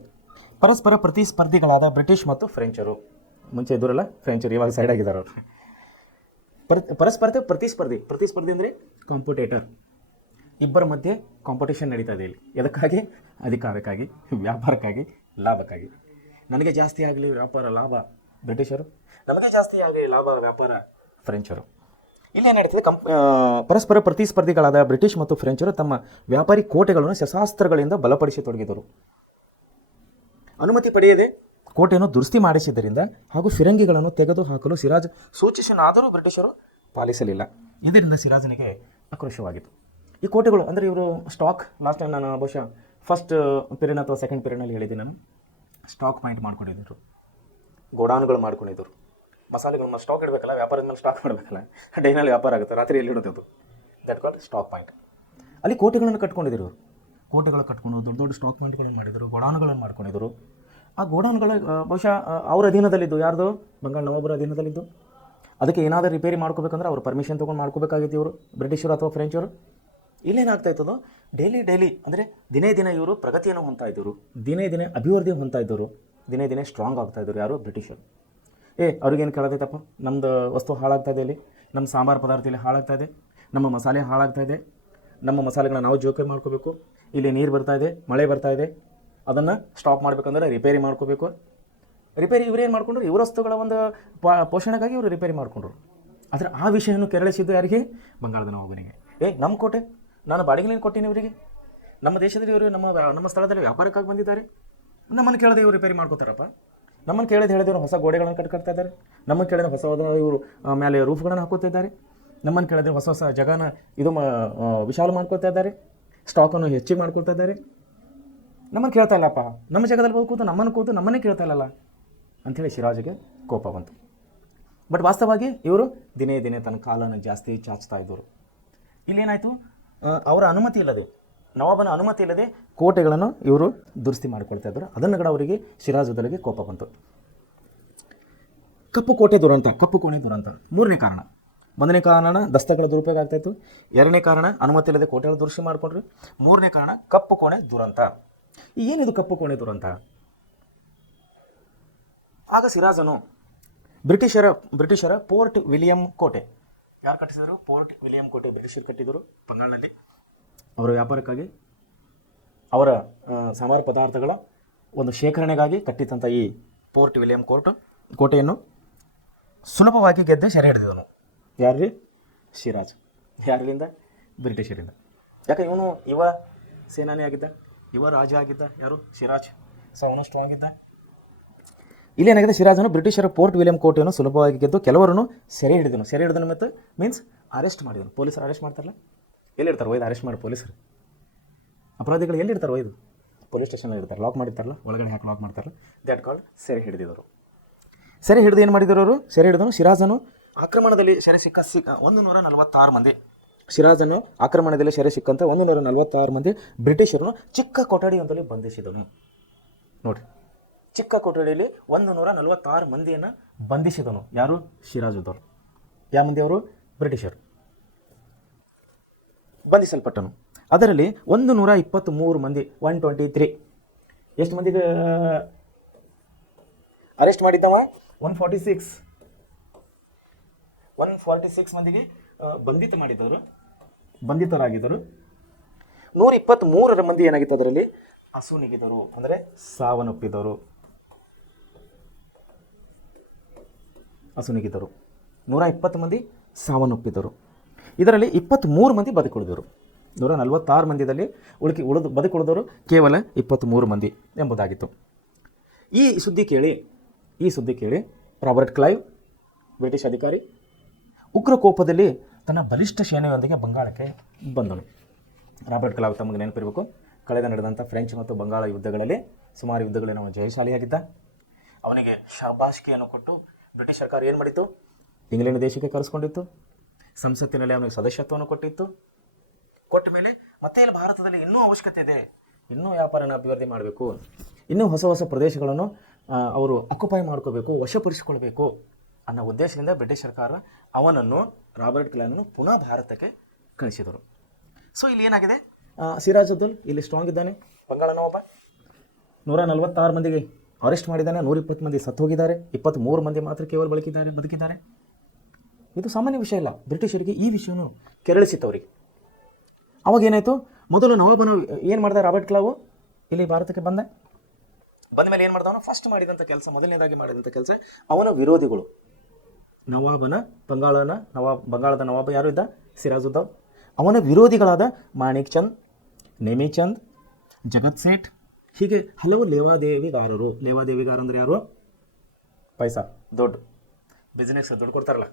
ಪರಸ್ಪರ ಪ್ರತಿಸ್ಪರ್ಧಿಗಳಾದ ಬ್ರಿಟಿಷ್ ಮತ್ತು ಫ್ರೆಂಚರು. ಮುಂಚೆ ಇದ್ದರಲ್ಲ ಫ್ರೆಂಚರು, ಇವಾಗ ಸೈಡ್ ಆಗಿದ್ದಾರೆ ಅವರು. ಪರಸ್ಪರ ಪ್ರತಿಸ್ಪರ್ಧಿ ಅಂದರೆ ಕಾಂಪಿಟೇಟರ್. ಇಬ್ಬರ ಮಧ್ಯೆ ಕಾಂಪಿಟೇಷನ್ ನಡೀತಾ ಇದೆ ಇಲ್ಲಿ. ಎದಕ್ಕಾಗಿ? ಅಧಿಕಾರಕ್ಕಾಗಿ, ವ್ಯಾಪಾರಕ್ಕಾಗಿ, ಲಾಭಕ್ಕಾಗಿ. ನನಗೆ ಜಾಸ್ತಿ ಆಗಲಿ ವ್ಯಾಪಾರ ಲಾಭ ಬ್ರಿಟಿಷರು, ನಮಗೆ ಜಾಸ್ತಿ ಆಗಲಿ ಲಾಭ ವ್ಯಾಪಾರ ಫ್ರೆಂಚರು. ಇಲ್ಲಿ ಏನು ನಡೀತಿದೆ? ಪರಸ್ಪರ ಪ್ರತಿಸ್ಪರ್ಧಿಗಳಾದ ಬ್ರಿಟಿಷ್ ಮತ್ತು ಫ್ರೆಂಚರು ತಮ್ಮ ವ್ಯಾಪಾರಿ ಕೋಟೆಗಳನ್ನು ಶಸ್ತ್ರಾಸ್ತ್ರಗಳಿಂದ ಬಲಪಡಿಸತೊಡಗಿದರು. ಅನುಮತಿ ಪಡೆಯದೆ ಕೋಟೆಯನ್ನು ದುರಸ್ತಿ ಮಾಡಿಸಿದ್ದರಿಂದ ಹಾಗೂ ಫಿರಂಗಿಗಳನ್ನು ತೆಗೆದು ಹಾಕಲು ಸಿರಾಜ್ ಸೂಚಿಸಿನಾದರೂ ಬ್ರಿಟಿಷರು ಪಾಲಿಸಲಿಲ್ಲ. ಇದರಿಂದ ಸಿರಾಜನಿಗೆ ಆಕ್ರೋಶವಾಗಿತ್ತು. ಈ ಕೋಟೆಗಳು ಅಂದರೆ ಇವರು ಸ್ಟಾಕ್, ಲಾಸ್ಟ್ ಟೈಮ್ ನಾನು ಬಹುಶಃ ಫಸ್ಟ್ ಪೀರಿಯಡ್ ಅಥವಾ ಸೆಕೆಂಡ್ ಪೀರಿಯಡ್ನಲ್ಲಿ ಹೇಳಿದ್ದೀನಿ ನಾನು, ಸ್ಟಾಕ್ ಪಾಯಿಂಟ್ ಮಾಡ್ಕೊಂಡಿದ್ದರು, ಗೋಡಾನುಗಳು ಮಾಡ್ಕೊಂಡಿದ್ದರು. ಮಸಾಲೆಗಳು ಸ್ಟಾಕ್ ಇಡಬೇಕಲ್ಲ, ವ್ಯಾಪಾರದ ಮೇಲೆ ಸ್ಟಾಕ್ ಮಾಡಬೇಕಲ್ಲ, ಡೈನಲ್ಲಿ ವ್ಯಾಪಾರ ಆಗುತ್ತೆ, ರಾತ್ರಿ ಎಲ್ಲಿ ಇಡುತ್ತೆ ಅದು. That called stock point. ಅಲ್ಲಿ ಕೋಟೆಗಳನ್ನು ಕಟ್ಕೊಂಡಿದ್ರು. ಕೋಟೆಗಳು ಕಟ್ಕೊಂಡು ದೊಡ್ಡ ದೊಡ್ಡ ಸ್ಟಾಕ್ ಪಾಯಿಂಟ್ಗಳನ್ನು ಮಾಡಿದರು, ಗೋಡಾನುಗಳನ್ನು ಮಾಡ್ಕೊಂಡಿದ್ದರು. ಆ ಗೋಡೌನ್ಗಳು ಬಹುಶಃ ಅವ್ರ ಅಧೀನದಲ್ಲಿದ್ದು, ಯಾರ್ದು? ಬಂಗಾಳ ನವಾಬರ ಅಧೀನದಲ್ಲಿದ್ದು. ಅದಕ್ಕೆ ಏನಾದರೂ ರಿಪೇರಿ ಮಾಡ್ಕೋಬೇಕಂದ್ರೆ ಅವ್ರು ಪರ್ಮಿಷನ್ ತೊಗೊಂಡು ಮಾಡ್ಕೋಬೇಕಾಗಿತ್ತು ಇವರು, ಬ್ರಿಟಿಷರು ಅಥವಾ ಫ್ರೆಂಚರು. ಇಲ್ಲೇನಾಗ್ತಾ ಇತ್ತದೋ, ಡೈಲಿ ಅಂದರೆ ದಿನೇ ದಿನ ಇವರು ಪ್ರಗತಿಯನ್ನು ಹೊಂದ್ತಾ ಇದ್ದರು, ದಿನೇ ದಿನೇ ಅಭಿವೃದ್ಧಿ ಹೊಂದ್ತಾ ಇದ್ದರು, ದಿನೇ ದಿನೇ ಸ್ಟ್ರಾಂಗ್ ಆಗ್ತಾಯಿದ್ರು. ಯಾರು? ಬ್ರಿಟಿಷರು. ಅವ್ರಿಗೇನು ಕೇಳೋದೈತಪ್ಪ, ನಮ್ಮದು ವಸ್ತು ಹಾಳಾಗ್ತಾ ಇದೆ, ಇಲ್ಲಿ ನಮ್ಮ ಸಾಂಬಾರು ಪದಾರ್ಥ ಇಲ್ಲಿ ಹಾಳಾಗ್ತಾ ಇದೆ, ನಮ್ಮ ಮಸಾಲೆ ಹಾಳಾಗ್ತಾ ಇದೆ, ನಮ್ಮ ಮಸಾಲೆಗಳನ್ನ ನಾವು ಜೋಕೆ ಮಾಡ್ಕೋಬೇಕು, ಇಲ್ಲಿ ನೀರು ಬರ್ತಾ ಇದೆ, ಮಳೆ ಬರ್ತಾ ಇದೆ, ಅದನ್ನು ಸ್ಟಾಪ್ ಮಾಡಬೇಕಂದ್ರೆ ರಿಪೇರಿ ಮಾಡ್ಕೋಬೇಕು. ರಿಪೇರಿ ಇವರೇನು ಮಾಡ್ಕೊಂಡ್ರು? ಇವರ ವಸ್ತುಗಳ ಒಂದು ಪೋಷಣೆಗಾಗಿ ಇವರು ರಿಪೇರಿ ಮಾಡಿಕೊಂಡ್ರು. ಆದರೆ ಆ ವಿಷಯವನ್ನು ಕೆರಳಿಸಿದ್ದು ಯಾರಿಗೆ? ಬಂಗಾಳದ ನವಾಬನಿಗೆ. ನಮ್ಮ ಕೋಟೆ ನಾನು ಬಾಡಿಗೆ ಕೊಟ್ಟೀನಿ ಇವರಿಗೆ, ನಮ್ಮ ದೇಶದಲ್ಲಿ ಇವರು ನಮ್ಮ ಸ್ಥಳದಲ್ಲಿ ವ್ಯಾಪಾರಕ್ಕಾಗಿ ಬಂದಿದ್ದಾರೆ, ನಮ್ಮನ್ನು ಕೇಳದೆ ಇವರು ರಿಪೇರಿ ಮಾಡ್ಕೋತಾರಪ್ಪ. ನಮ್ಮನ್ನು ಕೇಳದೆ ಹೇಳಿದವರು ಹೊಸ ಗೋಡೆಗಳನ್ನು ಕಟ್ಕೊಳ್ತಾ ಇದ್ದಾರೆ, ನಮ್ಮನ್ನು ಕೇಳಿದ ಹೊಸ ಇವರು ಮೇಲೆ ರೂಫ್ಗಳನ್ನು ಹಾಕೋತಿದ್ದಾರೆ, ನಮ್ಮನ್ನು ಕೇಳಿದ್ರೆ ಹೊಸ ಹೊಸ ಜಾಗನ ಇದು ವಿಶಾಲ ಮಾಡ್ಕೊಳ್ತಾ ಇದ್ದಾರೆ, ಸ್ಟಾಕನ್ನು ಹೆಚ್ಚಿಗೆ ಮಾಡ್ಕೊಳ್ತಾ ಇದ್ದಾರೆ. ನಮ್ಮನ್ನು ಕೇಳ್ತಾ ಇಲ್ಲಪ್ಪ, ನಮ್ಮ ಜಾಗದಲ್ಲಿ ಕೂತು ನಮ್ಮನ್ನೇ ಕೇಳ್ತಾ ಇಲ್ಲಲ್ಲ ಅಂಥೇಳಿ ಸಿರಾಜ್ಗೆ ಕೋಪ ಬಂತು. ಬಟ್ ವಾಸ್ತವವಾಗಿ ಇವರು ದಿನೇ ದಿನೇ ತನ್ನ ಕಾಲನ್ನು ಜಾಸ್ತಿ ಚಾಚ್ತಾ ಇದ್ದರು. ಇಲ್ಲೇನಾಯಿತು, ಅವರ ಅನುಮತಿ ಇಲ್ಲದೆ, ನವಾಬನ ಅನುಮತಿ ಇಲ್ಲದೆ ಕೋಟೆಗಳನ್ನು ಇವರು ದುರಸ್ತಿ ಮಾಡಿಕೊಳ್ತಾ ಇದ್ದರು. ಅದನ್ನು ಕೂಡ ಅವರಿಗೆ ಸಿರಾಜುದ್ದೌಲಾಗೆ ಕೋಪ ಬಂತು. ಕಪ್ಪು ಕೋಟೆ ದುರಂತ, ಕಪ್ಪು ಕೋಣೆ ದುರಂತ. ಮೂರನೇ ಕಾರಣ, ಒಂದನೇ ಕಾರಣ ದಸ್ತಗಳ ದುರುಪಯೋಗ ಆಗ್ತಾಯಿತ್ತು, ಎರಡನೇ ಕಾರಣ ಅನುಮತಿ ಇಲ್ಲದೆ ಕೋಟೆಗಳು ದುರಸ್ತಿ ಮಾಡಿಕೊಂಡ್ರು, ಮೂರನೇ ಕಾರಣ ಕಪ್ಪು ಕೋಣೆ ದುರಂತ. ಏನಿದು ಕಪ್ಪು ಕೋಣೆ ದುರಂತ? ಆಗ ಸಿರಾಜನು ಬ್ರಿಟಿಷರ ಪೋರ್ಟ್ ವಿಲಿಯಂ ಕೋಟೆ, ಯಾರು ಕಟ್ಟಿಸಿದರು? ಪೋರ್ಟ್ ವಿಲಿಯಂ ಕೋಟೆ ಬ್ರಿಟಿಷರು ಕಟ್ಟಿದರು ಬಂಗಾಳನಲ್ಲಿ. ಅವರ ವ್ಯಾಪಾರಕ್ಕಾಗಿ, ಅವರ ಸಾಂಬಾರು ಪದಾರ್ಥಗಳ ಒಂದು ಶೇಖರಣೆಗಾಗಿ ಕಟ್ಟಿದಂಥ ಈ ಪೋರ್ಟ್ ವಿಲಿಯಂ ಕೋಟೆಯನ್ನು ಸುಲಭವಾಗಿ ಗೆದ್ದೆ ಸೆರೆ ಹಿಡಿದವನು ಯಾರು? ಸಿರಾಜ್. ಯಾರಿಂದ? ಬ್ರಿಟಿಷರಿಂದ. ಯಾಕೆ ಇವನು ಯುವ ಸೇನಾನಿ ಆಗಿದ್ದ, ಯುವ ರಾಜ ಆಗಿದ್ದ. ಯಾರು? ಸಿರಾಜ್. ಸೊ ಅವನು ಸ್ಟ್ರಾಂಗ್ ಇದ್ದ. ಇಲ್ಲೇನಾಗಿದೆ, ಸಿರಾಜನು ಬ್ರಿಟಿಷರ ಪೋರ್ಟ್ ವಿಲಿಯಂ ಕೋಟೆಯನ್ನು ಸುಲಭವಾಗಿ ಗೆದ್ದು ಕೆಲವರನ್ನು ಸೆರೆ ಹಿಡಿದನು ಮತ್ತು ಮೀನ್ಸ್ ಅರೆಸ್ಟ್ ಮಾಡಿದನು. ಪೊಲೀಸರು ಅರೆಸ್ಟ್ ಮಾಡ್ತಾರಲ್ಲ, ಎಲ್ಲಿರ್ತಾರೆ ಒಯ್ದು ಅರೆಸ್ಟ್ ಮಾಡಿ ಪೊಲೀಸರು? ಅಪರಾಧಿಗಳು ಎಲ್ಲಿರ್ತಾರೆ ಒಯ್ದು? ಪೊಲೀಸ್ ಸ್ಟೇಷನಲ್ಲಿ ಇರ್ತಾರೆ, ಲಾಕ್ ಮಾಡಿರ್ತಾರಲ್ಲ, ಒಳಗಡೆ ಹಾಕಿ ಲಾಕ್ ಮಾಡ್ತಾರಲ್ಲ, ದ್ಯಾಟ್ ಕಾಲ್ಡ್ ಸೆರೆ ಹಿಡಿದಿದ್ದರು. ಸೆರೆ ಹಿಡಿದು ಏನು ಮಾಡಿದರು ಅವರು? ಸೆರೆ ಹಿಡಿದನು. ಸಿರಾಜನು ಆಕ್ರಮಣದಲ್ಲಿ ಸೆರೆ ಸಿಕ್ಕ 146 ಮಂದಿ, ಸಿರಾಜನು ಆಕ್ರಮಣದಲ್ಲಿ ಸೆರೆ ಸಿಕ್ಕಂಥ 146 ಮಂದಿ ಬ್ರಿಟಿಷರನ್ನು ಚಿಕ್ಕ ಕೊಠಡಿಯೊಂದರಲ್ಲಿ ಬಂಧಿಸಿದನು. ನೋಡಿರಿ, ಚಿಕ್ಕ ಕೊಠಡಿಯಲ್ಲಿ 146 ಮಂದಿಯನ್ನು ಬಂಧಿಸಿದನು. ಯಾರು? ಸಿರಾಜುದ್ದೌಲ. ಯಾವ ಮಂದಿ ಅವರು? ಬ್ರಿಟಿಷರು. ಬಂಧಿಸಲ್ಪಟ್ಟನು. ಅದರಲ್ಲಿ 123 ಮಂದಿ, 123, ಎಷ್ಟು ಮಂದಿಗೆ ಅರೆಸ್ಟ್ ಮಾಡಿದ್ದವ? 146 ಮಂದಿಗೆ ಬಂಧಿತರಾಗಿದ್ದರು. 123 ಮಂದಿ ಏನಾಗಿತ್ತು ಅದರಲ್ಲಿ? ಅಸುನೀಗಿದರು, ಅಂದರೆ ಸಾವನ್ನಪ್ಪಿದರು. 120 ಮಂದಿ ಸಾವನ್ನಪ್ಪಿದರು. ಇದರಲ್ಲಿ 23 ಮಂದಿ ಬದುಕುಳಿದರು. 146 ಮಂದಿಯಲ್ಲಿ ಬದುಕುಳಿದವರು ಕೇವಲ 23 ಮಂದಿ ಎಂಬುದಾಗಿತ್ತು. ಈ ಸುದ್ದಿ ಕೇಳಿ ರಾಬರ್ಟ್ ಕ್ಲೈವ್, ಬ್ರಿಟಿಷ್ ಅಧಿಕಾರಿ, ಉಗ್ರ ಕೋಪದಲ್ಲಿ ತನ್ನ ಬಲಿಷ್ಠ ಸೇನೆಯೊಂದಿಗೆ ಬಂಗಾಳಕ್ಕೆ ಬಂದನು. ರಾಬರ್ಟ್ ಕ್ಲೈವ್ ತಮಗೆ ನೆನಪಿರಬೇಕು, ನಡೆದಂಥ ಫ್ರೆಂಚ್ ಮತ್ತು ಬಂಗಾಳ ಯುದ್ಧಗಳಲ್ಲಿ ಸುಮಾರು ಯುದ್ಧಗಳಲ್ಲಿ ಅವನು ಜಯಶಾಲಿಯಾಗಿದ್ದ. ಅವನಿಗೆ ಶಾಬಾಷ್ಕಿಯನ್ನು ಕೊಟ್ಟು ಬ್ರಿಟಿಷ್ ಸರ್ಕಾರ ಏನು ಮಾಡಿತ್ತು? ಇಂಗ್ಲೆಂಡ್ ದೇಶಕ್ಕೆ ಕರೆಸ್ಕೊಂಡಿತ್ತು. ಸಂಸತ್ತಿನಲ್ಲಿ ಅವನಿಗೆ ಸದಸ್ಯತ್ವವನ್ನು ಕೊಟ್ಟಿತ್ತು. ಕೊಟ್ಟ ಮೇಲೆ ಮತ್ತೆ ಇಲ್ಲಿ ಭಾರತದಲ್ಲಿ ಇನ್ನೂ ಅವಶ್ಯಕತೆ ಇದೆ, ಇನ್ನೂ ವ್ಯಾಪಾರನ ಅಭಿವೃದ್ಧಿ ಮಾಡಬೇಕು, ಇನ್ನೂ ಹೊಸ ಹೊಸ ಪ್ರದೇಶಗಳನ್ನು ಅವರು ಆಕ್ಯುಪೈ ಮಾಡ್ಕೋಬೇಕು, ವಶಪಡಿಸಿಕೊಳ್ಬೇಕು ಅನ್ನೋ ಉದ್ದೇಶದಿಂದ ಬ್ರಿಟಿಷ್ ಸರ್ಕಾರ ಅವನನ್ನು, ರಾಬರ್ಟ್ ಕ್ಲೈವ್ನನ್ನು ಪುನಃ ಭಾರತಕ್ಕೆ ಕಳಿಸಿದರು. ಸೊ ಇಲ್ಲಿ ಏನಾಗಿದೆ, ಸಿರಾಜುದ್ದೌಲ ಇಲ್ಲಿ ಸ್ಟ್ರಾಂಗ್ ಇದ್ದಾನೆ, ಬಂಗಾಳ ನವಾಬ 146 ಮಂದಿಗೆ ಅರೆಸ್ಟ್ ಮಾಡಿದ್ದಾನೆ, 120 ಮಂದಿ ಸತ್ತು ಹೋಗಿದ್ದಾರೆ, 23 ಮಂದಿ ಮಾತ್ರ ಕೇವಲ ಬದುಕಿದ್ದಾರೆ. ಇದು ಸಾಮಾನ್ಯ ವಿಷಯ ಇಲ್ಲ. ಬ್ರಿಟಿಷರಿಗೆ ಈ ವಿಷಯವನ್ನು ಕೆರಳಿಸಿತ್ತು ಅವರಿಗೆ. ಅವಾಗ ಏನಾಯಿತು, ಮೊದಲು ನವಾಬನ ಏನು ಮಾಡ್ದ ರಾಬರ್ಟ್ ಕ್ಲೈವ್ ಇಲ್ಲಿ ಭಾರತಕ್ಕೆ ಬಂದ ಮೇಲೆ ಏನು ಮಾಡ್ದವನು? ಫಸ್ಟ್ ಮಾಡಿದಂಥ ಕೆಲಸ, ಮೊದಲನೇದಾಗಿ ಮಾಡಿದಂಥ ಕೆಲಸ, ಅವನ ವಿರೋಧಿಗಳು, ಬಂಗಾಳದ ನವಾಬ ಯಾರು ಇದ್ದ? ಸಿರಾಜುದ್ದೌಲ. ಅವನ ವಿರೋಧಿಗಳಾದ ಮಾಣಿಕ್ ಚಂದ್, ನೇಮಿ ಚಂದ್, ಜಗತ್ ಸೇಠ್, ಹೀಗೆ ಹಲವು ಲೇವಾದೇವಿಗಾರರು. ಲೇವಾದೇವಿಗಾರ ಅಂದರೆ ಯಾರು? ಪೈಸಾ, ದುಡ್ಡು, ಬಿಸ್ನೆಸ್, ದುಡ್ಡು ಕೊಡ್ತಾರಲ್ಲ,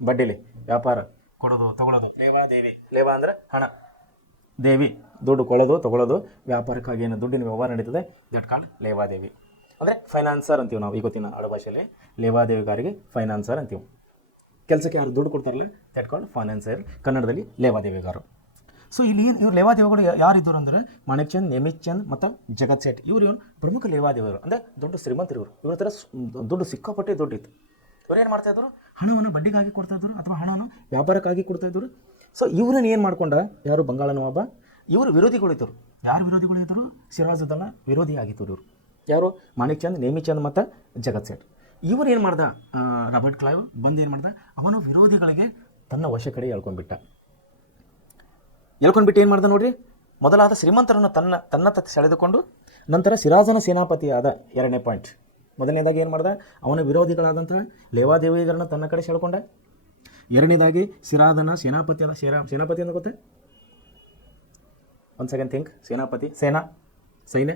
ಬಡ್ಡಿಲಿ ವ್ಯಾಪಾರ, ಕೊಡೋದು ತಗೊಳ್ಳೋದು. ಲೇವಾ ಅಂದರೆ ಹಣ, ದೇವಿ ದುಡ್ಡು ಕೊಳ್ಳೋದು ತಗೊಳ್ಳೋದು, ವ್ಯಾಪಾರಕ್ಕಾಗಿ ಏನು ದುಡ್ಡಿನ ವ್ಯವಹಾರ ನಡೀತದೆ, ದಟ್ ಕಾಲ್ಡ್ ಲೇವಾದೇವಿ. ಅಂದರೆ ಫೈನಾನ್ಸರ್ ಅಂತೀವಿ ನಾವು ಇವತ್ತಿನ ಆಡುಭಾಷೆಯಲ್ಲಿ. ಲೇವಾದೇವಿಗಾರಿಗೆ ಫೈನಾನ್ಸರ್ ಅಂತೀವಿ. ಕೆಲಸಕ್ಕೆ ಯಾರು ದುಡ್ಡು ಕೊಡ್ತಾರಲ್ಲ, ದಟ್ ಕಾಲ್ಡ್ ಫೈನಾನ್ಸರ್, ಕನ್ನಡದಲ್ಲಿ ಲೇವಾದೇವಿಗಾರರು. ಸೊ ಇಲ್ಲಿ ಇವ್ರು ಲೇವಾದೇವಿಗಳು ಯಾರಿದ್ದರು ಅಂದರೆ ಮಾಣಿಕ್ ಚಂದ್, ನೇಮಿತ್ ಚಂದ್ ಮತ್ತು ಜಗತ್ ಸೇಠ್ ಇವರು ಪ್ರಮುಖ ಲೇವಾದೇವಿಗಳು. ಅಂದರೆ ದೊಡ್ಡ ಶ್ರೀಮಂತರು ಇವ್ರ ಹತ್ರ ದುಡ್ಡು ಸಿಕ್ಕಾಪಟ್ಟೆ ದುಡ್ಡಿತ್ತು. ಇವ್ರು ಏನು ಮಾಡ್ತಾಯಿದ್ರು, ಹಣವನ್ನು ಬಡ್ಡಿಗಾಗಿ ಕೊಡ್ತಾಯಿದ್ರು ಅಥವಾ ಹಣವನ್ನು ವ್ಯಾಪಾರಕ್ಕಾಗಿ ಕೊಡ್ತಾಯಿದ್ರು. ಸೊ ಇವ್ರನ್ನ ಏನು ಮಾಡ್ಕೊಂಡ ಯಾರು ಬಂಗಾಳ ನವಾಬ, ಇವರು ವಿರೋಧಿಗಳಿದ್ದರು. ಯಾರು ವಿರೋಧಿಗಳಿದ್ದರು? ಸಿರಾಜುದ್ದೌಲಾ ವಿರೋಧಿ ಆಗಿದ್ದರು ಇವರು. ಯಾರು? ಮಾಣಿಕ್ ಚಂದ್, ನೇಮಿತ್ ಚಂದ್ ಮತ್ತು ಜಗತ್ ಸೇಠ್. ಇವರು ಏನು ಮಾಡ್ದ, ರಾಬರ್ಟ್ ಕ್ಲೈವ್ ಬಂದು ಏನು ಮಾಡ್ದ, ಅವನು ವಿರೋಧಿಗಳಿಗೆ ತನ್ನ ವಶ ಕಡೆ ಎಳ್ಕೊಂಡ್ಬಿಟ್ಟು ಏನು ಮಾಡ್ದ ನೋಡ್ರಿ, ಮೊದಲಾದ ಶ್ರೀಮಂತರನ್ನು ತನ್ನತ್ತ ಸೆಳೆದುಕೊಂಡು ನಂತರ ಸಿರಾಜನ ಸೇನಾಪತಿ ಆದ. ಎರಡನೇ ಪಾಯಿಂಟ್, ಮೊದಲನೇದಾಗಿ ಏನು ಮಾಡ್ದ, ಅವನ ವಿರೋಧಿಗಳಾದಂತಹ ಲೇವಾದೇವಿಗಳನ್ನ ತನ್ನ ಕಡೆ ಸೆಳ್ಕೊಂಡ. ಎರಡನೇದಾಗಿ ಸಿರಾಜನ ಸೇನಾಪತಿ ಆದ. ಸೇನಾಪತಿ ಅಂತ ಗೊತ್ತೇ? One second think. ಸೇನಾಪತಿ, ಸೈನ್ಯ,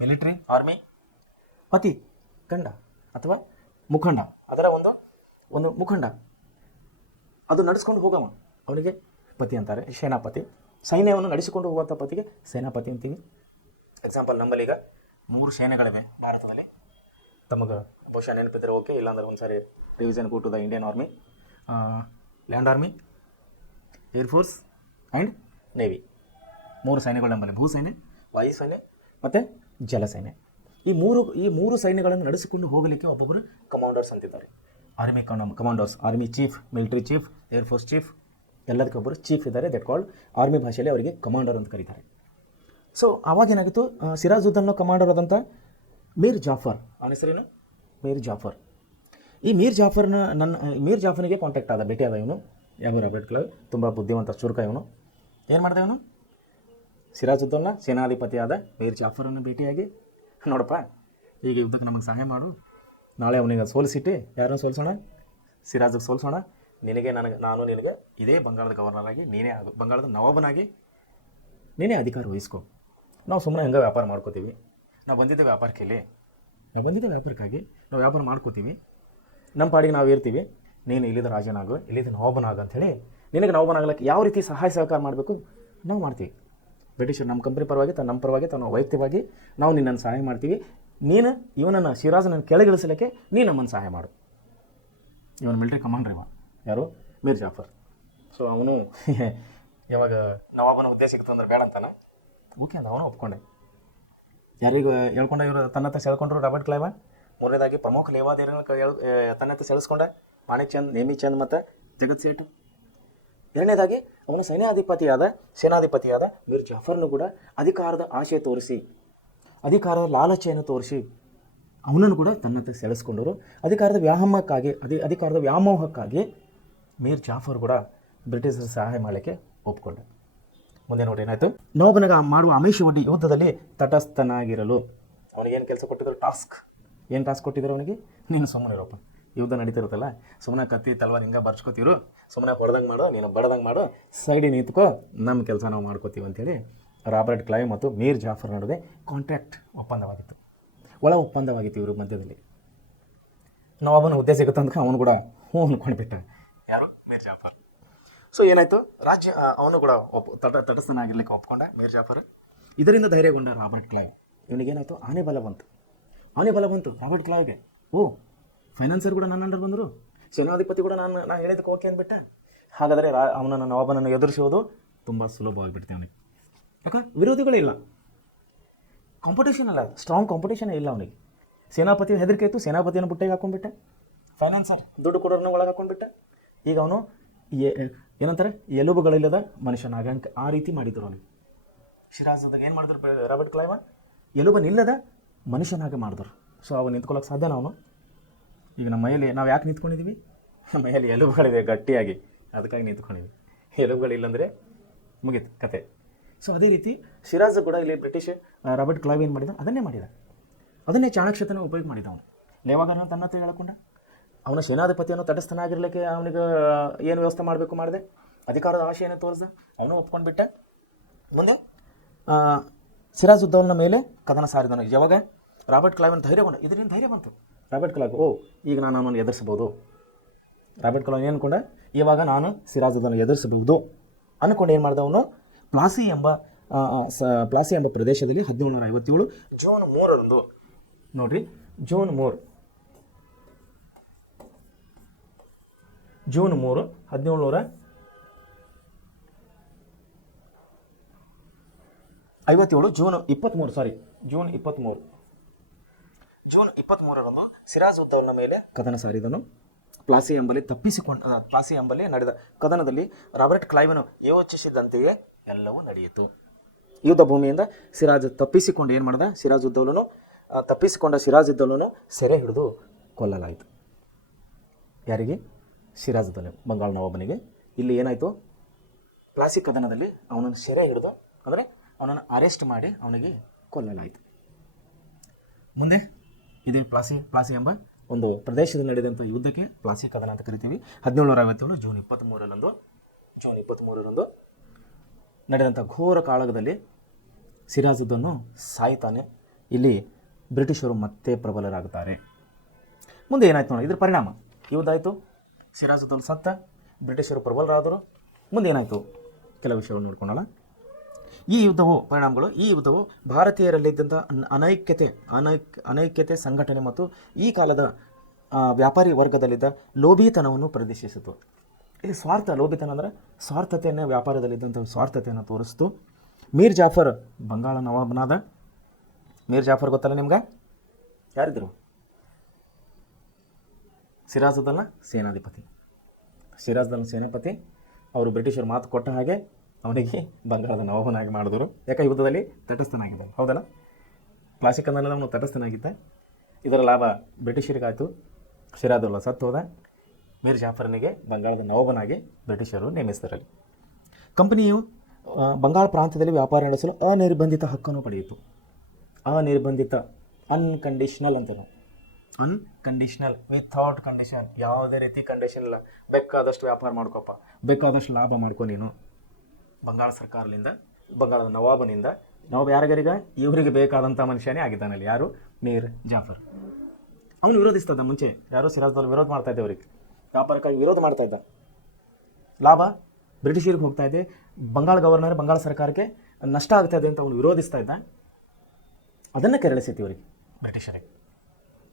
ಮಿಲಿಟ್ರಿ, ಆರ್ಮಿ. ಪತಿ, ಗಂಡ ಅಥವಾ ಮುಖಂಡ, ಅದರ ಒಂದು ಮುಖಂಡ, ಅದು ನಡೆಸ್ಕೊಂಡು ಹೋಗವ, ಅವನಿಗೆ ಪತಿ ಅಂತಾರೆ, ಸೇನಾಪತಿ. ಸೈನ್ಯವನ್ನು ನಡೆಸಿಕೊಂಡು ಹೋಗುವಂಥ ಪತಿಗೆ ಸೇನಾಪತಿ ಅಂತೀವಿ. ಎಕ್ಸಾಂಪಲ್, ನಮ್ಮಲ್ಲೀಗ 3 ಸೇನೆಗಳಿವೆ ಭಾರತದಲ್ಲಿ. ತಮಗೆ ಬಹುಶಃ ನೆನಪಿದ್ರೆ ಓಕೆ, ಇಲ್ಲಾಂದ್ರೆ ಒಂದು ಸಾರಿ revision go to the Indian army, land army, air force and navy. 3 ಸೈನ್ಯಗಳು ನಮ್ಮಲ್ಲಿ: ಭೂಸೈನ್ಯ, ವಾಯುಸೈನ್ಯ ಮತ್ತು ಜಲಸೈನ್ಯ. ಈ ಮೂರು ಸೈನ್ಯಗಳನ್ನು ನಡೆಸಿಕೊಂಡು ಹೋಗಲಿಕ್ಕೆ ಒಬ್ಬೊಬ್ಬರು ಕಮಾಂಡರ್ಸ್ ಅಂತಿದ್ದಾರೆ. Army commanders, army chief, military chief, air force chief, ಎಲ್ಲದಕ್ಕೊಬ್ಬರು ಚೀಫ್ ಇದ್ದಾರೆ. ದಟ್ ಕಾಲ್ಡ್ ಆರ್ಮಿ ಭಾಷೆಯಲ್ಲಿ ಅವರಿಗೆ ಕಮಾಂಡರ್ ಅಂತ ಕರೀತಾರೆ. ಸೊ ಅವಾಗೇನಾಗಿತ್ತು, ಸಿರಾಜುದ್ದೌಲಾ ಕಮಾಂಡರ್ ಆದಂಥ ಮೀರ್ ಜಾಫರ್, ಅವನ ಹೆಸರೇನು? ಮೀರ್ ಜಾಫರ್. ಈ ಮೀರ್ ಜಾಫರ್ನಿಗೆ ಕಾಂಟ್ಯಾಕ್ಟ್ ಆದ, ಭೇಟಿಯಾದ ಇವನು. ಯಾವ? Robert Clive. ತುಂಬ ಬುದ್ಧಿವಂತ, ಚುರುಕ ಇವನು. ಏನು ಮಾಡ್ದ ಇವನು? ಸಿರಾಜುದ್ದೌಲಾ ಸೇನಾಧಿಪತಿಯಾದ ಮೀರ್ ಜಾಫರನ್ನು ಭೇಟಿಯಾಗಿ, ನೋಡಪ್ಪ, ಈಗ ಯುದ್ಧಕ್ಕೆ ನಮಗೆ ಸಹಾಯ ಮಾಡು, ನಾಳೆ ಅವನಿಗೆ ಸೋಲಿಸಿಟ್ಟು ಯಾರನ್ನು ಸೋಲಿಸೋಣ? ಸಿರಾಜಿಗೆ ಸೋಲಿಸೋಣ. ನಾನು ನಿನಗೆ ಇದೇ ಬಂಗಾಳದ ಗವರ್ನರ್ ಆಗಿ ಬಂಗಾಳದ ನವಾಬನಾಗಿ ನೀನೇ ಅಧಿಕಾರ ವಹಿಸ್ಕೊ. ನಾವು ಸುಮ್ಮನೆ ಹಂಗೆ ವ್ಯಾಪಾರ ಮಾಡ್ಕೋತೀವಿ. ನಾವು ಬಂದಿದ್ದೆ ವ್ಯಾಪಾರಕ್ಕಾಗಿ ನಾವು ವ್ಯಾಪಾರ ಮಾಡ್ಕೋತೀವಿ. ನಮ್ಮ ಪಾಡಿಗೆ ನಾವು ಇರ್ತೀವಿ. ನೀನು ಇಲ್ಲಿದ್ದ ರಾಜನಾಗು, ಇಲ್ಲಿದ್ದ ನವಾಬನಾಗ ಅಂಥೇಳಿ ನಿನಗೆ ನವಾಬನಾಗ್ಲಿಕ್ಕೆ ಯಾವ ರೀತಿ ಸಹಾಯ ಸಹಕಾರ ಮಾಡಬೇಕು ನಾವು ಮಾಡ್ತೀವಿ. ಬ್ರಿಟಿಷರು ನಮ್ಮ ಕಂಪ್ನಿ ಪರವಾಗಿ, ನಮ್ಮ ಪರವಾಗಿ, ತನ್ನ ವೈಯಕ್ತಿಕವಾಗಿ ನಾವು ನಿನ್ನನ್ನು ಸಹಾಯ ಮಾಡ್ತೀವಿ. ನೀನು ಇವನನ್ನು, ಸಿರಾಜನನ್ನು ಕೆಳಗಿಳಿಸಲಿಕ್ಕೆ ನೀನು ನಮ್ಮನ್ನು ಸಹಾಯ ಮಾಡು. ಇವನು ಮಿಲಿಟರಿ ಕಮಾಂಡರ್ ಇವ. ಯಾರು? ಮೀರ್ ಜಾಫರ್. ಸೊ ಅವನು ಯಾವಾಗ ನವಾಬನ ಹುದ್ದೆ ಸಿಕ್ತು ಅಂದ್ರೆ ಬೇಡ ಅಂತಾನೆ, ಓಕೆ ಅಂತ ಅವನು ಒಪ್ಕೊಂಡೆ. ಯಾರಿಗೆ ಹೇಳ್ಕೊಂಡ? ಇವರು ತನ್ನತ್ತ ಸೆಳ್ಕೊಂಡ್ರು ರಾಬರ್ಟ್ ಕ್ಲೈವ್. ಮೂರನೇದಾಗಿ ಪ್ರಮುಖ ಲೇವಾದೇವಿಯನ್ನು ತನ್ನತ್ತ ಸೆಳೆಸ್ಕೊಂಡ, ಮಾಣಿಕ್ ಚಂದ್, ನೇಮಿತ್ ಚಂದ್ ಮತ್ತು ಜಗತ್ ಸೇಠ್. ಎರಡನೇದಾಗಿ ಅವನ ಸೇನಾಧಿಪತಿಯಾದ ಮೀರ್ ಜಾಫರ್ನು ಕೂಡ ಅಧಿಕಾರದ ಆಶೆ ತೋರಿಸಿ, ಅಧಿಕಾರದ ಲಾಲಚೆಯನ್ನು ತೋರಿಸಿ ಅವನನ್ನು ಕೂಡ ತನ್ನತ್ತ ಸೆಳೆಸ್ಕೊಂಡರು. ಅಧಿಕಾರದ ವ್ಯಾಮೋಹಕ್ಕಾಗಿ ಮೀರ್ ಜಾಫರ್ ಕೂಡ ಬ್ರಿಟಿಷರ ಸಹಾಯ ಮಾಡಲಿಕ್ಕೆ ಒಪ್ಕೊಂಡ. ಮುಂದೆ ನೋಡಿ ಏನಾಯಿತು, ನವಾಬನಿಗೆ ಮಾಡುವ ಅಮೇಶಿವಡ್ಡಿ ಯುದ್ಧದಲ್ಲಿ ತಟಸ್ಥನಾಗಿರಲು ಅವನಿಗೇನು ಕೆಲಸ ಕೊಟ್ಟಿದ್ರು? ಏನು ಟಾಸ್ಕ್ ಕೊಟ್ಟಿದ್ರು ಅವನಿಗೆ? ನೀನು ಸುಮ್ಮನೆ ಇರೋಪ್ಪ, ಯುದ್ಧ ನಡೀತಿರುತ್ತಲ್ಲ, ಸುಮ್ಮನೆ ಕತ್ತಿ ತಲ್ವಾರ್ ಹಿಂಗೆ ಬರ್ಸ್ಕೊತೀರು, ಸುಮ್ಮನೆ ಹೊಡೆದಂಗೆ ಮಾಡು, ನೀನು ಬಡ್ದಂಗೆ ಮಾಡು, ಸೈಡಿಗೆ ನಿಂತ್ಕೋ, ನಮ್ಮ ಕೆಲಸ ನಾವು ಮಾಡ್ಕೋತೀವಿ ಅಂತೇಳಿ ರಾಬರ್ಟ್ ಕ್ಲೈವ್ ಮತ್ತು ಮೀರ್ ಜಾಫರ್ ನಡುವೆ ಕಾಂಟ್ರಾಕ್ಟ್ ಒಪ್ಪಂದವಾಗಿತ್ತು, ಒಳ ಒಪ್ಪಂದವಾಗಿತ್ತು ಇವ್ರ ಮಧ್ಯದಲ್ಲಿ. ನವಾಬನ ಹುದ್ದೆ ಸಿಗುತ್ತಂದ್ರೆ ಅವನು ಕೂಡ ಹ್ಞೂ ಅಂದ್ಕೊಂಡ್ಬಿಟ್ಟ. ಯಾರು? ಮೀರ್ ಜಾಫರ್. ಸೊ ಏನಾಯಿತು, ಅವನು ಕೂಡ ತಟಸ್ಥನಾಗಿರ್ಲಿಕ್ಕೆ ಒಪ್ಕೊಂಡ ಮೀರ್ ಜಾಫರ್. ಇದರಿಂದ ಧೈರ್ಯಗೊಂಡ ರಾಬರ್ಟ್ ಕ್ಲೈವ್. ಇವನಿಗೇನಾಯಿತು, ಆನೆ ಬಲ ಬಂತು ರಾಬರ್ಟ್ ಕ್ಲೈವ್ಗೆ. ಫೈನಾನ್ಸರ್ ಕೂಡ ನನ್ನ ಅಂಡರ್ ಬಂದರು, ಸೇನಾಧಿಪತಿ ಕೂಡ ನಾನು ಹೇಳಿದಕ್ಕೆ ಓಕೆ ಅಂದ್ಬಿಟ್ಟೆ. ಹಾಗಾದರೆ ಅವನನ್ನು ನವಾಬನನ್ನು ಎದುರಿಸೋದು ತುಂಬ ಸುಲಭವಾಗಿಬಿಡ್ತೀವಿ ಅವನಿಗೆ. ಯಾಕೆ? ವಿರೋಧಿಗಳಿಲ್ಲ, ಕಾಂಪಿಟೇಷನ್ ಅಲ್ಲ, ಸ್ಟ್ರಾಂಗ್ ಕಾಂಪಿಟೇಷನ್ ಇಲ್ಲ ಅವನಿಗೆ. ಸೇನಾಪತಿ ಹೆದರಿಕೆ ಇತ್ತು, ಸೇನಾಪತಿಯನ್ನು ಬುಟ್ಟೆಗೆ ಹಾಕೊಂಡ್ಬಿಟ್ಟೆ. ಫೈನಾನ್ಸರ್ ದುಡ್ಡು ಕೊಡೋರನ್ನ ಒಳಗೆ ಹಾಕೊಂಡ್ಬಿಟ್ಟೆ. ಈಗ ಅವನು ಏನಂತಾರೆ, ಎಲುಬುಗಳಿಲ್ಲದ ಮನುಷ್ಯನಾಗ ಆ ರೀತಿ ಮಾಡಿದ್ರು ಅವನಿಗೆ. ಶಿರಾಜದಾಗ ಏನು ಮಾಡಿದ್ರು ರಾಬರ್ಟ್ ಕ್ಲೈವ್? ಎಲುಬನಿಲ್ಲದ ಮನುಷ್ಯನಾಗ ಮಾಡಿದ್ರು. ಸೊ ಅವನು ನಿಂತ್ಕೊಳ್ಳೋಕೆ ಸಾಧ್ಯನ ಅವನು? ಈಗ ನಮ್ಮ ಮೈಯಲ್ಲಿ ನಾವು ಯಾಕೆ ನಿಂತ್ಕೊಂಡಿದ್ದೀವಿ? ನಮ್ಮ ಮೈಯಲ್ಲಿ ಎಲುಬುಗಳಿದೆ ಗಟ್ಟಿಯಾಗಿ, ಅದಕ್ಕಾಗಿ ನಿಂತ್ಕೊಂಡಿದ್ವಿ. ಎಲುಬುಗಳಿಲ್ಲಂದರೆ ಮುಗೀತು ಕತೆ. ಸೊ ಅದೇ ರೀತಿ ಶಿರಾಜ್ ಕೂಡ ಇಲ್ಲಿ ಬ್ರಿಟಿಷ್ ರಾಬರ್ಟ್ ಕ್ಲೈವ್ ಏನು ಮಾಡಿದ? ಅದನ್ನೇ ಚಾಣಕ್ಷತನ ಉಪಯೋಗ ಮಾಡಿದ ಅವನು. ಲೇವಾಗರನ್ನು ತನ್ನತ್ತ ಹೇಳ್ಕೊಂಡ, ಅವನ ಸೇನಾಧಿಪತಿಯನ್ನು ತಟಸ್ಥನಾಗಿರ್ಲಿಕ್ಕೆ ಅವನಿಗೆ ಏನು ವ್ಯವಸ್ಥೆ ಮಾಡಬೇಕು ಮಾಡಿದೆ, ಅಧಿಕಾರದ ಆಶೆಯನ್ನು ತೋರಿಸ್ದ, ಅವನು ಒಪ್ಕೊಂಡ್ಬಿಟ್ಟ. ಮುಂದೆ ಸಿರಾಜುದ್ದೌಲನ ಮೇಲೆ ಕದನ ಸಾರಿದನು. ಯಾವಾಗ ರಾಬರ್ಟ್ ಕ್ಲೈವ್ನ ಧೈರ್ಯಗೊಂಡ, ಇದರಿಂದ ಧೈರ್ಯ ಬಂತು ರಾಬರ್ಟ್ ಕ್ಲೈವ್. ಈಗ ನಾನು ಅವನನ್ನು ಎದುರಿಸ್ಬೋದು. ರಾಬರ್ಟ್ ಕ್ಲೈವ್ ಏನು ಅನ್ಕೊಂಡ, ಇವಾಗ ನಾನು ಸಿರಾಜುದ್ದೌಲನ ಎದುರಿಸಬಹುದು ಅಂದ್ಕೊಂಡು ಏನು ಮಾಡ್ದ ಅವನು, ಪ್ಲಾಸಿ ಎಂಬ ಪ್ರದೇಶದಲ್ಲಿ 1757 ಜೂನ್ 3ರಂದು ನೋಡ್ರಿ, ಜೂನ್ 3 1757 57 ಜೂನ್ 23 ಜೂನ್ 23ರಂದು ಸಿರಾಜ್ ಉದ್ದೌಲನ ಮೇಲೆ ಕದನ ಸಾರಿದನು. ಪ್ಲಾಸಿ ಎಂಬಲ್ಲಿ ನಡೆದ ಕದನದಲ್ಲಿ ರಾಬರ್ಟ್ ಕ್ಲೈವನು ಯೋಚಿಸಿದಂತೆಯೇ ಎಲ್ಲವೂ ನಡೆಯಿತು. ಯುದ್ಧ ಭೂಮಿಯಿಂದ ಸಿರಾಜ್ ತಪ್ಪಿಸಿಕೊಂಡು ಏನು ಮಾಡ್ದ, ತಪ್ಪಿಸಿಕೊಂಡ ಸಿರಾಜ್ ಉದ್ದೌಲನು ಸೆರೆ ಹಿಡಿದು ಕೊಲ್ಲಲಾಯಿತು. ಯಾರಿಗೆ? ಸಿರಾಜ್ ಉದ್ದೌಲ, ಬಂಗಾಳ ನವಾಬನಿಗೆ. ಇಲ್ಲಿ ಏನಾಯಿತು, ಪ್ಲಾಸಿ ಕದನದಲ್ಲಿ ಅವನನ್ನು ಸೆರೆ ಹಿಡಿದು, ಅಂದರೆ ಅವನನ್ನು ಅರೆಸ್ಟ್ ಮಾಡಿ ಅವನಿಗೆ ಕೊಲ್ಲಲಾಯಿತು. ಮುಂದೆ ಇದೇ ಪ್ಲಾಸಿ ಎಂಬ ಒಂದು ಪ್ರದೇಶದಲ್ಲಿ ನಡೆದಂಥ ಯುದ್ಧಕ್ಕೆ ಪ್ಲಾಸಿ ಕದನ ಅಂತ ಕರಿತೀವಿ. 1757 ಜೂನ್ 23ರಂದು ನಡೆದಂಥ ಘೋರ ಕಾಳಗದಲ್ಲಿ ಸಿರಾಜ್ ಉದ್ದೌಲನು ಸಾಯ್ತಾನೆ. ಇಲ್ಲಿ ಬ್ರಿಟಿಷರು ಮತ್ತೆ ಪ್ರಬಲರಾಗುತ್ತಾರೆ. ಮುಂದೆ ಏನಾಯ್ತು ನೋಡಿ, ಇದ್ರ ಪರಿಣಾಮ ಯುದ್ಧ ಆಯಿತು, ಸಿರಾಜ್ ಉದ್ದೌಲ ಸತ್ತ, ಬ್ರಿಟಿಷರು ಪ್ರಬಲರಾದರು. ಮುಂದೆ ಏನಾಯಿತು ಕೆಲವು ವಿಷಯಗಳು ನೋಡ್ಕೊಳ್ಳೋಣ. ಈ ಯುದ್ಧವು ಭಾರತೀಯರಲ್ಲಿದ್ದಂಥ ಅನೈಕ್ಯತೆ ಸಂಘಟನೆ ಮತ್ತು ಈ ಕಾಲದ ವ್ಯಾಪಾರಿ ವರ್ಗದಲ್ಲಿದ್ದ ಲೋಭಿತನವನ್ನು ಪ್ರದರ್ಶಿಸಿತು. ಇಲ್ಲಿ ಲೋಭಿತನ ಅಂದರೆ ಸ್ವಾರ್ಥತೆಯನ್ನು, ವ್ಯಾಪಾರದಲ್ಲಿದ್ದಂಥ ಸ್ವಾರ್ಥತೆಯನ್ನು ತೋರಿಸ್ತು. ಮೀರ್ ಜಾಫರ್ ಬಂಗಾಳ ನವಾಬನಾದ. ಮೀರ್ ಜಾಫರ್ ಗೊತ್ತಲ್ಲ ನಿಮ್ಗೆ? ಯಾರಿದ್ರು? ಸಿರಾಜ್ ಉದ್ದೌಲನ ಸೇನಾಪತಿ. ಅವರು ಬ್ರಿಟಿಷರು ಮಾತು ಕೊಟ್ಟ ಹಾಗೆ ಅವನಿಗೆ ಬಂಗಾಳದ ನವಾಬನಾಗಿ ಮಾಡಿದ್ರು. ಯಾಕೆ? ಯುದ್ಧದಲ್ಲಿ ತಟಸ್ಥನಾಗಿದ್ದ, ಹೌದಲ್ಲ? ಪ್ಲಾಸಿ ಕದನದಲ್ಲಿ ಅವನು ತಟಸ್ಥನಾಗಿದ್ದ. ಇದರ ಲಾಭ ಬ್ರಿಟಿಷರಿಗಾಯಿತು. ಸಿರಾಜ್ ಉದ್ದೌಲ ಸತ್ತು ಹೋದ. ಮೀರ್ ಜಾಫರ್ನಿಗೆ ಬಂಗಾಳದ ನವಾಬನಾಗಿ ಬ್ರಿಟಿಷರು ನೇಮಿಸಿದರಲ್ಲಿ. ಕಂಪನಿಯು ಬಂಗಾಳ ಪ್ರಾಂತ್ಯದಲ್ಲಿ ವ್ಯಾಪಾರ ನಡೆಸಲು ಅನಿರ್ಬಂಧಿತ ಹಕ್ಕನ್ನು ಪಡೆಯಿತು. ಅನ್ಕಂಡೀಷನಲ್ ಅಂತಾರೆ. ಅನ್ಕಂಡೀಷನಲ್, ವಿಥೌಟ್ ಕಂಡೀಷನ್, ಯಾವುದೇ ರೀತಿ ಕಂಡೀಷನ್ ಇಲ್ಲ. ಬೇಕಾದಷ್ಟು ವ್ಯಾಪಾರ ಮಾಡ್ಕೊಪ್ಪ, ಬೇಕಾದಷ್ಟು ಲಾಭ ಮಾಡ್ಕೊ ನೀನು. ಬಂಗಾಳ ಸರ್ಕಾರದಿಂದ, ಬಂಗಾಳದ ನವಾಬನಿಂದ, ಯಾರಿಗರೀಗ ಇವರಿಗೆ ಬೇಕಾದಂಥ ಮನುಷ್ಯನೇ ಆಗಿದ್ದಾನಲ್ಲಿ. ಯಾರು? ಮೀರ್ ಜಾಫರ್. ಅವನು ವಿರೋಧಿಸ್ತದ ಮುಂಚೆ. ಯಾರು? ಸಿರಾಜ್ ಉದ್ದೌಲ ವಿರೋಧ ಮಾಡ್ತಾ ಇದ್ದೆ, ಅವರಿಗೆ ವ್ಯಾಪಾರಕ್ಕಾಗಿ ವಿರೋಧ ಮಾಡ್ತಾ ಇದ್ದ. ಲಾಭ ಬ್ರಿಟಿಷರಿಗೆ ಹೋಗ್ತಾ ಇದೆ, ಬಂಗಾಳ ಗವರ್ನರ್, ಬಂಗಾಳ ಸರ್ಕಾರಕ್ಕೆ ನಷ್ಟ ಆಗ್ತಾ ಇದೆ ಅಂತ ಅವನು ವಿರೋಧಿಸ್ತಾ ಇದ್ದ. ಅದನ್ನು ಕೆರಳಿಸಿತ್ತು ಇವರಿಗೆ, ಬ್ರಿಟಿಷರಿಗೆ.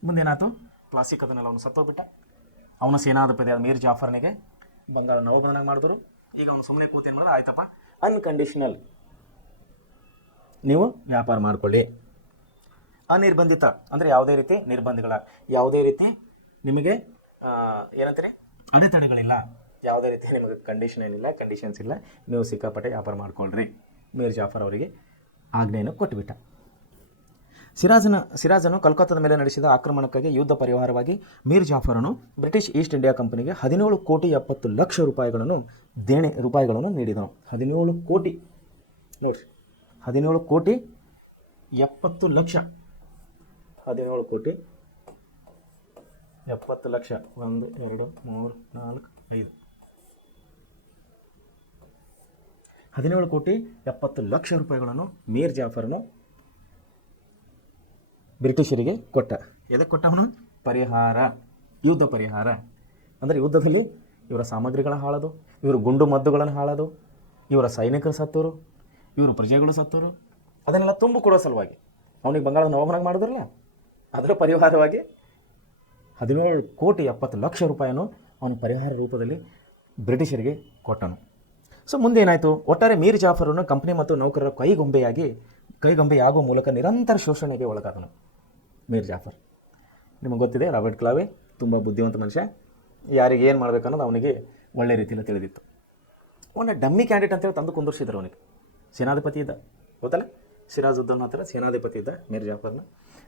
ಮುಂದೇನಾಯ್ತು? ಪ್ಲಾಸಿ ಕದನಲ್ಲಿ ಅವನು ಸತ್ತೋಗ್ಬಿಟ್ಟ. ಅವನ ಸೇನಾಧಿಪತಿ ಆದ ಮೀರ್ ಜಾಫರ್ನಿಗೆ ಬಂಗಾಳ ನವಾಬನಾಗಿ ಮಾಡಿದ್ರು. ಈಗ ಅವನು ಸುಮ್ಮನೆ ಕೂತು ಏನು ಮಾಡೋದು, ಆಯ್ತಪ್ಪ ಅನ್ಕಂಡೀಷನಲ್ ನೀವು ವ್ಯಾಪಾರ ಮಾಡ್ಕೊಳ್ಳಿ. ಅನಿರ್ಬಂಧಿತ ಅಂದರೆ ಯಾವುದೇ ರೀತಿ ನಿರ್ಬಂಧಗಳ, ಯಾವುದೇ ರೀತಿ ನಿಮಗೆ ಏನಂತಾರೆ ಅಡೆತಡೆಗಳಿಲ್ಲ, ಯಾವುದೇ ರೀತಿ ನಿಮಗೆ ಕಂಡೀಷನ್ಸ್ ಇಲ್ಲ, ನೀವು ಸಿಕ್ಕಾಪಟ್ಟೆ ವ್ಯಾಪಾರ ಮಾಡ್ಕೊಳ್ರಿ. ಮೀರ್ ಜಾಫರ್ ಅವರಿಗೆ ಆಜ್ಞೆಯನ್ನು ಕೊಟ್ಟುಬಿಟ್ಟ. ಸಿರಾಜನು ಕಲ್ಕತ್ತಾದ ಮೇಲೆ ನಡೆಸಿದ ಆಕ್ರಮಣಕ್ಕಾಗಿ ಯುದ್ಧ ಪರಿಹಾರವಾಗಿ ಮೀರ್ ಜಾಫರನು ಬ್ರಿಟಿಷ್ ಈಸ್ಟ್ ಇಂಡಿಯಾ ಕಂಪನಿಗೆ 17,70,00,000 ರೂಪಾಯಿಗಳನ್ನು ನೀಡಿದನು. 17 ಕೋಟಿ ನೋಡ್ರಿ, 17,70,00,000. 17,70,00,000. 1 2 3 4 5 17,70,00,000 ರೂಪಾಯಿಗಳನ್ನು ಮೀರ್ ಜಾಫರ್ನು ಬ್ರಿಟಿಷರಿಗೆ ಕೊಟ್ಟ. ಎದಕ್ಕೆ ಕೊಟ್ಟ? ಅವನು ಯುದ್ಧ ಪರಿಹಾರ ಅಂದರೆ ಯುದ್ಧದಲ್ಲಿ ಇವರ ಸಾಮಗ್ರಿಗಳ ಹಾಳೋದು, ಇವರು ಗುಂಡು ಮದ್ದುಗಳನ್ನು ಹಾಳೋದು, ಇವರ ಸೈನಿಕರು ಸತ್ತರು, ಇವರು ಪ್ರಜೆಗಳು ಸತ್ತರು, ಅದನ್ನೆಲ್ಲ ತುಂಬ ಕೊಡೋ ಸಲುವಾಗಿ ಅವನಿಗೆ ಬಂಗಾಳದ ನವಾಬನಾಗಿ ಮಾಡಿದ್ರಲ್ಲ, ಅದರ ಪರಿಹಾರವಾಗಿ 17,70,00,000 ರೂಪಾಯಿಯನ್ನು ಅವನ ಪರಿಹಾರ ರೂಪದಲ್ಲಿ ಬ್ರಿಟಿಷರಿಗೆ ಕೊಟ್ಟನು. ಸೊ ಮುಂದೆ ಏನಾಯಿತು? ಒಟ್ಟಾರೆ ಮೀರ್ ಜಾಫರನ್ನು ಕಂಪನಿ ಮತ್ತು ನೌಕರರ ಕೈಗೊಂಬೆಯಾಗುವ ಮೂಲಕ ನಿರಂತರ ಶೋಷಣೆಗೆ ಒಳಗಾದನು ಮೀರ್ ಜಾಫರ್. ನಿಮಗೆ ಗೊತ್ತಿದೆ, ರಾಬರ್ಟ್ ಕ್ಲೈವ್ ತುಂಬ ಬುದ್ಧಿವಂತ ಮನುಷ್ಯ. ಯಾರಿಗೆ ಏನು ಮಾಡಬೇಕನ್ನೋದು ಅವನಿಗೆ ಒಳ್ಳೆ ರೀತಿಯಲ್ಲಿ ತಿಳಿದಿತ್ತು. ಅವನ ಡಮ್ಮಿ ಕ್ಯಾಂಡಿಡೇಟ್ ಅಂತೇಳಿ ತಂದು ಕುಂದಿರ್ಸಿದ್ರು. ಅವನಿಗೆ ಸೇನಾಧಿಪತಿ ಇದ್ದ, ಗೊತ್ತಲ್ಲ, ಸಿರಾಜ್ ಉದ್ದೌಲನ ಹತ್ರ ಸೇನಾಧಿಪತಿ ಇದ್ದ ಮೀರ್ ಜಾಫರ್ನ.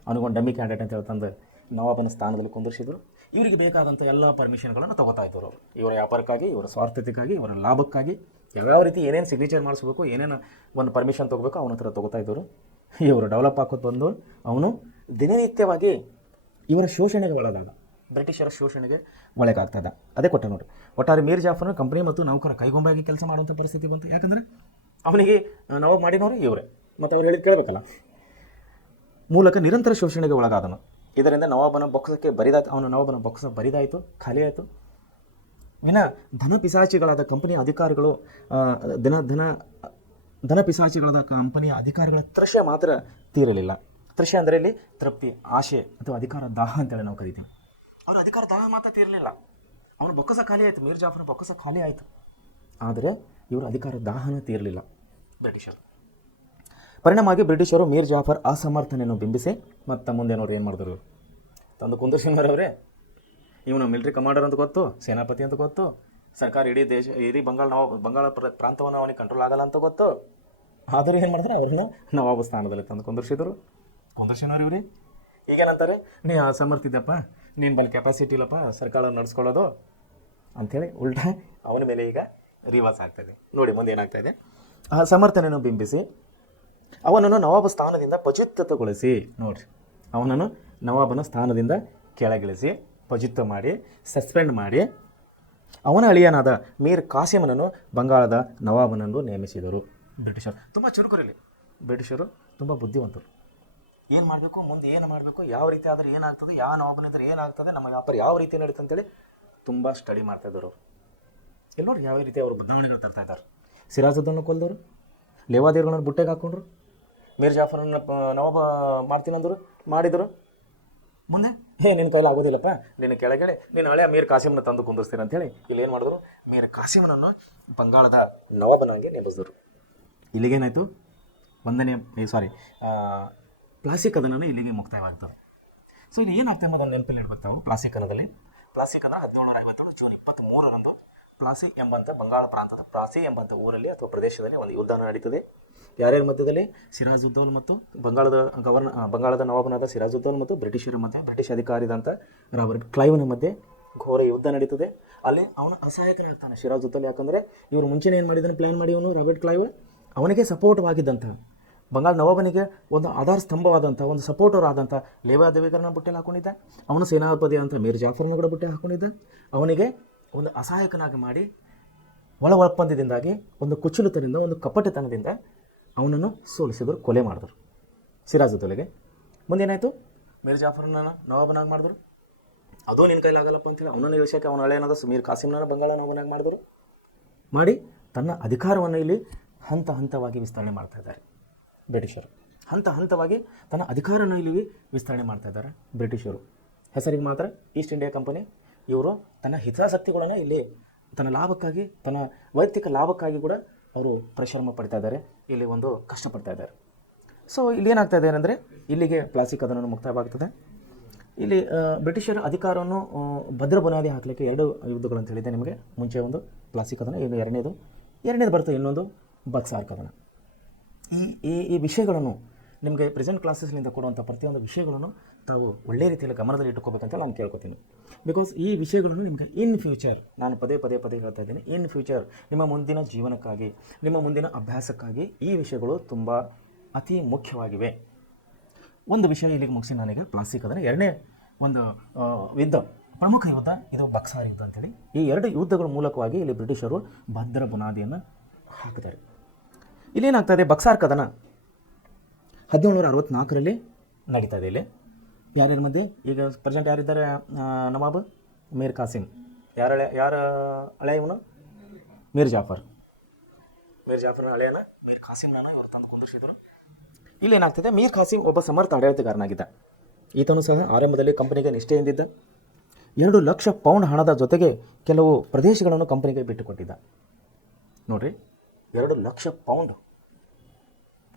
ಅವನಿಗೊಂದು ಡಮ್ಮಿ ಕ್ಯಾಂಡಿಡೇಟ್ ಅಂತೇಳಿ ತಂದು ನವಾಬನ ಸ್ಥಾನದಲ್ಲಿ ಕುಂದಿರ್ಸಿದ್ರು. ಇವರಿಗೆ ಬೇಕಾದಂಥ ಎಲ್ಲ ಪರ್ಮಿಷನ್ಗಳನ್ನು ತೊಗೋತಾ ಇದ್ದರು. ಇವರ ವ್ಯಾಪಾರಕ್ಕಾಗಿ, ಇವರ ಸ್ವಾರ್ಥತೆಗಾಗಿ, ಇವರ ಲಾಭಕ್ಕಾಗಿ ಯಾವ್ಯಾವ ರೀತಿ ಏನೇನು ಸಿಗ್ನೇಚರ್ ಮಾಡಿಸ್ಬೇಕು, ಏನೇನು ಒಂದು ಪರ್ಮಿಷನ್ ತೊಗೋಬೇಕು ಅವನ ಹತ್ರ ತೊಗೋತಾ ಇದ್ದರು. ಇವರು ಡೆವಲಪ್ ಹಾಕೋದು ಬಂದು ಅವನು ದಿನನಿತ್ಯವಾಗಿ ಇವರ ಶೋಷಣೆಗೆ ಒಳಗಾದ, ಬ್ರಿಟಿಷರ ಶೋಷಣೆಗೆ ಒಳಗಾಗ್ತಾ ಇದ್ದ. ಅದೇ ಕೊಟ್ಟ ನೋಡಿ. ಒಟ್ಟಾರೆ ಮೀರ್ ಜಾಫರ್ನ ಕಂಪನಿ ಮತ್ತು ನೌಕರ ಕೈಗೊಂಬಾಗಿ ಕೆಲಸ ಮಾಡುವಂಥ ಪರಿಸ್ಥಿತಿ ಬಂತು. ಯಾಕಂದರೆ ಅವನಿಗೆ ನವಾಬ್ ಮಾಡಿನವರು ಇವರೇ, ಮತ್ತು ಅವ್ರು ಹೇಳಿದ್ದು ಕೇಳಬೇಕಲ್ಲ. ಮೂಲಕ ನಿರಂತರ ಶೋಷಣೆಗೆ ಒಳಗಾದನು. ಇದರಿಂದ ನವಾಬನ ಬೊಕ್ಕಸ ಬರಿದಾಯಿತು, ಖಾಲಿ ಆಯಿತು. ಧನ ಪಿಸಾಚಿಗಳಾದ ಕಂಪನಿಯ ಅಧಿಕಾರಿಗಳು ಧನ ಪಿಸಾಚಿಗಳಾದ ಕಂಪನಿಯ ಅಧಿಕಾರಿಗಳ ತೃಷೆ ಮಾತ್ರ ತೀರಲಿಲ್ಲ. ತೃಷೆ ಅಂದರೆ ಇಲ್ಲಿ ತೃಪ್ತಿ, ಆಶೆ ಅಥವಾ ಅಧಿಕಾರ ದಾಹ ಅಂತೇಳಿ ನಾವು ಕರಿತೀವಿ. ಅವ್ರ ಅಧಿಕಾರ ದಾಹ ಮಾತ್ರ ತೀರಲಿಲ್ಲ. ಅವನ ಬೊಕ್ಕಸ ಖಾಲಿ ಆಯಿತು, ಮೀರ್ ಜಾಫರ್ನ ಬೊಕ್ಕಸ ಖಾಲಿ ಆಯಿತು. ಆದರೆ ಇವರು ಅಧಿಕಾರ ದಾಹನ ತೀರಲಿಲ್ಲ ಬ್ರಿಟಿಷರು. ಪರಿಣಾಮವಾಗಿ ಬ್ರಿಟಿಷರು ಮೀರ್ ಜಾಫರ್ ಅಸಮರ್ಥನೆಯನ್ನು ಬಿಂಬಿಸಿ ಮತ್ತು ಮುಂದೆ ನೋಡಿ ಏನು ಮಾಡಿದ್ರು, ತಂದು ಕುಂದರ್ಸಿನವರವರೇ, ಇವನು ಮಿಲಿಟರಿ ಕಮಾಂಡರ್ ಅಂತ ಗೊತ್ತು, ಸೇನಾಪತಿ ಅಂತ ಗೊತ್ತು, ಸರ್ಕಾರ ಇಡೀ ಬಂಗಾಳ ಪ್ರಾಂತವನ್ನು ಅವನಿಗೆ ಕಂಟ್ರೋಲ್ ಆಗಲ್ಲ ಅಂತ ಗೊತ್ತು. ಆದರೂ ಏನು ಮಾಡಿದ್ರೆ ಅವ್ರನ್ನ ನವಾಬ ಸ್ಥಾನದಲ್ಲಿ ತಂದು ಕುಂದರ್ಸಿನವ್ರು ಇವ್ರಿ. ಈಗೇನಂತಾರೆ, ನೀ ಅಸಮರ್ಥಿದ್ದಪ್ಪ, ನೀನು ಬಲ್ಲಿ ಕೆಪಾಸಿಟಿ ಇಲ್ಲಪ್ಪ ಸರ್ಕಾರ ನಡೆಸ್ಕೊಳ್ಳೋದು ಅಂಥೇಳಿ ಉಲ್ಟಾ ಅವನ ಮೇಲೆ ಈಗ ರಿವರ್ಸ್ ಆಗ್ತಾಯಿದೆ. ನೋಡಿ ಮುಂದೆ ಏನಾಗ್ತಾಯಿದೆ, ಆ ಸಮರ್ಥನೆಯನ್ನು ಬಿಂಬಿಸಿ ಅವನನ್ನು ನವಾಬ ಸ್ಥಾನದಿಂದ ಪಚಿತಗೊಳಿಸಿ, ನೋಡಿರಿ ಅವನನ್ನು ನವಾಬನ ಸ್ಥಾನದಿಂದ ಕೆಳಗಿಳಿಸಿ ಪಚಿತ ಮಾಡಿ ಸಸ್ಪೆಂಡ್ ಮಾಡಿ ಅವನ ಅಳಿಯನಾದ ಮೀರ್ ಕಾಸಿಮನನ್ನು ಬಂಗಾಳದ ನವಾಬನನ್ನು ನೇಮಿಸಿದರು. ಬ್ರಿಟಿಷರು ತುಂಬ ಚುರುಕರಲ್ಲಿ, ಬ್ರಿಟಿಷರು ತುಂಬ ಬುದ್ಧಿವಂತರು. ಏನು ಮಾಡಬೇಕು, ಮುಂದೆ ಏನು ಮಾಡಬೇಕು, ಯಾವ ರೀತಿ ಆದರೆ ಏನಾಗ್ತದೆ, ಯಾವ ನವಾಬನಿದ್ರೆ ಏನಾಗ್ತದೆ, ನಮ್ಮ ವ್ಯಾಪಾರ ಯಾವ ರೀತಿ ನಡೀತದೆ ಅಂತೇಳಿ ತುಂಬ ಸ್ಟಡಿ ಮಾಡ್ತಾಯಿದ್ರು ಅವರು. ಇಲ್ಲಿ ನೋಡಿ ಯಾವ ರೀತಿ ಅವರು ಬದಲಾವಣೆಗಳು ತರ್ತಾ ಇದ್ದಾರೆ. ಸಿರಾಜುದ್ದನ್ನು ಕೊಲ್ದವರು, ಲೇವಾದೇವಿಗಳನ್ನು ಬುಟ್ಟೆಗೆ ಹಾಕ್ಕೊಂಡ್ರು, ಮೀರ್ ಜಾಫರನ್ನು ನವಾಬ ಮಾಡ್ತೀನಂದರು, ಮಾಡಿದರು. ಮುಂದೆ ನಿನ್ನ ಕೈಲಿ ಆಗೋದಿಲ್ಲಪ್ಪ, ನಿನ್ನ ಕೆಳಗಡೆ ನಿನ್ನ ಹಳೆಯ ಮೀರ್ ಕಾಸಿಮನ ತಂದು ಕುಂದಿಸ್ತೀನಿ ಅಂತೇಳಿ ಇಲ್ಲಿ ಏನು ಮಾಡಿದ್ರು, ಮೀರ್ ಕಾಸಿಮನನ್ನು ಬಂಗಾಳದ ನವಾಬನಾಗಿ ನೇಮಿಸಿದ್ರು. ಇಲ್ಲಿಗೇನಾಯಿತು, ಪ್ಲಾಸಿ ಕದನ ಇಲ್ಲಿಗೆ ಮುಕ್ತಾಯವಾಗ್ತದೆ. ಸೊ ಇಲ್ಲಿ ಏನಾಗ್ತದೆ ಅನ್ನೋದನ್ನು ನೆನಪಲ್ಲಿ ಇಡಬೇಕು ನಾವು. ಪ್ಲಾಸಿ ಕದನ 1757 ಜೂನ್ 23ರಂದು ಪ್ಲಾಸಿ ಎಂಬಂಥ ಬಂಗಾಳ ಪ್ರಾಂತದ ಪ್ಲಾಸಿ ಎಂಬಂಥ ಊರಲ್ಲಿ ಅಥವಾ ಪ್ರದೇಶದಲ್ಲಿ ಒಂದು ಯುದ್ಧ ನಡೀತದೆ. ಯಾರ್ಯಾರ ಮಧ್ಯದಲ್ಲಿ, ಸಿರಾಜುದ್ದೌಲ್ ಮತ್ತು ಬಂಗಾಳದ ನವಾಬನಾದ ಸಿರಾಜುದ್ದೌಲ್ ಮತ್ತು ಬ್ರಿಟಿಷರ ಮಧ್ಯೆ, ಬ್ರಿಟಿಷ್ ಅಧಿಕಾರಿದಂಥ ರಾಬರ್ಟ್ ಕ್ಲೈವ್ನ ಮಧ್ಯೆ ಘೋರ ಯುದ್ಧ ನಡೀತದೆ. ಅಲ್ಲಿ ಅವನು ಅಸಹಾಯಕನಾಗ್ತಾನೆ ಸಿರಾಜುದ್ದೌಲ್. ಯಾಕಂದರೆ ಇವರು ಮುಂಚೆನೇ ಏನು ಮಾಡಿದ್ದಾನೆ, ಪ್ಲ್ಯಾನ್ ಮಾಡಿ ಅವನು ರಾಬರ್ಟ್ ಕ್ಲೈವ್ ಅವನಿಗೆ ಸಪೋರ್ಟ್ವಾಗಿದ್ದಂಥ ಬಂಗಾಳ ನವಾಬನಿಗೆ ಒಂದು ಆಧಾರ ಸ್ತಂಭವಾದಂಥ ಒಂದು ಸಪೋರ್ಟರ್ ಆದಂಥ ಲೇವಾದೇವಿಗರನ್ನ ಬುಟ್ಟೆಲಿ ಹಾಕೊಂಡಿದ್ದ. ಅವನು ಸೇನಾಪತಿ ಅಂತ ಮೀರ್ ಜಾಫರ್ನ ಕೂಡ ಬುಟ್ಟೆ ಹಾಕೊಂಡಿದ್ದ. ಅವನಿಗೆ ಒಂದು ಅಸಹಾಯಕನಾಗಿ ಮಾಡಿ ಒಳ ಒಪ್ಪಂದದಿಂದಾಗಿ ಒಂದು ಕುಚುಲುತನದಿಂದ, ಒಂದು ಕಪಟತನದಿಂದ ಅವನನ್ನು ಸೋಲಿಸಿದ್ರು, ಕೊಲೆ ಮಾಡಿದ್ರು ಸಿರಾಜುದ್ದೌಲಿಗೆ. ಮುಂದೇನಾಯಿತು, ಮೀರ್ ಜಾಫರ್ನ ನವಾಬನಾಗಿ ಮಾಡಿದ್ರು. ಅದು ನಿನ್ನ ಕೈಲಾಗಲ್ಲಪ್ಪ ಅಂತೇಳಿ ಅವನನ್ನು ಇಳಿಸೋಕ್ಕೆ ಅವನ ಹಳೆಯನಾದ ಮೀರ್ ಕಾಸಿಮ್ನ ಬಂಗಾಳ ನವಾಬನಾಗಿ ಮಾಡಿದ್ರು. ಮಾಡಿ ತನ್ನ ಅಧಿಕಾರವನ್ನು ಇಲ್ಲಿ ಹಂತ ಹಂತವಾಗಿ ವಿಸ್ತರಣೆ ಮಾಡ್ತಾ ಇದ್ದಾರೆ ಬ್ರಿಟಿಷರು. ಹಂತ ಹಂತವಾಗಿ ತನ್ನ ಅಧಿಕಾರವನ್ನು ಇಲ್ಲಿ ವಿಸ್ತರಣೆ ಮಾಡ್ತಾ ಇದ್ದಾರೆ ಬ್ರಿಟಿಷರು. ಹೆಸರಿಗೆ ಮಾತ್ರ ಈಸ್ಟ್ ಇಂಡಿಯಾ ಕಂಪನಿ. ಇವರು ತನ್ನ ಹಿತಾಸಕ್ತಿಗಳನ್ನು ಇಲ್ಲಿ ತನ್ನ ಲಾಭಕ್ಕಾಗಿ, ತನ್ನ ವೈಯಕ್ತಿಕ ಲಾಭಕ್ಕಾಗಿ ಕೂಡ ಅವರು ಪರಿಶ್ರಮ ಪಡ್ತಾ ಇದ್ದಾರೆ, ಇಲ್ಲಿ ಒಂದು ಕಷ್ಟಪಡ್ತಾ ಇದ್ದಾರೆ. ಸೊ ಇಲ್ಲಿ ಏನಾಗ್ತಾ ಇದೆ ಅಂದರೆ, ಇಲ್ಲಿಗೆ ಪ್ಲಾಸಿ ಕದನ ಮುಕ್ತಾಯವಾಗ್ತದೆ. ಇಲ್ಲಿ ಬ್ರಿಟಿಷರ ಅಧಿಕಾರವನ್ನು ಭದ್ರ ಬುನಾದಿ ಹಾಕಲಿಕ್ಕೆ 2 ಯುದ್ಧಗಳು ಅಂತ ಹೇಳಿದೆ ನಿಮಗೆ ಮುಂಚೆ. ಒಂದು ಪ್ಲಾಸಿ ಕದನ, ಇದು ಎರಡನೇದು ಬರ್ತದೆ, ಇನ್ನೊಂದು ಬಕ್ಸಾರ್ ಕದನ. ಈ ವಿಷಯಗಳನ್ನು ನಿಮಗೆ ಪ್ರೆಸೆಂಟ್ ಕ್ಲಾಸಸ್ನಿಂದ ಕೊಡುವಂಥ ಪ್ರತಿಯೊಂದು ವಿಷಯಗಳನ್ನು ತಾವು ಒಳ್ಳೆಯ ರೀತಿಯಲ್ಲಿ ಗಮನದಲ್ಲಿ ಇಟ್ಕೋಬೇಕಂತ ನಾನು ಕೇಳ್ಕೊತೀನಿ. ಬಿಕಾಸ್ ಈ ವಿಷಯಗಳನ್ನು ನಿಮಗೆ ಇನ್ ಫ್ಯೂಚರ್, ನಾನು ಪದೇ ಹೇಳ್ತಾ ಇದ್ದೀನಿ, ಇನ್ ಫ್ಯೂಚರ್ ನಿಮ್ಮ ಮುಂದಿನ ಜೀವನಕ್ಕಾಗಿ, ನಿಮ್ಮ ಮುಂದಿನ ಅಭ್ಯಾಸಕ್ಕಾಗಿ ಈ ವಿಷಯಗಳು ತುಂಬ ಅತಿ ಮುಖ್ಯವಾಗಿವೆ. ಒಂದು ವಿಷಯ ಇಲ್ಲಿಗೆ ಮುಗಿಸಿ ನನಗೆ ಪ್ಲಾಸಿ ಕದನ. ಎರಡನೇ ಒಂದು ಯುದ್ಧ, ಪ್ರಮುಖ ಯುದ್ಧ, ಇದು ಬಕ್ಸಾರ್ ಯುದ್ಧ ಅಂತೇಳಿ. ಈ 2 ಯುದ್ಧಗಳ ಮೂಲಕವಾಗಿ ಇಲ್ಲಿ ಬ್ರಿಟಿಷರು ಭದ್ರ ಬುನಾದಿಯನ್ನು ಹಾಕಿದ್ದಾರೆ. ಇಲ್ಲೇನಾಗ್ತದೆ, ಬಕ್ಸಾರ್ ಕದನ 1764ರಲ್ಲಿ ನಡೀತಾ ಇದೆ. ಇಲ್ಲಿ ಯಾರ್ಯಾರ ಮಧ್ಯೆ, ಈಗ ಪ್ರೆಸೆಂಟ್ ಯಾರಿದ್ದಾರೆ, ನವಾಬ್ ಮೀರ್ ಕಾಸಿಮ್, ಯಾರ ಹಳೆಯ ಇವನು ಮೀರ್ ಜಾಫರ್ನ ಹಳೆಯನ ಮೀರ್ ಕಾಸಿಮ್ನ ಇವರು ತಂದು ಕುಂದಿರ್ಸಿದ್ರು. ಇಲ್ಲೇನಾಗ್ತದೆ, ಮೀರ್ ಕಾಸಿಮ್ ಒಬ್ಬ ಸಮರ್ಥ ಆಡಳಿತಗಾರನಾಗಿದ್ದ. ಈತನು ಸಹ ಆರಂಭದಲ್ಲಿ ಕಂಪನಿಗೆ ನಿಷ್ಠೆಯಿಂದಿದ್ದ. 2 ಲಕ್ಷ ಪೌಂಡ್ ಹಣದ ಜೊತೆಗೆ ಕೆಲವು ಪ್ರದೇಶಗಳನ್ನು ಕಂಪನಿಗೆ ಬಿಟ್ಟುಕೊಟ್ಟಿದ್ದ. ನೋಡಿರಿ, 2 ಲಕ್ಷ ಪೌಂಡ್.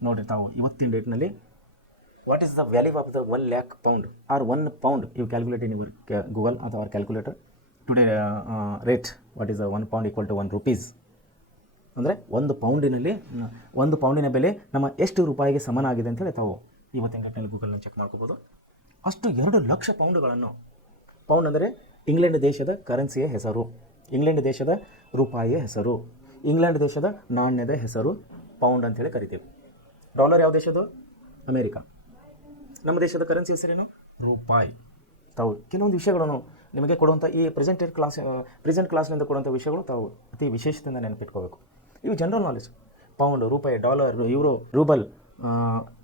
ನೋಡಿರಿ ತಾವು ಇವತ್ತಿನ ಡೇಟ್ನಲ್ಲಿ what is the value of the 1 lakh pound or 1 pound. You calculate in your Google ಅಥವಾ calculator. Today rate, what is the 1 pound equal to 1 rupees. ಅಂದರೆ 1 ಪೌಂಡಿನಲ್ಲಿ 1 ಪೌಂಡಿನ ಬೆಲೆ ನಮ್ಮ ಎಷ್ಟು ರೂಪಾಯಿಗೆ ಸಮಾನ ಆಗಿದೆ ಅಂತೇಳಿ ತಾವು ಇವತ್ತಿನ ಡೇಟ್ನಲ್ಲಿ ಗೂಗಲ್ನ ಚೆಕ್ ಮಾಡ್ಕೋಬೋದು. ಅಷ್ಟು 2 ಲಕ್ಷ ಪೌಂಡ್ಗಳನ್ನು, ಪೌಂಡ್ ಅಂದರೆ ಇಂಗ್ಲೆಂಡ್ ದೇಶದ ಕರೆನ್ಸಿಯ ಹೆಸರು, ಇಂಗ್ಲೆಂಡ್ ದೇಶದ ರೂಪಾಯಿಯ ಹೆಸರು, ಇಂಗ್ಲೆಂಡ್ ದೇಶದ ನಾಣ್ಯದ ಹೆಸರು ಪೌಂಡ್ ಅಂತೇಳಿ ಕರಿತೀವಿ. ಡಾಲರ್ ಯಾವ ದೇಶದ್ದು? ಅಮೇರಿಕಾ. ನಮ್ಮ ದೇಶದ ಕರೆನ್ಸಿ ಹೆಸರೇನು? ರೂಪಾಯಿ. ತಾವು ಕೆಲವೊಂದು ವಿಷಯಗಳನ್ನು ನಿಮಗೆ ಕೊಡುವಂಥ ಈ ಪ್ರೆಸೆಂಟ್ ಕ್ಲಾಸ್ನಿಂದ ಕೊಡುವಂಥ ವಿಷಯಗಳು ತಾವು ಅತಿ ವಿಶೇಷತೆಯಿಂದ ನೆನಪಿಟ್ಕೋಬೇಕು. ಇವು ಜನರಲ್ ನಾಲೆಜ್. ಪೌಂಡ್, ರೂಪಾಯಿ, ಡಾಲರ್, ಯೂರೋ, ರೂಬಲ್,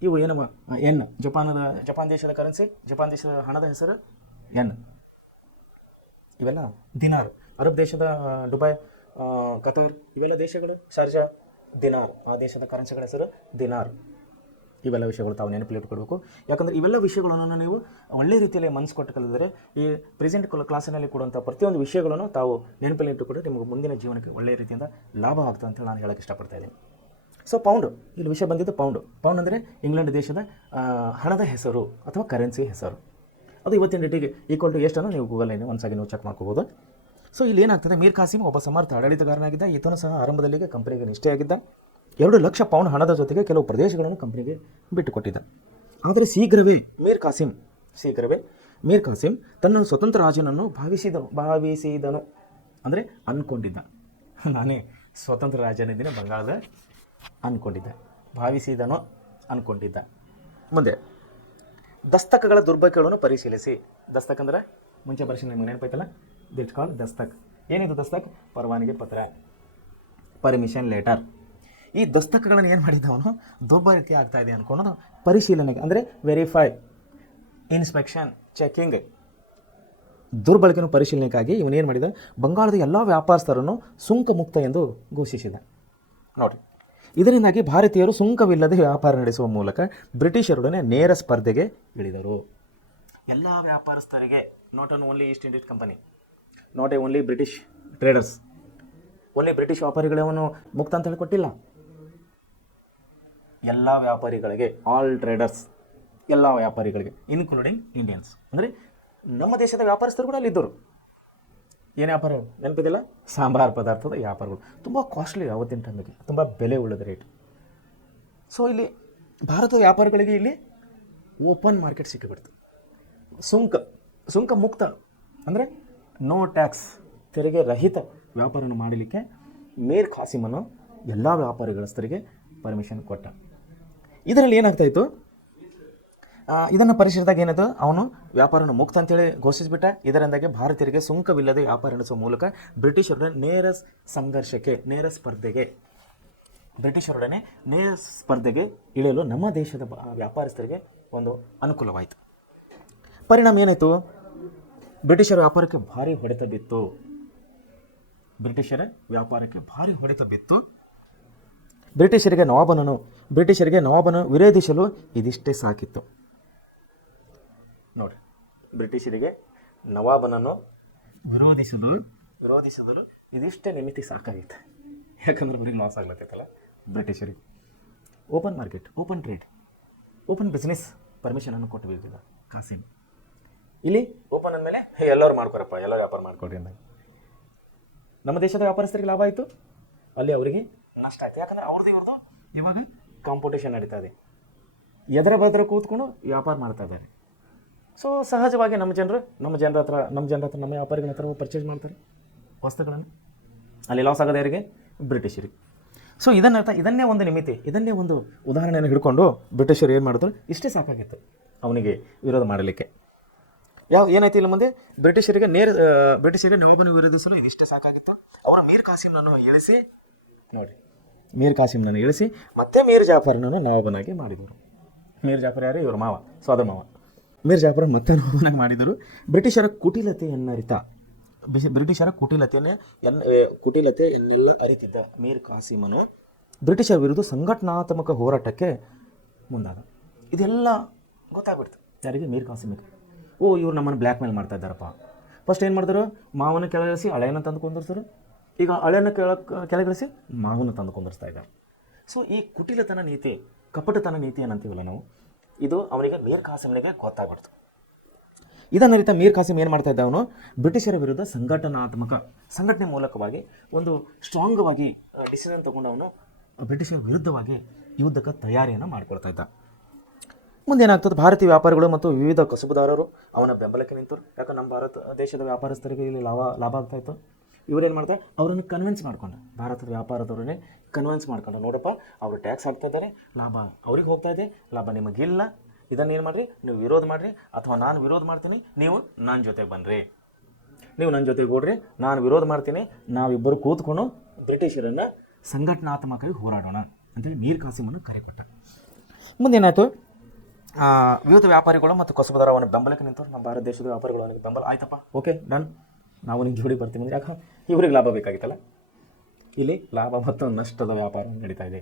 ಇವು ಏನವ ಎನ್. ಜಪಾನ್ ದೇಶದ ಕರೆನ್ಸಿ, ಜಪಾನ್ ದೇಶದ ಹಣದ ಹೆಸರು ಎನ್. ಇವೆಲ್ಲ ದಿನಾರ್. ಅರಬ್ ದೇಶದ ದುಬೈ, ಕತಾರ್, ಇವೆಲ್ಲ ದೇಶಗಳು ಶಾರ್ಜಾ, ದಿನಾರ್, ಆ ದೇಶದ ಕರೆನ್ಸಿಗಳ ಹೆಸರು ದಿನಾರ್. ಇವೆಲ್ಲ ವಿಷಯಗಳು ತಾವು ನೆನಪಿಟ್ಟುಕೊಳ್ಬೇಕು. ಯಾಕಂದರೆ ಇವೆಲ್ಲ ವಿಷಯಗಳನ್ನು ನೀವು ಒಳ್ಳೆಯ ರೀತಿಯಲ್ಲಿ ಮನಸ್ಸು ಕೊಟ್ಟು ಕಲಿದರೆ ಈ ಪ್ರೆಸೆಂಟ್ ಕ್ಲಾಸಿನಲ್ಲಿ ಕೊಡುವಂಥ ಪ್ರತಿಯೊಂದು ವಿಷಯಗಳನ್ನು ತಾವು ನೆನಪಲ್ಲಿ ಇಟ್ಟುಕೊಂಡು ನಿಮಗೆ ಮುಂದಿನ ಜೀವನಕ್ಕೆ ಒಳ್ಳೆಯ ರೀತಿಯಿಂದ ಲಾಭ ಆಗ್ತದೆ ಅಂತ ನಾನು ಹೇಳೋಕ್ಕೆ ಇಷ್ಟಪಡ್ತಾ ಇದ್ದೀನಿ. ಸೊ ಪೌಂಡು, ಇಲ್ಲಿ ವಿಷಯ ಬಂದಿದ್ದು ಪೌಂಡ್ ಅಂದರೆ ಇಂಗ್ಲೆಂಡ್ ದೇಶದ ಹಣದ ಹೆಸರು ಅಥವಾ ಕರೆನ್ಸಿ ಹೆಸರು. ಅದು ಇವತ್ತಿನ ಡೇಟಿಗೆ ಈಕ್ವಲ್ ಟು ಎಷ್ಟನ್ನು ನೀವು ಗೂಗಲಲ್ಲಿ ಒಂದ್ಸಾಗಿ ನೀವು ಚೆಕ್ ಮಾಡ್ಕೋಬೋದು. ಸೊ ಇಲ್ಲಿ ಏನಾಗ್ತದೆ, ಮೀರ್ ಖಾಸಿಮ್ ಒಬ್ಬ ಸಮರ್ಥ ಆಡಳಿತಗಾರನಾಗಿದ್ದ. ಈತನು ಸಹ ಆರಂಭದಲ್ಲಿಗೆ ಕಂಪನಿಗೆ ನಿಷ್ಠೆಯಾಗಿದ್ದ. 2 ಲಕ್ಷ ಪೌಂಡ್ ಹಣದ ಜೊತೆಗೆ ಕೆಲವು ಪ್ರದೇಶಗಳನ್ನು ಕಂಪನಿಗೆ ಬಿಟ್ಟುಕೊಟ್ಟಿದ್ದ. ಆದರೆ ಶೀಘ್ರವೇ ಮೀರ್ ಖಾಸಿಮ್ ತನ್ನ ಸ್ವತಂತ್ರ ರಾಜನನ್ನು ಭಾವಿಸಿದನು ಅಂದರೆ ಅಂದ್ಕೊಂಡಿದ್ದ. ನಾನೇ ಸ್ವತಂತ್ರ ರಾಜನಿದ್ದೀನಿ ಬಂಗಾಳದ ಅಂದ್ಕೊಂಡಿದ್ದ. ಮುಂದೆ ದಸ್ತಕಗಳ ದುರ್ಬಳಕೆಗಳನ್ನು ಪರಿಶೀಲಿಸಿ. ದಸ್ತಕ್ ಅಂದರೆ ಮುಂಚೆ ಪರಿಶೀಲನೆ ನಿಮ್ಗೆ ನೆನಪಾಯ್ತಲ್ಲ, ದಿಟ್ಸ್ ಕಾಲ್ಡ್ ದಸ್ತಕ್. ಏನಿದು ದಸ್ತಕ್? ಪರವಾನಗಿ ಪತ್ರ, ಪರ್ಮಿಷನ್ ಲೆಟರ್. ಈ ದಸ್ತಕಗಳನ್ನು ಏನು ಮಾಡಿದ್ದ ಅವನು, ದುರ್ಬಳಕೆ ಆಗ್ತಾ ಇದೆ ಅಂದ್ಕೊಂಡು ಪರಿಶೀಲನೆಗೆ ಅಂದರೆ ವೆರಿಫೈ, ಇನ್ಸ್ಪೆಕ್ಷನ್, ಚೆಕಿಂಗ್, ದುರ್ಬಳಕೆಯನ್ನು ಪರಿಶೀಲನೆಗಾಗಿ ಇವನೇನು ಮಾಡಿದ, ಬಂಗಾಳದ ಎಲ್ಲ ವ್ಯಾಪಾರಸ್ಥರನ್ನು ಸುಂಕ ಮುಕ್ತ ಎಂದು ಘೋಷಿಸಿದ. ನೋಡಿ, ಇದರಿಂದಾಗಿ ಭಾರತೀಯರು ಸುಂಕವಿಲ್ಲದೆ ವ್ಯಾಪಾರ ನಡೆಸುವ ಮೂಲಕ ಬ್ರಿಟಿಷರೊಡನೆ ನೇರ ಸ್ಪರ್ಧೆಗೆ ಇಳಿದರು. ಎಲ್ಲ ವ್ಯಾಪಾರಸ್ಥರಿಗೆ, not only East India Company, not only British traders, only British ವ್ಯಾಪಾರಿಗಳವನು ಮುಕ್ತ ಅಂತ ಹೇಳಿಕೊಟ್ಟಿಲ್ಲ. ಎಲ್ಲ ವ್ಯಾಪಾರಿಗಳಿಗೆ, ಆಲ್ ಟ್ರೇಡರ್ಸ್, ಎಲ್ಲ ವ್ಯಾಪಾರಿಗಳಿಗೆ ಇನ್ಕ್ಲೂಡಿಂಗ್ ಇಂಡಿಯನ್ಸ್. ಅಂದರೆ ನಮ್ಮ ದೇಶದ ವ್ಯಾಪಾರಸ್ಥರು ಕೂಡ ಅಲ್ಲಿದ್ದರು. ಏನು ವ್ಯಾಪಾರ ನೆನಪಿದಿಲ್ಲ? ಸಾಂಬಾರು ಪದಾರ್ಥದ ವ್ಯಾಪಾರಗಳು ತುಂಬ ಕಾಸ್ಟ್ಲಿ ಆವತ್ತಿನ ಟೈಮಿಗೆ, ತುಂಬ ಬೆಲೆ ಉಳ್ಳದ ರೇಟ್. ಸೊ ಇಲ್ಲಿ ಭಾರತದ ವ್ಯಾಪಾರಿಗಳಿಗೆ ಇಲ್ಲಿ ಓಪನ್ ಮಾರ್ಕೆಟ್ ಸಿಕ್ಕಿಬಿಡ್ತು. ಸುಂಕ ಮುಕ್ತ ಅಂದರೆ ನೋ ಟ್ಯಾಕ್ಸ್, ತೆರಿಗೆ ರಹಿತ ವ್ಯಾಪಾರವನ್ನು ಮಾಡಲಿಕ್ಕೆ ಮೀರ್ ಖಾಸಿಮನು ಎಲ್ಲ ವ್ಯಾಪಾರಿಗಳಸ್ಥರಿಗೆ ಪರ್ಮಿಷನ್ ಕೊಟ್ಟ. ಇದರಲ್ಲಿ ಏನಾಗ್ತಾಯಿತ್ತು, ಇದನ್ನು ಪರಿಶೀಲಿಸಿದಾಗ ಏನಾಯ್ತು, ಅವನು ವ್ಯಾಪಾರವನ್ನು ಮುಕ್ತ ಅಂತೇಳಿ ಘೋಷಿಸಿಬಿಟ್ಟ. ಇದರಿಂದಾಗಿ ಭಾರತೀಯರಿಗೆ ಸುಂಕವಿಲ್ಲದೆ ವ್ಯಾಪಾರ ನಡೆಸುವ ಮೂಲಕ ಬ್ರಿಟಿಷರೊಡನೆ ನೇರ ಸ್ಪರ್ಧೆಗೆ ಇಳಿಯಲು ನಮ್ಮ ದೇಶದ ವ್ಯಾಪಾರಸ್ಥರಿಗೆ ಒಂದು ಅನುಕೂಲವಾಯಿತು. ಪರಿಣಾಮ ಏನಾಯಿತು, ಬ್ರಿಟಿಷರ ವ್ಯಾಪಾರಕ್ಕೆ ಭಾರಿ ಹೊಡೆತ ಬಿತ್ತು. ಬ್ರಿಟಿಷರಿಗೆ ನವಾಬನನ್ನು ವಿರೋಧಿಸಲು ಇದಿಷ್ಟೇ ಸಾಕಿತ್ತು. ನೋಡಿ, ಬ್ರಿಟಿಷರಿಗೆ ನವಾಬನನ್ನು ವಿರೋಧಿಸಲು ಇದಿಷ್ಟೇ ನಿಮಿತಿ ಸಾಕಾಗಿತ್ತು. ಯಾಕಂದ್ರೆ ಬರೀ ಲಾಸ್ ಆಗ್ಲತ್ತೈತಲ್ಲ ಬ್ರಿಟಿಷರಿಗೆ. Open market, open trade, open business ಪರ್ಮಿಷನನ್ನು ಕೊಟ್ಟು ಬಿದ್ದಿಲ್ಲ ಖಾಸಿಮ್. ಇಲ್ಲಿ ಓಪನ್ ಅಂದಮೇಲೆ ಎಲ್ಲರೂ ಮಾಡ್ಕೊರಪ್ಪ, ಎಲ್ಲ ವ್ಯಾಪಾರ ಮಾಡ್ಕೊಡ್ರಿ ಅಂದಾಗ ನಮ್ಮ ದೇಶದ ವ್ಯಾಪಾರಸ್ಥರಿಗೆ ಲಾಭ ಆಯಿತು, ಅಲ್ಲಿ ಅವರಿಗೆ ನಷ್ಟ ಆಯಿತು. ಯಾಕಂದರೆ ಇವ್ರದ್ದು ಇವಾಗ ಕಾಂಪಿಟೇಷನ್ ನಡೀತಾ ಇದೆ, ಎದರ ಬದ್ರ ಕೂತ್ಕೊಂಡು ವ್ಯಾಪಾರ ಮಾಡ್ತಾ ಇದ್ದಾರೆ. ಸೊ ಸಹಜವಾಗಿ ನಮ್ಮ ಜನರ ಹತ್ರ ನಮ್ಮ ವ್ಯಾಪಾರಿಗಳ ಹತ್ರ ಪರ್ಚೇಸ್ ಮಾಡ್ತಾರೆ ವಸ್ತುಗಳನ್ನು. ಅಲ್ಲಿ ಲಾಸ್ ಆಗೋದು ಯಾರಿಗೆ? ಬ್ರಿಟಿಷರಿಗೆ. ಸೊ ಇದನ್ನೇ ಒಂದು ನಿಮಿತಿ, ಇದನ್ನೇ ಒಂದು ಉದಾಹರಣೆಯನ್ನು ಹಿಡ್ಕೊಂಡು ಬ್ರಿಟಿಷರು ಏನು ಮಾಡಿದ್ರು, ಇಷ್ಟೇ ಸಾಕಾಗಿತ್ತು ಅವನಿಗೆ ವಿರೋಧ ಮಾಡಲಿಕ್ಕೆ. ಏನಾಯ್ತು ಇಲ್ಲಿ ಮುಂದೆ, ಬ್ರಿಟಿಷರಿಗೆ ನವಾಬನ ವಿರೋಧಿಸಲು ಇದಿಷ್ಟೇ ಸಾಕಾಗಿತ್ತು. ಅವರು ಮೀರ್ ಖಾಸಿಮ್ನನ್ನು ಇಳಿಸಿ ಮತ್ತೆ ಮೀರ್ ಜಾಫರ್ನನ್ನು ನವಾಬನಾಗಿ ಮಾಡಿದರು. ಮೀರ್ ಜಾಫರ್ ಯಾರು? ಇವರು ಮಾವ, ಸೋದರ ಮಾವ. ಮೀರ್ ಜಾಫರ್ ಮತ್ತೆ ನವಾಬನಾಗಿ ಮಾಡಿದರು. ಬ್ರಿಟಿಷರ ಕುಟಿಲತೆಯನ್ನೆಲ್ಲ ಅರಿತಿದ್ದ ಮೀರ್ ಖಾಸಿಮನು ಬ್ರಿಟಿಷರ ವಿರುದ್ಧ ಸಂಘಟನಾತ್ಮಕ ಹೋರಾಟಕ್ಕೆ ಮುಂದಾದ. ಇದೆಲ್ಲ ಗೊತ್ತಾಗ್ಬಿಡ್ತು ಯಾರಿಗೆ? ಮೀರ್ ಖಾಸಿಮಿಗೆ. ಇವ್ರು ನಮ್ಮನ್ನು ಬ್ಲ್ಯಾಕ್ ಮೇಲ್ ಮಾಡ್ತಾ ಇದ್ದಾರಪ್ಪ. ಫಸ್ಟ್ ಏನು ಮಾಡಿದ್ರು, ಮಾವನ ಕೆಳಗಿಳಿಸಿ ಹಳೆಯನ್ನು ತಂದು ಕುಂದಿರ್ತಾರೆ. ಈಗ ಹಳೆಯನ್ನು ಕೆಳಗಿಳಿಸಿ ಮಾವನ ತಂದು ಕುಂದಿರ್ತಾ ಇದ್ದಾರೆ. ಸೊ ಈ ಕುಟಿಲತನ ನೀತಿ, ಕಪಟತನ ನೀತಿ ಏನಂತೀವಲ್ಲ ನಾವು, ಇದು ಅವನಿಗೆ ಮೀರ್ ಖಾಸಿಮ್ನಿಗೆ ಗೊತ್ತಾಗ್ಬಿಡ್ತು. ಇದನ್ನು ಅರಿತ ಮೀರ್ ಖಾಸಿಮ್ ಏನು ಮಾಡ್ತಾ ಇದ್ದ, ಅವನು ಬ್ರಿಟಿಷರ ವಿರುದ್ಧ ಸಂಘಟನೆ ಮೂಲಕವಾಗಿ ಒಂದು ಸ್ಟ್ರಾಂಗವಾಗಿ ಡಿಸಿಷನ್ ತಗೊಂಡು ಅವನು ಬ್ರಿಟಿಷರ ವಿರುದ್ಧವಾಗಿ ಯುದ್ಧಕ್ಕೆ ತಯಾರಿಯನ್ನು ಮಾಡ್ಕೊಳ್ತಾ ಇದ್ದ. ಮುಂದೇನಾಗ್ತದೆ, ಭಾರತೀಯ ವ್ಯಾಪಾರಿಗಳು ಮತ್ತು ವಿವಿಧ ಕಸುಬುದಾರರು ಅವನ ಬೆಂಬಲಕ್ಕೆ ನಿಂತರು. ಯಾಕಂದ್ರೆ ನಮ್ಮ ಭಾರತ ದೇಶದ ವ್ಯಾಪಾರಸ್ಥರಿಗೆ ಇಲ್ಲಿ ಲಾಭ ಆಗ್ತಾಯಿತ್ತು. ಇವರೇನು ಮಾಡ್ತಾರೆ, ಅವರನ್ನು ಕನ್ವಿನ್ಸ್ ಮಾಡ್ಕೊಂಡು, ಭಾರತದ ವ್ಯಾಪಾರದವ್ರನ್ನೇ ಕನ್ವಿನ್ಸ್ ಮಾಡ್ಕೊಂಡು, ನೋಡಪ್ಪ ಅವರು ಟ್ಯಾಕ್ಸ್ ಹಾಕ್ತಾ ಇದ್ದಾರೆ, ಲಾಭ ಅವ್ರಿಗೆ ಹೋಗ್ತಾ ಇದೆ, ಲಾಭ ನಿಮಗಿಲ್ಲ, ಇದನ್ನೇನು ಮಾಡಿರಿ, ನೀವು ವಿರೋಧ ಮಾಡಿರಿ, ಅಥವಾ ನಾನು ವಿರೋಧ ಮಾಡ್ತೀನಿ, ನೀವು ನನ್ನ ಜೊತೆಗೆ ಬನ್ನಿರಿ, ನೀವು ನನ್ನ ಜೊತೆಗೆ ಓಡ್ರಿ, ನಾನು ವಿರೋಧ ಮಾಡ್ತೀನಿ, ನಾವಿಬ್ಬರು ಕೂತ್ಕೊಂಡು ಬ್ರಿಟಿಷರನ್ನು ಸಂಘಟನಾತ್ಮಕವಾಗಿ ಹೋರಾಡೋಣ ಅಂತೇಳಿ ಮೀರ್ ಖಾಸಿಮನ್ನು ಕರೆ ಕೊಟ್ಟ. ಮುಂದೇನಾಯಿತು, ವಿವಿಧ ವ್ಯಾಪಾರಿಗಳು ಮತ್ತು ಕಸುಬುದಾರ ಅವನ ಬೆಂಬಲಕ್ಕೆ ನಿಂತರು. ನಮ್ಮ ಭಾರತ ದೇಶದ ವ್ಯಾಪಾರಿಗಳು ಅವನಿಗೆ ಬೆಂಬಲ ಆಯ್ತಪ್ಪ, ಓಕೆ ಡನ್, ನಾವು ನಿನ್ನ ಜೋಡಿ ಬರ್ತೀವಿ. ಯಾಕೆ ಇವ್ರಿಗೆ ಲಾಭ ಬೇಕಾಗಿತ್ತಲ್ಲ, ಇಲ್ಲಿ ಲಾಭ ಮತ್ತು ನಷ್ಟದ ವ್ಯಾಪಾರ ನಡೀತಾ ಇದೆ.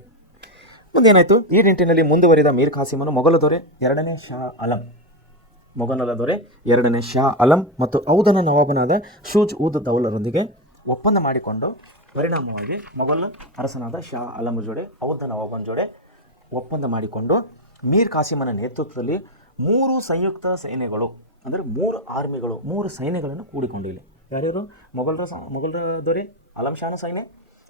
ಮುಂದೇನಾಯಿತು, ಈ ನಿಟ್ಟಿನಲ್ಲಿ ಮುಂದುವರಿದ ಮೀರ್ ಖಾಸಿಮನು ಮೊಘಲ ದೊರೆ ಎರಡನೇ ಶಾ ಆಲಂ ಮತ್ತು ಔಧನ ನವಾಬನಾದ ಶೂಜ್ ಉದ್ ದೌಲರೊಂದಿಗೆ ಒಪ್ಪಂದ ಮಾಡಿಕೊಂಡು ಪರಿಣಾಮವಾಗಿ ಮೊಘಲ್ ಅರಸನಾದ ಶಾ ಆಲಂ ಜೋಡೆ ಔದ್ ನವಾಬನ ಜೋಡೆ ಒಪ್ಪಂದ ಮಾಡಿಕೊಂಡು ಮೀರ್ ಕಾಸಿಮನ ನೇತೃತ್ವದಲ್ಲಿ 3 ಸಂಯುಕ್ತ ಸೇನೆಗಳು ಅಂದರೆ 3 ಆರ್ಮಿಗಳು 3 ಸೈನ್ಯಗಳನ್ನು ಕೂಡಿಕೊಂಡಿಲ್ಲ. ಯಾರ್ಯಾರು? ಮೊಘಲರ ದೊರೆ ಆಲಂ ಶಾನ ಸೈನ್ಯ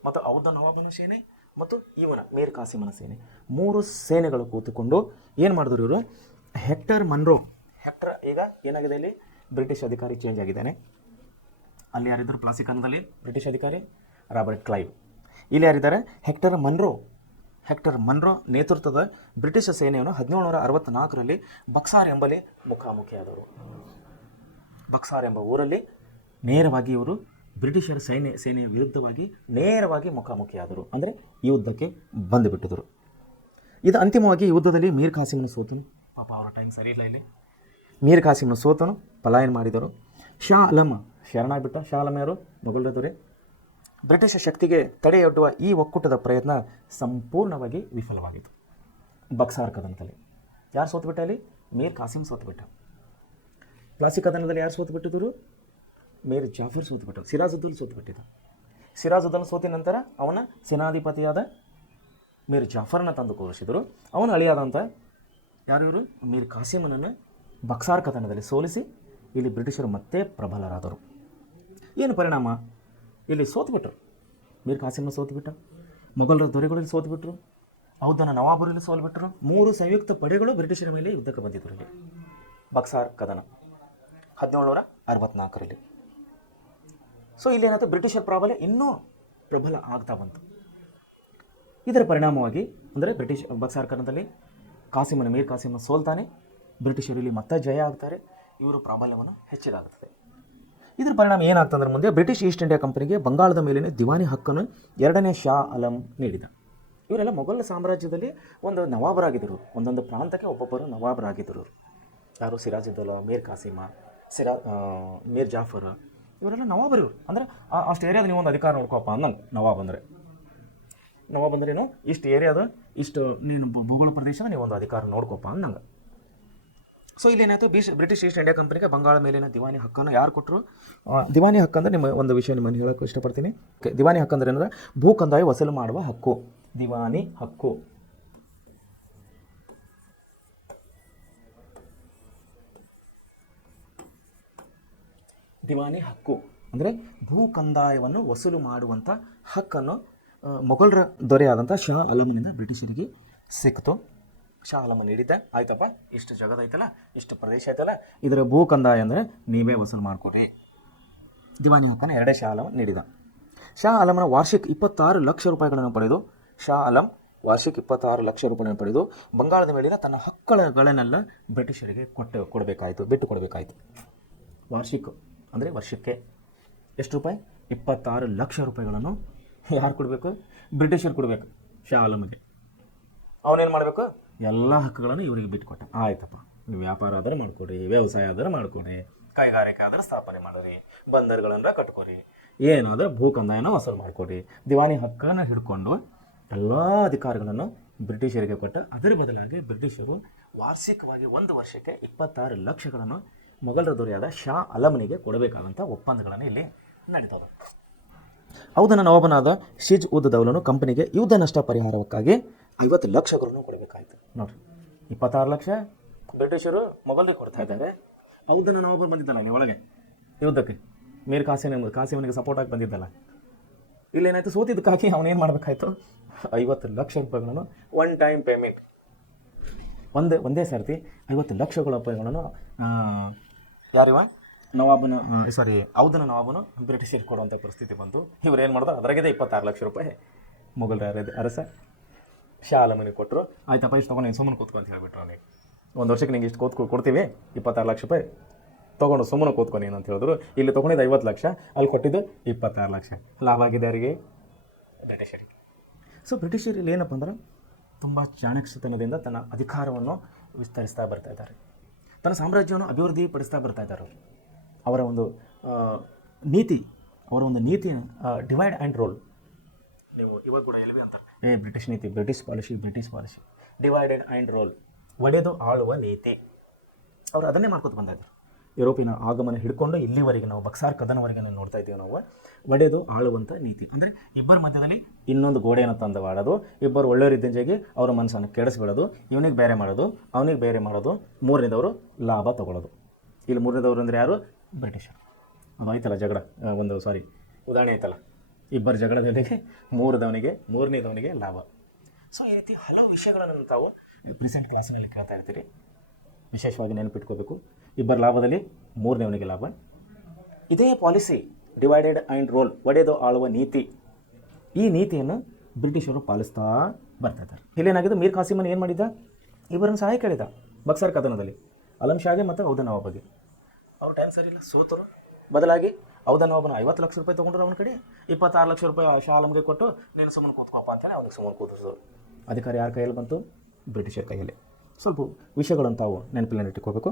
ಮತ್ತು ಔದ್ ನವಾಬನ ಸೇನೆ ಮತ್ತು ಇವನ ಮೀರ್ ಕಾಸಿಮನ ಸೇನೆ 3 ಸೇನೆಗಳು ಕೂತುಕೊಂಡು ಏನು ಮಾಡಿದ್ರು ಇವರು? ಹೆಕ್ಟರ್ ಈಗ ಏನಾಗಿದೆ, ಇಲ್ಲಿ ಬ್ರಿಟಿಷ್ ಅಧಿಕಾರಿ ಚೇಂಜ್ ಆಗಿದ್ದಾನೆ. ಅಲ್ಲಿ ಯಾರಿದ್ದರು ಪ್ಲಾಸಿಕನ್ನಲ್ಲಿ ಬ್ರಿಟಿಷ್ ಅಧಿಕಾರಿ? Robert Clive. ಇಲ್ಲಿ ಯಾರಿದ್ದಾರೆ? ಹೆಕ್ಟರ್ ಮನ್ರೋ ನೇತೃತ್ವದ ಬ್ರಿಟಿಷ್ ಸೇನೆಯನ್ನು 1764ರಲ್ಲಿ ಬಕ್ಸಾರ್ ಎಂಬಲ್ಲಿ ಮುಖಾಮುಖಿಯಾದವರು. ಬಕ್ಸಾರ್ ಎಂಬ ಊರಲ್ಲಿ ನೇರವಾಗಿ ಇವರು ಬ್ರಿಟಿಷರ ಸೇನೆಯ ವಿರುದ್ಧವಾಗಿ ನೇರವಾಗಿ ಮುಖಾಮುಖಿಯಾದರು. ಅಂದರೆ ಈ ಯುದ್ಧಕ್ಕೆ ಬಂದುಬಿಟ್ಟಿದ್ರು. ಇದು ಅಂತಿಮವಾಗಿ ಯುದ್ಧದಲ್ಲಿ ಮೀರ್ ಕಾಸಿಮನ ಸೋತನು. ಪಾಪ ಅವರ ಟೈಮ್ ಸರಿ ಇಲ್ಲ. ಇಲ್ಲಿ ಮೀರ್ ಕಾಸಿಮನ ಸೋತನು, ಪಲಾಯನ ಮಾಡಿದರು. ಶಾ ಆಲಂ ಶರಣಾಗ್ಬಿಟ್ಟ. ಶಾ ಆಲಂ ಯಾರು? ಮೊಘಲರ ದೊರೆ. ಬ್ರಿಟಿಷ್ ಶಕ್ತಿಗೆ ತಡೆಯೊಡ್ಡುವ ಈ ಒಕ್ಕೂಟದ ಪ್ರಯತ್ನ ಸಂಪೂರ್ಣವಾಗಿ ವಿಫಲವಾಗಿತ್ತು. ಬಕ್ಸಾರ್ ಕದನದಲ್ಲಿ ಯಾರು ಸೋತುಬಿಟ್ಟ? ಅಲ್ಲಿ ಮೀರ್ ಕಾಸಿಮ್ ಸೋತುಬಿಟ್ಟ. ಪ್ಲಾಸಿ ಕದನದಲ್ಲಿ ಯಾರು ಸೋತುಬಿಟ್ಟಿದ್ರು? ಮೀರ್ ಜಾಫರ್ ಸೋತುಬಿಟ್ಟ. ಸಿರಾಜುದ್ದೌಲ ಸೋತುಬಿಟ್ಟಿದ್ದ. ಸಿರಾಜುದ್ದೌಲ ಸೋತಿನ ನಂತರ ಅವನ ಸೇನಾಧಿಪತಿಯಾದ ಮೀರ್ ಜಾಫರ್ನ ತಂದು ಕೂರಿಸಿದರು. ಅವನ ಅಳಿಯಾದಂಥ ಯಾರು ಇವರು? ಮೀರ್ ಕಾಸಿಮನನ್ನು ಬಕ್ಸಾರ್ ಕದನದಲ್ಲಿ ಸೋಲಿಸಿ ಇಲ್ಲಿ ಬ್ರಿಟಿಷರು ಮತ್ತೆ ಪ್ರಬಲರಾದರು. ಏನು ಪರಿಣಾಮ? ಇಲ್ಲಿ ಸೋತುಬಿಟ್ರು. ಮೀರ್ ಕಾಸಿಮ್ನ ಸೋತುಬಿಟ್ಟ. ಮೊಘಲರ ದೊರೆಗಳಲ್ಲಿ ಸೋತುಬಿಟ್ರು. ಔದನ ನವಾಬರಲ್ಲಿ ಸೋಲ್ಬಿಟ್ರು. 3 ಸಂಯುಕ್ತ ಪಡೆಗಳು ಬ್ರಿಟಿಷರ ಮೇಲೆ ಯುದ್ಧಕ್ಕೆ ಬಂದಿದ್ದರು. ಇಲ್ಲಿ ಬಕ್ಸಾರ್ ಕದನ 1764ರಲ್ಲಿ. ಸೊ ಇಲ್ಲಿ ಏನಾಯ್ತು? ಬ್ರಿಟಿಷರ ಪ್ರಾಬಲ್ಯ ಇನ್ನೂ ಪ್ರಬಲ ಆಗ್ತಾ ಬಂತು. ಇದರ ಪರಿಣಾಮವಾಗಿ ಅಂದರೆ ಬಕ್ಸಾರ್ ಕದನದಲ್ಲಿ ಮೀರ್ ಕಾಸಿಮನ ಸೋಲ್ತಾನೆ. ಬ್ರಿಟಿಷರು ಇಲ್ಲಿ ಮತ್ತೆ ಜಯ ಆಗ್ತಾರೆ. ಇವರು ಪ್ರಾಬಲ್ಯವನ್ನು ಹೆಚ್ಚಿದಾಗುತ್ತದೆ. ಇದರ ಪರಿಣಾಮ ಏನಾಗ್ತಂದ್ರೆ ಮುಂದೆ ಬ್ರಿಟಿಷ್ ಈಸ್ಟ್ ಇಂಡಿಯಾ ಕಂಪನಿಗೆ ಬಂಗಾಳದ ಮೇಲಿನ ದಿವಾನಿ ಹಕ್ಕನ್ನು 2ನೇ ಶಾ ಆಲಂ ನೀಡಿದ. ಇವರೆಲ್ಲ ಮೊಘಲ್ ಸಾಮ್ರಾಜ್ಯದಲ್ಲಿ ಒಂದು ನವಾಬರಾಗಿದ್ದರು. ಒಂದೊಂದು ಪ್ರಾಂತಕ್ಕೆ ಒಬ್ಬೊಬ್ಬರು ನವಾಬರಾಗಿದ್ದರು. ಯಾರು? ಸಿರಾಜುದ್ದೌಲ, ಮೀರ್ ಕಾಸಿಮ, ಮೀರ್ ಜಾಫರ್, ಇವರೆಲ್ಲ ನವಾಬರು. ಅಂದರೆ ಅಷ್ಟು ಏರಿಯಾದ ನೀವು ಒಂದು ಅಧಿಕಾರ ನೋಡ್ಕೋಪ್ಪ ಅನ್ನಂಗೆ. ನವಾಬ್ ಅಂದ್ರೇನು? ಇಷ್ಟು ಏರಿಯಾದ ಇಷ್ಟು ನೀನು ಭೂಗೋಳ ಪ್ರದೇಶದ ನೀವು ಒಂದು ಅಧಿಕಾರ ನೋಡ್ಕೋಪ್ಪ ಅನ್ನಂಗೆ. ಸೊ ಇಲ್ಲೇನಾಯಿತು? ಬ್ರಿಟಿಷ್ ಈಸ್ಟ್ ಇಂಡಿಯಾ ಕಂಪನಿಗೆ ಬಂಗಾಳ ಮೇಲಿನ ದಿವಾನಿ ಹಕ್ಕನ್ನು ಯಾರು ಕೊಟ್ಟರು? ದಿವಾನಿ ಹಕ್ಕಂದ್ರೆ ನಿಮ್ಮ ಒಂದು ವಿಷಯ ನಿಮ್ಮನ್ನು ಹೇಳೋಕ್ಕೆ ಇಷ್ಟಪಡ್ತೀನಿ. ದಿವಾನಿ ಹಕ್ಕಂದ್ರೆ ಏನಂದ್ರೆ ಭೂ ಕಂದಾಯ ವಸೂಲು ಮಾಡುವ ಹಕ್ಕು. ದಿವಾನಿ ಹಕ್ಕು. ದಿವಾನಿ ಹಕ್ಕು ಅಂದರೆ ಭೂ ಕಂದಾಯವನ್ನು ವಸೂಲು ಮಾಡುವಂಥ ಹಕ್ಕನ್ನು ಮೊಘಲರ ದೊರೆಯಾದಂಥ ಶಾ ಆಲಂನಿಂದ ಬ್ರಿಟಿಷರಿಗೆ ಸಿಕ್ತು. ಶಾ ಆಲಂ ನೀಡಿದ್ದ. ಆಯ್ತಪ್ಪ, ಇಷ್ಟು ಜಗದೈತಲ್ಲ, ಇಷ್ಟು ಪ್ರದೇಶ ಐತಲ್ಲ, ಇದರ ಭೂ ಕಂದಾಯ ಅಂದರೆ ನೀವೇ ವಸೂಲು ಮಾಡಿಕೊಡ್ರಿ. ದಿವಾನಿ ಹಕ್ಕನ್ನು 2ನೇ ಶಾ ಆಲಂ ನೀಡಿದ. ಶಾ ಆಲಂನ ವಾರ್ಷಿಕ 26 ಲಕ್ಷ ರೂಪಾಯಿಗಳನ್ನು ಪಡೆದು ಬಂಗಾಳದ ಮೇಲಿನ ತನ್ನ ಹಕ್ಕುಗಳನ್ನೆಲ್ಲ ಬ್ರಿಟಿಷರಿಗೆ ಬಿಟ್ಟು ಕೊಡಬೇಕಾಯಿತು. ವಾರ್ಷಿಕ ಅಂದರೆ ವರ್ಷಕ್ಕೆ ಎಷ್ಟು ರೂಪಾಯಿ? 26 ಲಕ್ಷ ರೂಪಾಯಿಗಳನ್ನು ಯಾರು ಕೊಡಬೇಕು? ಬ್ರಿಟಿಷರು ಕೊಡಬೇಕು ಶಾ ಆಲಂಗೆ. ಅವನೇನು ಮಾಡಬೇಕು? ಎಲ್ಲ ಹಕ್ಕುಗಳನ್ನು ಇವರಿಗೆ ಬಿಟ್ಟುಕೊಟ್ಟ. ಆಯ್ತಪ್ಪ, ನೀವು ವ್ಯಾಪಾರ ಆದ್ರೆ ಮಾಡಿಕೊಡಿ, ವ್ಯವಸಾಯ ಆದ್ರೆ ಮಾಡಿಕೊಡಿ, ಕೈಗಾರಿಕೆ ಆದ್ರೆ ಸ್ಥಾಪನೆ ಮಾಡಿರಿ, ಬಂದರುಗಳನ್ನು ಕಟ್ಕೊರಿ, ಏನಾದರೂ ಭೂ ಕಂದಾಯನ ವಸೂಲು ಮಾಡಿಕೊಡಿ. ದಿವಾನಿ ಹಕ್ಕನ್ನು ಹಿಡ್ಕೊಂಡು ಎಲ್ಲ ಅಧಿಕಾರಗಳನ್ನು ಬ್ರಿಟಿಷರಿಗೆ ಕೊಟ್ಟ. ಅದರ ಬದಲಾಗಿ ಬ್ರಿಟಿಷರು ವಾರ್ಷಿಕವಾಗಿ 1 ವರ್ಷಕ್ಕೆ 26 ಲಕ್ಷಗಳನ್ನು ಮೊಘಲರ ದೊರೆಯಾದ ಶಾ ಆಲಂನಿಗೆ ಕೊಡಬೇಕಾದಂಥ ಒಪ್ಪಂದಗಳನ್ನು ಇಲ್ಲಿ ನಡೀತವೆ. ಔದನ ನವಾಬನಾದ ಶಿಜ್ ಉದ್ ದೌಲನು ಕಂಪನಿಗೆ ಯುದ್ಧ ನಷ್ಟ ಪರಿಹಾರಕ್ಕಾಗಿ 50 ಲಕ್ಷಗಳನ್ನು ಕೊಡಬೇಕಾಯಿತು. ನೋಡ್ರಿ, 26 ಲಕ್ಷ ಬ್ರಿಟಿಷರು ಮೊಘಲರಿಗೆ ಕೊಡ್ತಾ ಇದ್ದಾರೆ. ಔದನ ನವಾಬರು ಬಂದಿದ್ದಲ್ಲ ಅಲ್ಲಿ ಒಳಗೆ ಯುದ್ಧಕ್ಕೆ, ಮೀರ್ ಕಾಸಿಮನಿಗೆ ಸಪೋರ್ಟ್ ಆಗಿ ಬಂದಿದ್ದಲ್ಲ. ಇಲ್ಲೇನಾಯಿತು? ಸೋತಿದ್ದಕ್ಕಾಗಿ ಅವನೇನು ಮಾಡಬೇಕಾಯ್ತು? 50 ಲಕ್ಷ ರೂಪಾಯಿಗಳನ್ನು ಒನ್ ಟೈಮ್ ಪೇಮೆಂಟ್, ಒಂದೇ ಸರ್ತಿ 50 ಲಕ್ಷ ರೂಪಾಯಿಗಳನ್ನು ಔದನ ನವಾಬನು ಬ್ರಿಟಿಷರಿಗೆ ಕೊಡುವಂಥ ಪರಿಸ್ಥಿತಿ ಬಂತು. ಇವ್ರು ಏನು ಮಾಡಿದ್ರು? ಅದರಾಗಿದೆ 26 ಲಕ್ಷ ರೂಪಾಯಿ ಮೊಘಲರ ಅರಸ ಶಾ ಆಲಂನಿಗೆ ಕೊಟ್ಟರು. ಆಯ್ತಪ್ಪ, ಇಷ್ಟು ತೊಗೊಂಡು ನೀನು ಸುಮ್ಮನೆ ಕೂತ್ಕೊ ಅಂತ ಹೇಳಿಬಿಟ್ರು. ಅವನಿಗೆ 1 ವರ್ಷಕ್ಕೆ ನಿಂಗೆ ಇಷ್ಟು ಕೊಡ್ತೀವಿ, 26 ಲಕ್ಷ ರೂಪಾಯಿ ತೊಗೊಂಡು ಸುಮ್ಮನೆ ಕೂತ್ಕೊಂಡು ಏನು ಅಂತ ಹೇಳಿದ್ರು. ಇಲ್ಲಿ ತೊಗೊಂಡಿದ್ದು 50 ಲಕ್ಷ, ಅಲ್ಲಿ ಕೊಟ್ಟಿದ್ದು 26 ಲಕ್ಷ. ಲಾಭ ಆಗಿದೆ ಯಾರಿಗೆ? ಬ್ರಿಟಿಷರಿಗೆ. ಸೊ ಬ್ರಿಟಿಷರಲ್ಲಿ ಏನಪ್ಪ ಅಂದ್ರೆ ತುಂಬ ಚಾಣಕ್ಷತನದಿಂದ ತನ್ನ ಅಧಿಕಾರವನ್ನು ವಿಸ್ತರಿಸ್ತಾ ಬರ್ತಾ ಇದ್ದಾರೆ. ತನ್ನ ಸಾಮ್ರಾಜ್ಯವನ್ನು ಅಭಿವೃದ್ಧಿ ಪಡಿಸ್ತಾ ಬರ್ತಾ ಇದ್ದಾರೆ. ಅವರ ಒಂದು ನೀತಿ ಡಿವೈಡ್ ಆ್ಯಂಡ್ ರೂಲ್. ನೀವು ಇವಾಗ ಕೂಡ ಎಲ್ವಿ ಅಂತಾರೆ, ಬ್ರಿಟಿಷ್ ನೀತಿ, British policy, divided and rule, ಒಡೆದು ಆಳುವ ನೀತಿ. ಅವರು ಅದನ್ನೇ ಮಾಡ್ಕೊತ ಬಂದಿದ್ರು. ಯುರೋಪಿನ ಆಗಮನ ಹಿಡ್ಕೊಂಡು ಇಲ್ಲಿವರೆಗೆ ನಾವು ಬಕ್ಸಾರ್ ಕದನವರೆಗೆ ನಾವು ನೋಡ್ತಾ ಇದ್ದೀವಿ ನಾವು. ಒಡೆದು ಆಳುವಂಥ ನೀತಿ ಅಂದರೆ ಇಬ್ಬರ ಮಧ್ಯದಲ್ಲಿ ಇನ್ನೊಂದು ಗೋಡೆಯನ್ನು ತಂದು ಮಾಡೋದು, ಇಬ್ಬರು ಒಳ್ಳೆಯವರಿದ್ದಂಜಾಗಿ ಅವರ ಮನಸ್ಸನ್ನು ಕೆಡಿಸ್ಬಿಡೋದು, ಇವನಿಗೆ ಬೇರೆ ಮಾಡೋದು, ಅವನಿಗೆ ಬೇರೆ ಮಾಡೋದು, ಮೂರನೇದವರು ಲಾಭ ತಗೊಳ್ಳೋದು. ಇಲ್ಲಿ ಮೂರನೇದವರು ಅಂದರೆ ಯಾರು? ಬ್ರಿಟಿಷರು. ಅದು ಆಯ್ತಲ್ಲ ಜಗಳ, ಉದಾಹರಣೆ ಆಯ್ತಲ್ಲ, ಇಬ್ಬರು ಜಗಳದಲ್ಲಿ ಮೂರನೇದವನಿಗೆ ಲಾಭ. ಸೊ ಈ ರೀತಿ ಹಲವು ವಿಷಯಗಳನ್ನು ತಾವು ಪ್ರೆಸೆಂಟ್ ಕ್ಲಾಸಿನಲ್ಲಿ ಕೇಳ್ತಾ ಇರ್ತೀರಿ. ವಿಶೇಷವಾಗಿ ನೆನಪಿಟ್ಕೋಬೇಕು, ಇಬ್ಬರ ಲಾಭದಲ್ಲಿ ಮೂರನೇವನಿಗೆ ಲಾಭ. ಇದೇ ಪಾಲಿಸಿ ಡಿವೈಡೆಡ್ ಆ್ಯಂಡ್ ರೂಲ್, ಒಡೆದು ಆಳುವ ನೀತಿ, ಈ ನೀತಿಯನ್ನು ಬ್ರಿಟಿಷರು ಪಾಲಿಸ್ತಾ ಬರ್ತಾ ಇದ್ದಾರೆ. ಇಲ್ಲೇನಾಗಿದೆ, ಮೀರ್ ಖಾಸಿಮನ್ ಏನು ಮಾಡಿದ್ದ? ಇಬ್ಬರನ್ನು ಸಹಾಯ ಕೇಳಿದ ಬಕ್ಸರ್ ಕದನದಲ್ಲಿ, ಅಲಂ ಶಾಗೆ ಮತ್ತು ಔದ ನವಾಬಗೆ. ಅವ್ರ ಟೈಮ್ ಸರಿ ಇಲ್ಲ, ಸೋತರು. ಬದಲಾಗಿ ಔದ ನವಾಬನ 50 ಲಕ್ಷ ರೂಪಾಯಿ ತೊಗೊಂಡ್ರು, ಅವನ ಕಡೆ 26 ಲಕ್ಷ ರೂಪಾಯಿ ಶಾ ಆಲಂಗೆ ಕೊಟ್ಟು ನೀನು ಸುಮ್ಮನೆ ಕೂತ್ಕೋಪ್ಪ ಅಂತೇಳಿ ಅವನಿಗೆ ಸುಮ್ಮನೆ ಕೂತಿಸಿದ್ರು. ಅಧಿಕಾರ ಯಾರ ಕೈಯಲ್ಲಿ ಬಂತು? ಬ್ರಿಟಿಷರ ಕೈಯಲ್ಲಿ. ಸ್ವಲ್ಪ ವಿಷಯಗಳನ್ನು ತಾವು ನೆನಪಿನಲ್ಲಿಟ್ಟುಕೋಬೇಕು.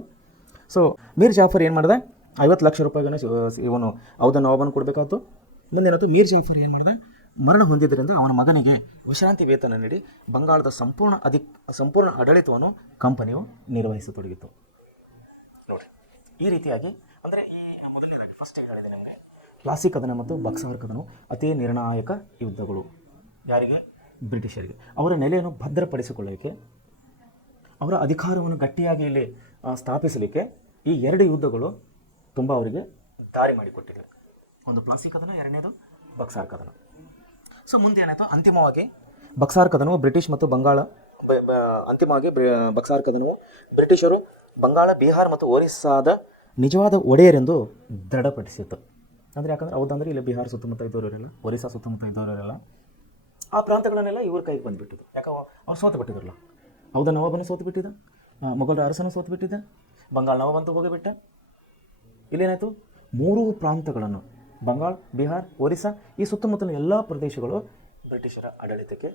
ಸೊ ಮೀರ್ ಜಾಫರ್ ಏನು ಮಾಡಿದೆ? 50 ಲಕ್ಷ ರೂಪಾಯಿಗಳನ್ನ ಇವನು ಔದ ನವಾಬನ ಕೊಡಬೇಕಾಯ್ತು. ಮುಂದೇನಾಯ್ತು, ಮೀರ್ ಜಾಫರ್ ಏನು ಮಾಡಿದೆ? ಮರಣ ಹೊಂದಿದ್ದರಿಂದ ಅವನ ಮಗನಿಗೆ ವಿಶ್ರಾಂತಿ ವೇತನ ನೀಡಿ ಬಂಗಾಳದ ಸಂಪೂರ್ಣ ಆಡಳಿತವನ್ನು ಕಂಪನಿಯು ನಿರ್ವಹಿಸತೊಡಗಿತು. ನೋಡಿ, ಈ ರೀತಿಯಾಗಿ ಅಂದರೆ ಈ ಮೊದಲನೇದಾಗಿ ಫಸ್ಟ್ ಏನು ಹೇಳಿದೆ ನಿಮಗೆ, ಪ್ಲಾಸಿ ಕದನ ಮತ್ತು ಬಕ್ಸಾರ್ ಕದನ ಅತಿ ನಿರ್ಣಾಯಕ ಯುದ್ಧಗಳು. ಯಾರಿಗೆ? ಬ್ರಿಟಿಷರಿಗೆ. ಅವರ ನೆಲೆಯನ್ನು ಭದ್ರಪಡಿಸಿಕೊಳ್ಳಲಿಕ್ಕೆ, ಅವರ ಅಧಿಕಾರವನ್ನು ಗಟ್ಟಿಯಾಗಿ ಇಲ್ಲಿ ಸ್ಥಾಪಿಸಲಿಕ್ಕೆ ಈ ಎರಡು ಯುದ್ಧಗಳು ತುಂಬ ಅವರಿಗೆ ದಾರಿ ಮಾಡಿಕೊಟ್ಟಿವೆ. ಒಂದು ಪ್ಲಾಸಿ ಕದನ, ಎರಡನೇದು ಬಕ್ಸಾರ್ ಕದನ. ಸೊ ಮುಂದೆ ಏನಾಯಿತು, ಅಂತಿಮವಾಗಿ ಬಕ್ಸಾರ್ ಕದನವು ಬ್ರಿಟಿಷ್ ಮತ್ತು ಬಂಗಾಳ ಬಕ್ಸಾರ್ ಕದನವು ಬ್ರಿಟಿಷರು ಬಂಗಾಳ, ಬಿಹಾರ್ ಮತ್ತು ಒರಿಸ್ಸಾದ ನಿಜವಾದ ಒಡೆಯರೆಂದು ದೃಢಪಡಿಸಿತು. ಅಂದರೆ ಯಾಕಂದರೆ ಹೌದಂದರೆ ಇಲ್ಲಿ ಬಿಹಾರ ಸುತ್ತಮುತ್ತ ಇದ್ದವರೆಲ್ಲ, ಒರಿಸ್ಸಾ ಸುತ್ತಮುತ್ತ ಇದ್ದವರೆಲ್ಲ ಆ ಪ್ರಾಂತಗಳನ್ನೆಲ್ಲ ಇವ್ರ ಕೈಗೆ ಬಂದುಬಿಟ್ಟಿದ್ದು. ಯಾಕೆ ಅವ್ರು ಸೋತು ಬಿಟ್ಟಿದ್ರಲ್ಲ. ಔದ ನವಾಬನು ಸೋತು ಬಿಟ್ಟಿದ್ದ, ಮೊಘಲರ ಅರಸನು ಸೋತು ಬಿಟ್ಟಿದ್ದ, ಬಂಗಾಳ ನವಾಬಂತೂ ಹೋಗಿಬಿಟ್ಟ. ಇಲ್ಲೇನಾಯಿತು, 3 ಪ್ರಾಂತಗಳನ್ನು, ಬಂಗಾಳ, ಬಿಹಾರ್, ಒರಿಸ್ಸಾ, ಈ ಸುತ್ತಮುತ್ತಲಿನ ಎಲ್ಲ ಪ್ರದೇಶಗಳು ಬ್ರಿಟಿಷರ ಆಡಳಿತಕ್ಕೆ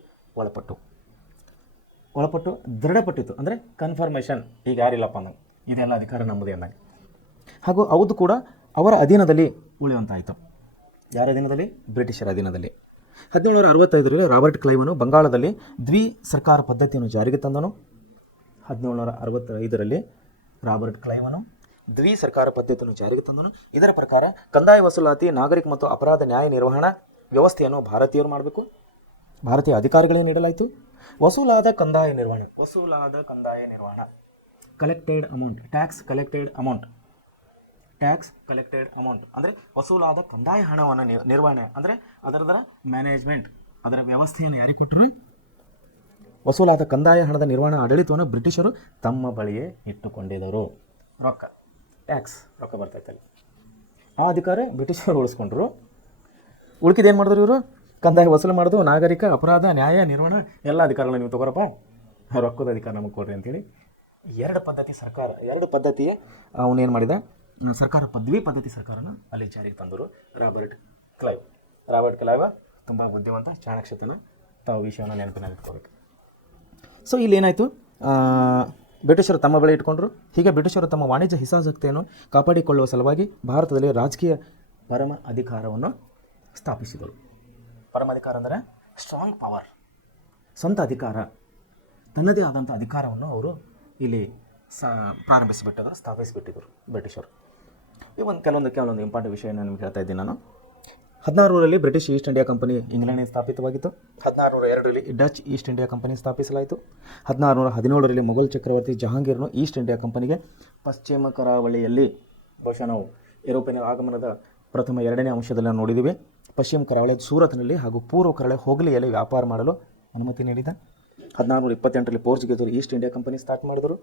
ಒಳಪಟ್ಟು ದೃಢಪಟ್ಟಿತ್ತು. ಅಂದರೆ ಕನ್ಫರ್ಮೇಷನ್, ಈಗ ಯಾರಿಲ್ಲಪ್ಪ ಅನ್ನೋ, ಇದೆಲ್ಲ ಅಧಿಕಾರ ನಮ್ಮದೇ ಅಂದಾಗ. ಹಾಗೂ ಹೌದು ಕೂಡ ಅವರ ಅಧೀನದಲ್ಲಿ ಉಳಿಯುವಂತಾಯಿತು. ಯಾರ ಅಧೀನದಲ್ಲಿ? ಬ್ರಿಟಿಷರ ಅಧೀನದಲ್ಲಿ. 1765ರಲ್ಲಿ ರಾಬರ್ಟ್ ಕ್ಲೈವನು ಬಂಗಾಳದಲ್ಲಿ ಸರ್ಕಾರ ಪದ್ಧತಿಯನ್ನು ಜಾರಿಗೆ ತಂದನು. 1765ರಲ್ಲಿ ರಾಬರ್ಟ್ ಕ್ಲೈವನು ಸರ್ಕಾರ ಪದ್ಧತಿಯನ್ನು ಜಾರಿಗೆ ತಂದನು. ಇದರ ಪ್ರಕಾರ ಕಂದಾಯ ವಸೂಲಾತಿ, ನಾಗರಿಕ ಮತ್ತು ಅಪರಾಧ ನ್ಯಾಯ ನಿರ್ವಹಣಾ ವ್ಯವಸ್ಥೆಯನ್ನು ಭಾರತೀಯರು ಮಾಡಬೇಕು. ಭಾರತೀಯ ಅಧಿಕಾರಿಗಳಿಗೆ ನೀಡಲಾಯಿತು. ವಸೂಲಾದ ಕಂದಾಯ ನಿರ್ವಹಣಾ, collected amount, tax collected amount ಅಂದರೆ ವಸೂಲಾದ ಕಂದಾಯ ಹಣವನ್ನು ನಿರ್ವಹಣೆ, ಅಂದರೆ ಅದರ ಮ್ಯಾನೇಜ್ಮೆಂಟ್, ಅದರ ವ್ಯವಸ್ಥೆಯನ್ನು ಯಾರಿಗೆ ಕೊಟ್ಟರು? ವಸೂಲಾದ ಕಂದಾಯ ಹಣದ ನಿರ್ವಹಣಾ ಆಡಳಿತವನ್ನು ಬ್ರಿಟಿಷರು ತಮ್ಮ ಬಳಿಯೇ ಇಟ್ಟುಕೊಂಡಿದ್ದರು. ರೊಕ್ಕ ಬರ್ತಾಯಿತ್ತಲ್ಲಿ, ಆ ಅಧಿಕಾರ ಬ್ರಿಟಿಷರು ಉಳಿಸ್ಕೊಂಡ್ರು. ಉಳ್ಕಿದ್ದೇನು ಮಾಡಿದ್ರು ಇವರು? ಕಂದಾಯ ವಸೂಲು ಮಾಡೋದು, ನಾಗರಿಕ, ಅಪರಾಧ, ನ್ಯಾಯ ನಿರ್ವಹಣೆ ಎಲ್ಲ ಅಧಿಕಾರಗಳನ್ನ ನೀವು ತಗೋರಪ್ಪ, ರೊಕ್ಕದ ಅಧಿಕಾರ ನಮಗೆ ಕೊಡ್ರಿ ಅಂತೇಳಿ ಎರಡು ಪದ್ಧತಿಯೇ ಅವನೇನು ಮಾಡಿದ, ಸರ್ಕಾರ ದ್ವಿಪದ್ಧತಿ ಸರ್ಕಾರನ ಅಲ್ಲಿ ಜಾರಿಗೆ ತಂದರು. ರಾಬರ್ಟ್ ಕ್ಲೈವ್ ತುಂಬ ಬುದ್ಧಿವಂತ, ಚಾಣಕ್ಷತನ, ತಾವು ವಿಷಯವನ್ನು ನೆನಪಿನಲ್ಲಿಟ್ಕೋಬೇಕು. ಸೊ ಇಲ್ಲಿ ಏನಾಯಿತು, ಬ್ರಿಟಿಷರು ತಮ್ಮ ಬಳಿ ಇಟ್ಕೊಂಡ್ರು. ಹೀಗೆ ಬ್ರಿಟಿಷರು ತಮ್ಮ ವಾಣಿಜ್ಯ ಹಿತಾಸಕ್ತಿಯನ್ನು ಕಾಪಾಡಿಕೊಳ್ಳುವ ಸಲುವಾಗಿ ಭಾರತದಲ್ಲಿ ರಾಜಕೀಯ ಪರಮ ಅಧಿಕಾರವನ್ನು ಸ್ಥಾಪಿಸಿದರು. ಪರಮ ಅಧಿಕಾರ ಅಂದರೆ ಸ್ಟ್ರಾಂಗ್ ಪವರ್, ಸ್ವಂತ ಅಧಿಕಾರ, ತನ್ನದೇ ಆದಂಥ ಅಧಿಕಾರವನ್ನು ಅವರು ಇಲ್ಲಿ ಸ್ಥಾಪಿಸಿಬಿಟ್ಟಿದ್ದರು ಬ್ರಿಟಿಷರು. ಈ ಕೆಲವೊಂದು ಇಂಪಾರ್ಟೆಂಟ್ ವಿಷಯ ನಿಮ್ಗೆ ಹೇಳ್ತಾ ಇದ್ದೀನಿ ನಾನು. 1600ರಲ್ಲಿ ಬ್ರಿಟಿಷ್ ಈಸ್ಟ್ ಇಂಡಿಯಾ ಕಂಪನಿ ಇಂಗ್ಲೆಂಡ್ನಲ್ಲಿ ಸ್ಥಾಪಿತವಾಗಿತ್ತು. 1602ರಲ್ಲಿ ಡಚ್ ಈಸ್ಟ್ ಇಂಡಿಯಾ ಕಂಪನಿ ಸ್ಥಾಪಿಸಲಾಯಿತು. 1617ರಲ್ಲಿ ಮೊಘಲ್ ಚಕ್ರವರ್ತಿ ಜಹಾಂಗೀರ್ನು ಈಸ್ಟ್ ಇಂಡಿಯಾ ಕಂಪನಿಗೆ ಪಶ್ಚಿಮ ಕರಾವಳಿಯಲ್ಲಿ, ಬಹುಶಃ ನಾವು ಯುರೋಪಿನ ಆಗಮನದ ಪ್ರಥಮ 2ನೇ ಅಂಶದಲ್ಲಿ ನೋಡಿದ್ದೀವಿ, ಪಶ್ಚಿಮ ಕರಾವಳಿಯ ಸೂರತ್ನಲ್ಲಿ ಹಾಗೂ ಪೂರ್ವ ಕರಾವಳಿ ಹುಬ್ಳಿಯಲ್ಲಿ ವ್ಯಾಪಾರ ಮಾಡಲು ಅನುಮತಿ ನೀಡಿದ. 1628ರಲ್ಲಿ ಪೋರ್ಚುಗೀಸರು ಈಸ್ಟ್ ಇಂಡಿಯಾ ಕಂಪನಿ ಸ್ಟಾರ್ಟ್ ಮಾಡಿದರು.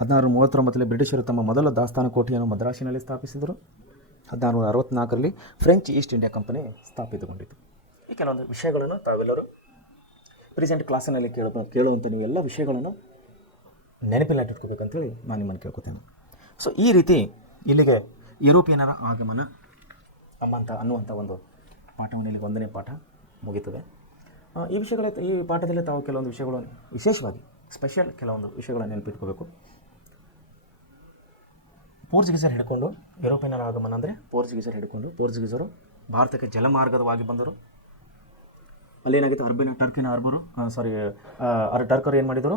1639ರಲ್ಲಿ ಬ್ರಿಟಿಷರು ತಮ್ಮ ಮೊದಲ ದಾಸ್ತಾನು ಕೋಟೆಯನ್ನು ಮದ್ರಾಸಿನಲ್ಲಿ ಸ್ಥಾಪಿಸಿದರು. 1664ರಲ್ಲಿ ಫ್ರೆಂಚ್ ಈಸ್ಟ್ ಇಂಡಿಯಾ ಕಂಪನಿ ಸ್ಥಾಪಿತಗೊಂಡಿತು. ಈ ಕೆಲವೊಂದು ವಿಷಯಗಳನ್ನು ತಾವೆಲ್ಲರೂ ಪ್ರೆಸೆಂಟ್ ಕ್ಲಾಸಿನಲ್ಲಿ ಕೇಳುವಂಥ ನೀವು ಎಲ್ಲ ವಿಷಯಗಳನ್ನು ನೆನಪಿನಲ್ಲಿಟ್ಕೋಬೇಕಂತೇಳಿ ನಾನು ನಿಮ್ಮನ್ನು ಕೇಳ್ಕೊತೇನೆ. ಸೊ ಈ ರೀತಿ ಇಲ್ಲಿಗೆ ಯುರೋಪಿಯನರ ಆಗಮನ ಅನ್ನುವಂಥ ಒಂದು ಪಾಠವನ್ನು ಇಲ್ಲಿಗೆ 1ನೇ ಪಾಠ ಮುಗೀತದೆ. ಈ ಪಾಠದಲ್ಲಿ ತಾವು ಕೆಲವೊಂದು ವಿಷಯಗಳನ್ನು ವಿಶೇಷವಾಗಿ ಕೆಲವೊಂದು ವಿಷಯಗಳನ್ನು ನೆನಪಿಟ್ಕೋಬೇಕು. ಪೋರ್ಚುಗೀಸರು ಹಿಡ್ಕೊಂಡು ಯುರೋಪಿಯನರ ಆಗಮನ ಅಂದರೆ ಪೋರ್ಚುಗೀಸರು ಭಾರತಕ್ಕೆ ಜಲಮಾರ್ಗದವಾಗಿ ಬಂದರು. ಅಲ್ಲೇನಾಗಿತ್ತು, ಟರ್ಕರು ಏನು ಮಾಡಿದರು,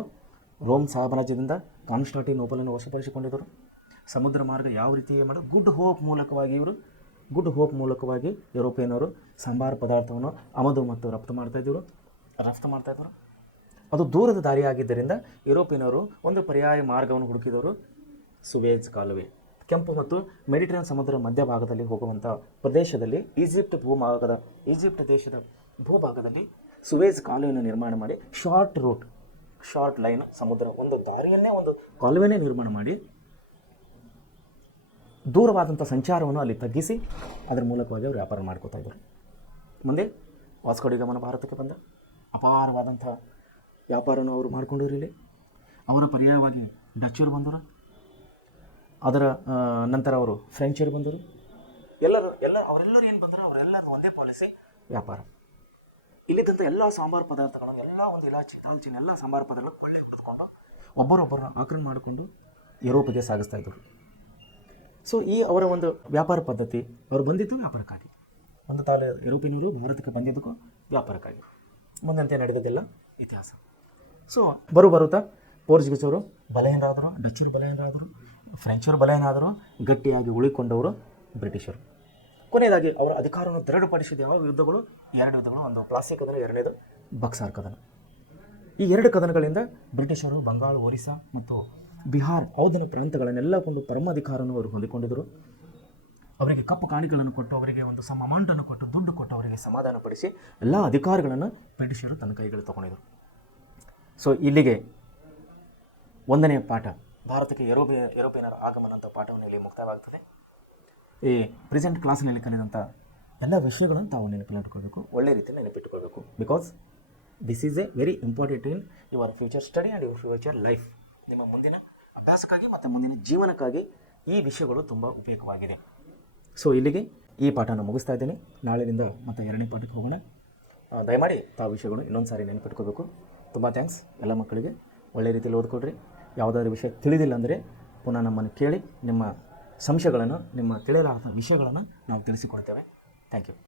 ರೋಮ್ ಸಾಮ್ರಾಜ್ಯದಿಂದ ಕಾನ್ಸ್ಟಾಂಟಿನೋಪಲನ್ನು ವಶಪಡಿಸಿಕೊಂಡಿದ್ದರು. ಸಮುದ್ರ ಮಾರ್ಗ ಯಾವ ರೀತಿ ಮಾಡೋದು, ಗುಡ್ ಹೋಪ್ ಮೂಲಕವಾಗಿ ಯುರೋಪಿಯನ್ನರು ಸಾಂಬಾರು ಪದಾರ್ಥವನ್ನು ಆಮದು ಮತ್ತು ರಫ್ತು ಮಾಡ್ತಾಯಿದ್ರು. ಅದು ದೂರದ ದಾರಿಯಾಗಿದ್ದರಿಂದ ಯುರೋಪಿಯನ್ನರು ಒಂದು ಪರ್ಯಾಯ ಮಾರ್ಗವನ್ನು ಹುಡುಕಿದವರು ಸುವೇಜ್ ಕಾಲುವೆ. ಕೆಂಪು ಮತ್ತು ಮೆಡಿಟರೇನಿಯನ್ ಸಮುದ್ರ ಮಧ್ಯಭಾಗದಲ್ಲಿ ಹೋಗುವಂಥ ಪ್ರದೇಶದಲ್ಲಿ ಈಜಿಪ್ಟ್ ದೇಶದ ಭೂಭಾಗದಲ್ಲಿ ಸುವೇಜ್ ಕಾಲುವೆಯನ್ನು ನಿರ್ಮಾಣ ಮಾಡಿ ಶಾರ್ಟ್ ಲೈನ್ ಸಮುದ್ರ ಒಂದು ದಾರಿಯನ್ನೇ ಒಂದು ಕಾಲುವೆನೇ ನಿರ್ಮಾಣ ಮಾಡಿ ದೂರವಾದಂಥ ಸಂಚಾರವನ್ನು ಅಲ್ಲಿ ತಗ್ಗಿಸಿ ಅದರ ಮೂಲಕವಾಗಿ ಅವರು ವ್ಯಾಪಾರ ಮಾಡ್ಕೋತಾ ಇದ್ದರು. ಮುಂದೆ ವಾಸ್ಕೋ ಡಿ ಗಾಮನ ಭಾರತಕ್ಕೆ ಬಂದ ಅಪಾರವಾದಂಥ ವ್ಯಾಪಾರವನ್ನು ಅವರು ಮಾಡಿಕೊಂಡರು. ಇಲ್ಲಿ ಅವರ ಪರ್ಯಾಯವಾಗಿ ಡಚ್ಚರು ಬಂದರು, ಅದರ ನಂತರ ಅವರು ಫ್ರೆಂಚರು ಬಂದರು. ಅವರೆಲ್ಲರೂ ಏನು ಬಂದರು, ಅವರೆಲ್ಲರೂ ಒಂದೇ ಪಾಲಿಸಿ, ವ್ಯಾಪಾರ. ಇಲ್ಲಿದ್ದಂಥ ಎಲ್ಲ ಸಾಂಬಾರು ಪದಾರ್ಥಗಳನ್ನು, ಎಲ್ಲ ಒಂದು ಇಲಾಚಿ ದಾಲ್ಚಿನ್ನಿ ಎಲ್ಲ ಸಾಂಬಾರು ಪದಾರ್ಥಗಳು ಕೊಳ್ಳೆ ಹೊಡೆದುಕೊಂಡು ಒಬ್ಬರೊಬ್ಬರನ್ನ ಆಕ್ರಮಣ ಮಾಡಿಕೊಂಡು ಯುರೋಪಿಗೆ ಸಾಗಿಸ್ತಾ ಇದ್ದರು. ಸೊ ಈ ಅವರ ಒಂದು ವ್ಯಾಪಾರ ಪದ್ಧತಿ, ಅವರು ಬಂದಿದ್ದು ವ್ಯಾಪಾರಕ್ಕಾಗಿ, ಒಂದು ಯುರೋಪಿಯನ್ನರು ಭಾರತಕ್ಕೆ ಬಂದಿದ್ದಕ್ಕೂ ವ್ಯಾಪಾರಕ್ಕಾಗಿ. ಮುಂದಂತೆ ನಡೆದದ್ದೆಲ್ಲ ಇತಿಹಾಸ. ಸೊ ಬರುತ್ತಾ ಪೋರ್ಚುಗೀಸರು ಬಲಹೀನರಾದರು, ಡಚ್ಚರು ಬಲಹೀನರಾದರು, ಫ್ರೆಂಚರು ಬಲಹೀನರಾದರು, ಗಟ್ಟಿಯಾಗಿ ಉಳಿಕೊಂಡವರು ಬ್ರಿಟಿಷರು. ಕೊನೆಯದಾಗಿ ಅವರ ಅಧಿಕಾರವನ್ನು ದೃಢಪಡಿಸಿದ ಯಾವ ಯುದ್ಧಗಳು? 2 ಯುದ್ಧಗಳು. ಒಂದು ಪ್ಲಾಸಿ ಕದನ, 2ನೇದು ಬಕ್ಸಾರ್ ಕದನ. ಈ 2 ಕದನಗಳಿಂದ ಬ್ರಿಟಿಷರು ಬಂಗಾಳ, ಒರಿಸ್ಸಾ ಮತ್ತು ಬಿಹಾರ್ ಔಧನ ಪ್ರಾಂತಗಳನ್ನೆಲ್ಲ ಕೊಂಡು ಪರಮಾಧಿಕಾರವನ್ನು ಅವರು ಹೊಂದಿಕೊಂಡಿದ್ದರು. ಅವರಿಗೆ ಕಪ್ಪು ಕಾಣಿಕೆಗಳನ್ನು ಕೊಟ್ಟು, ಅವರಿಗೆ ಒಂದು ಸಮ ಅಮೌಂಟನ್ನು ಕೊಟ್ಟು, ದುಡ್ಡು ಕೊಟ್ಟು ಅವರಿಗೆ ಸಮಾಧಾನಪಡಿಸಿ ಎಲ್ಲ ಅಧಿಕಾರಗಳನ್ನು ಬ್ರಿಟಿಷರು ತನ್ನ ಕೈಗಳು ತಗೊಂಡಿದ್ದರು. ಸೊ ಇಲ್ಲಿಗೆ 1ನೇ ಪಾಠ, ಭಾರತಕ್ಕೆ ಯುರೋಪಿಯನ್ನರ ಆಗಮನ ಅಂತ ಪಾಠವನ್ನು ಇಲ್ಲಿ ಮುಕ್ತಾಯವಾಗ್ತದೆ. ಈ ಪ್ರೆಸೆಂಟ್ ಕ್ಲಾಸ್ನಲ್ಲಿ ಕಲಿದಂಥ ಎಲ್ಲ ವಿಷಯಗಳನ್ನು ತಾವು ನೆನಪಿಟ್ಟುಕೊಳ್ಬೇಕು, ಒಳ್ಳೆ ರೀತಿಯಲ್ಲಿ ನೆನಪಿಟ್ಟುಕೊಳ್ಬೇಕು. Because this is a very important in your future study and your future life. ನಿಮ್ಮ ಮುಂದಿನ ಅಭ್ಯಾಸಕ್ಕಾಗಿ ಮತ್ತು ಮುಂದಿನ ಜೀವನಕ್ಕಾಗಿ ಈ ವಿಷಯಗಳು ತುಂಬ ಉಪಯೋಗವಾಗಿದೆ. ಸೊ ಇಲ್ಲಿಗೆ ಈ ಪಾಠನ ಮುಗಿಸ್ತಾ ಇದ್ದೀನಿ. ನಾಳೆಯಿಂದ ಮತ್ತೆ 2ನೇ ಪಾಠಕ್ಕೆ ಹೋಗೋಣ. ದಯಮಾಡಿ ತಾವು ವಿಷಯಗಳು ಇನ್ನೊಂದು ಸಾರಿ ನೆನಪಿಟ್ಕೋಬೇಕು. ತುಂಬ ಥ್ಯಾಂಕ್ಸ್ ಎಲ್ಲ ಮಕ್ಕಳಿಗೆ. ಒಳ್ಳೆ ರೀತಿಯಲ್ಲಿ ಓದ್ಕೊಡ್ರಿ. ಯಾವುದಾದ್ರೂ ವಿಷಯ ತಿಳಿದಿಲ್ಲ ಅಂದರೆ ಪುನಃ ನಮ್ಮನ್ನು ಕೇಳಿ, ನಿಮ್ಮ ಸಂಶಯಗಳನ್ನು, ನಿಮ್ಮ ತಿಳಿಯಲಾರದ ವಿಷಯಗಳನ್ನು ನಾವು ತಿಳಿಸಿಕೊಡ್ತೇವೆ. Thank you.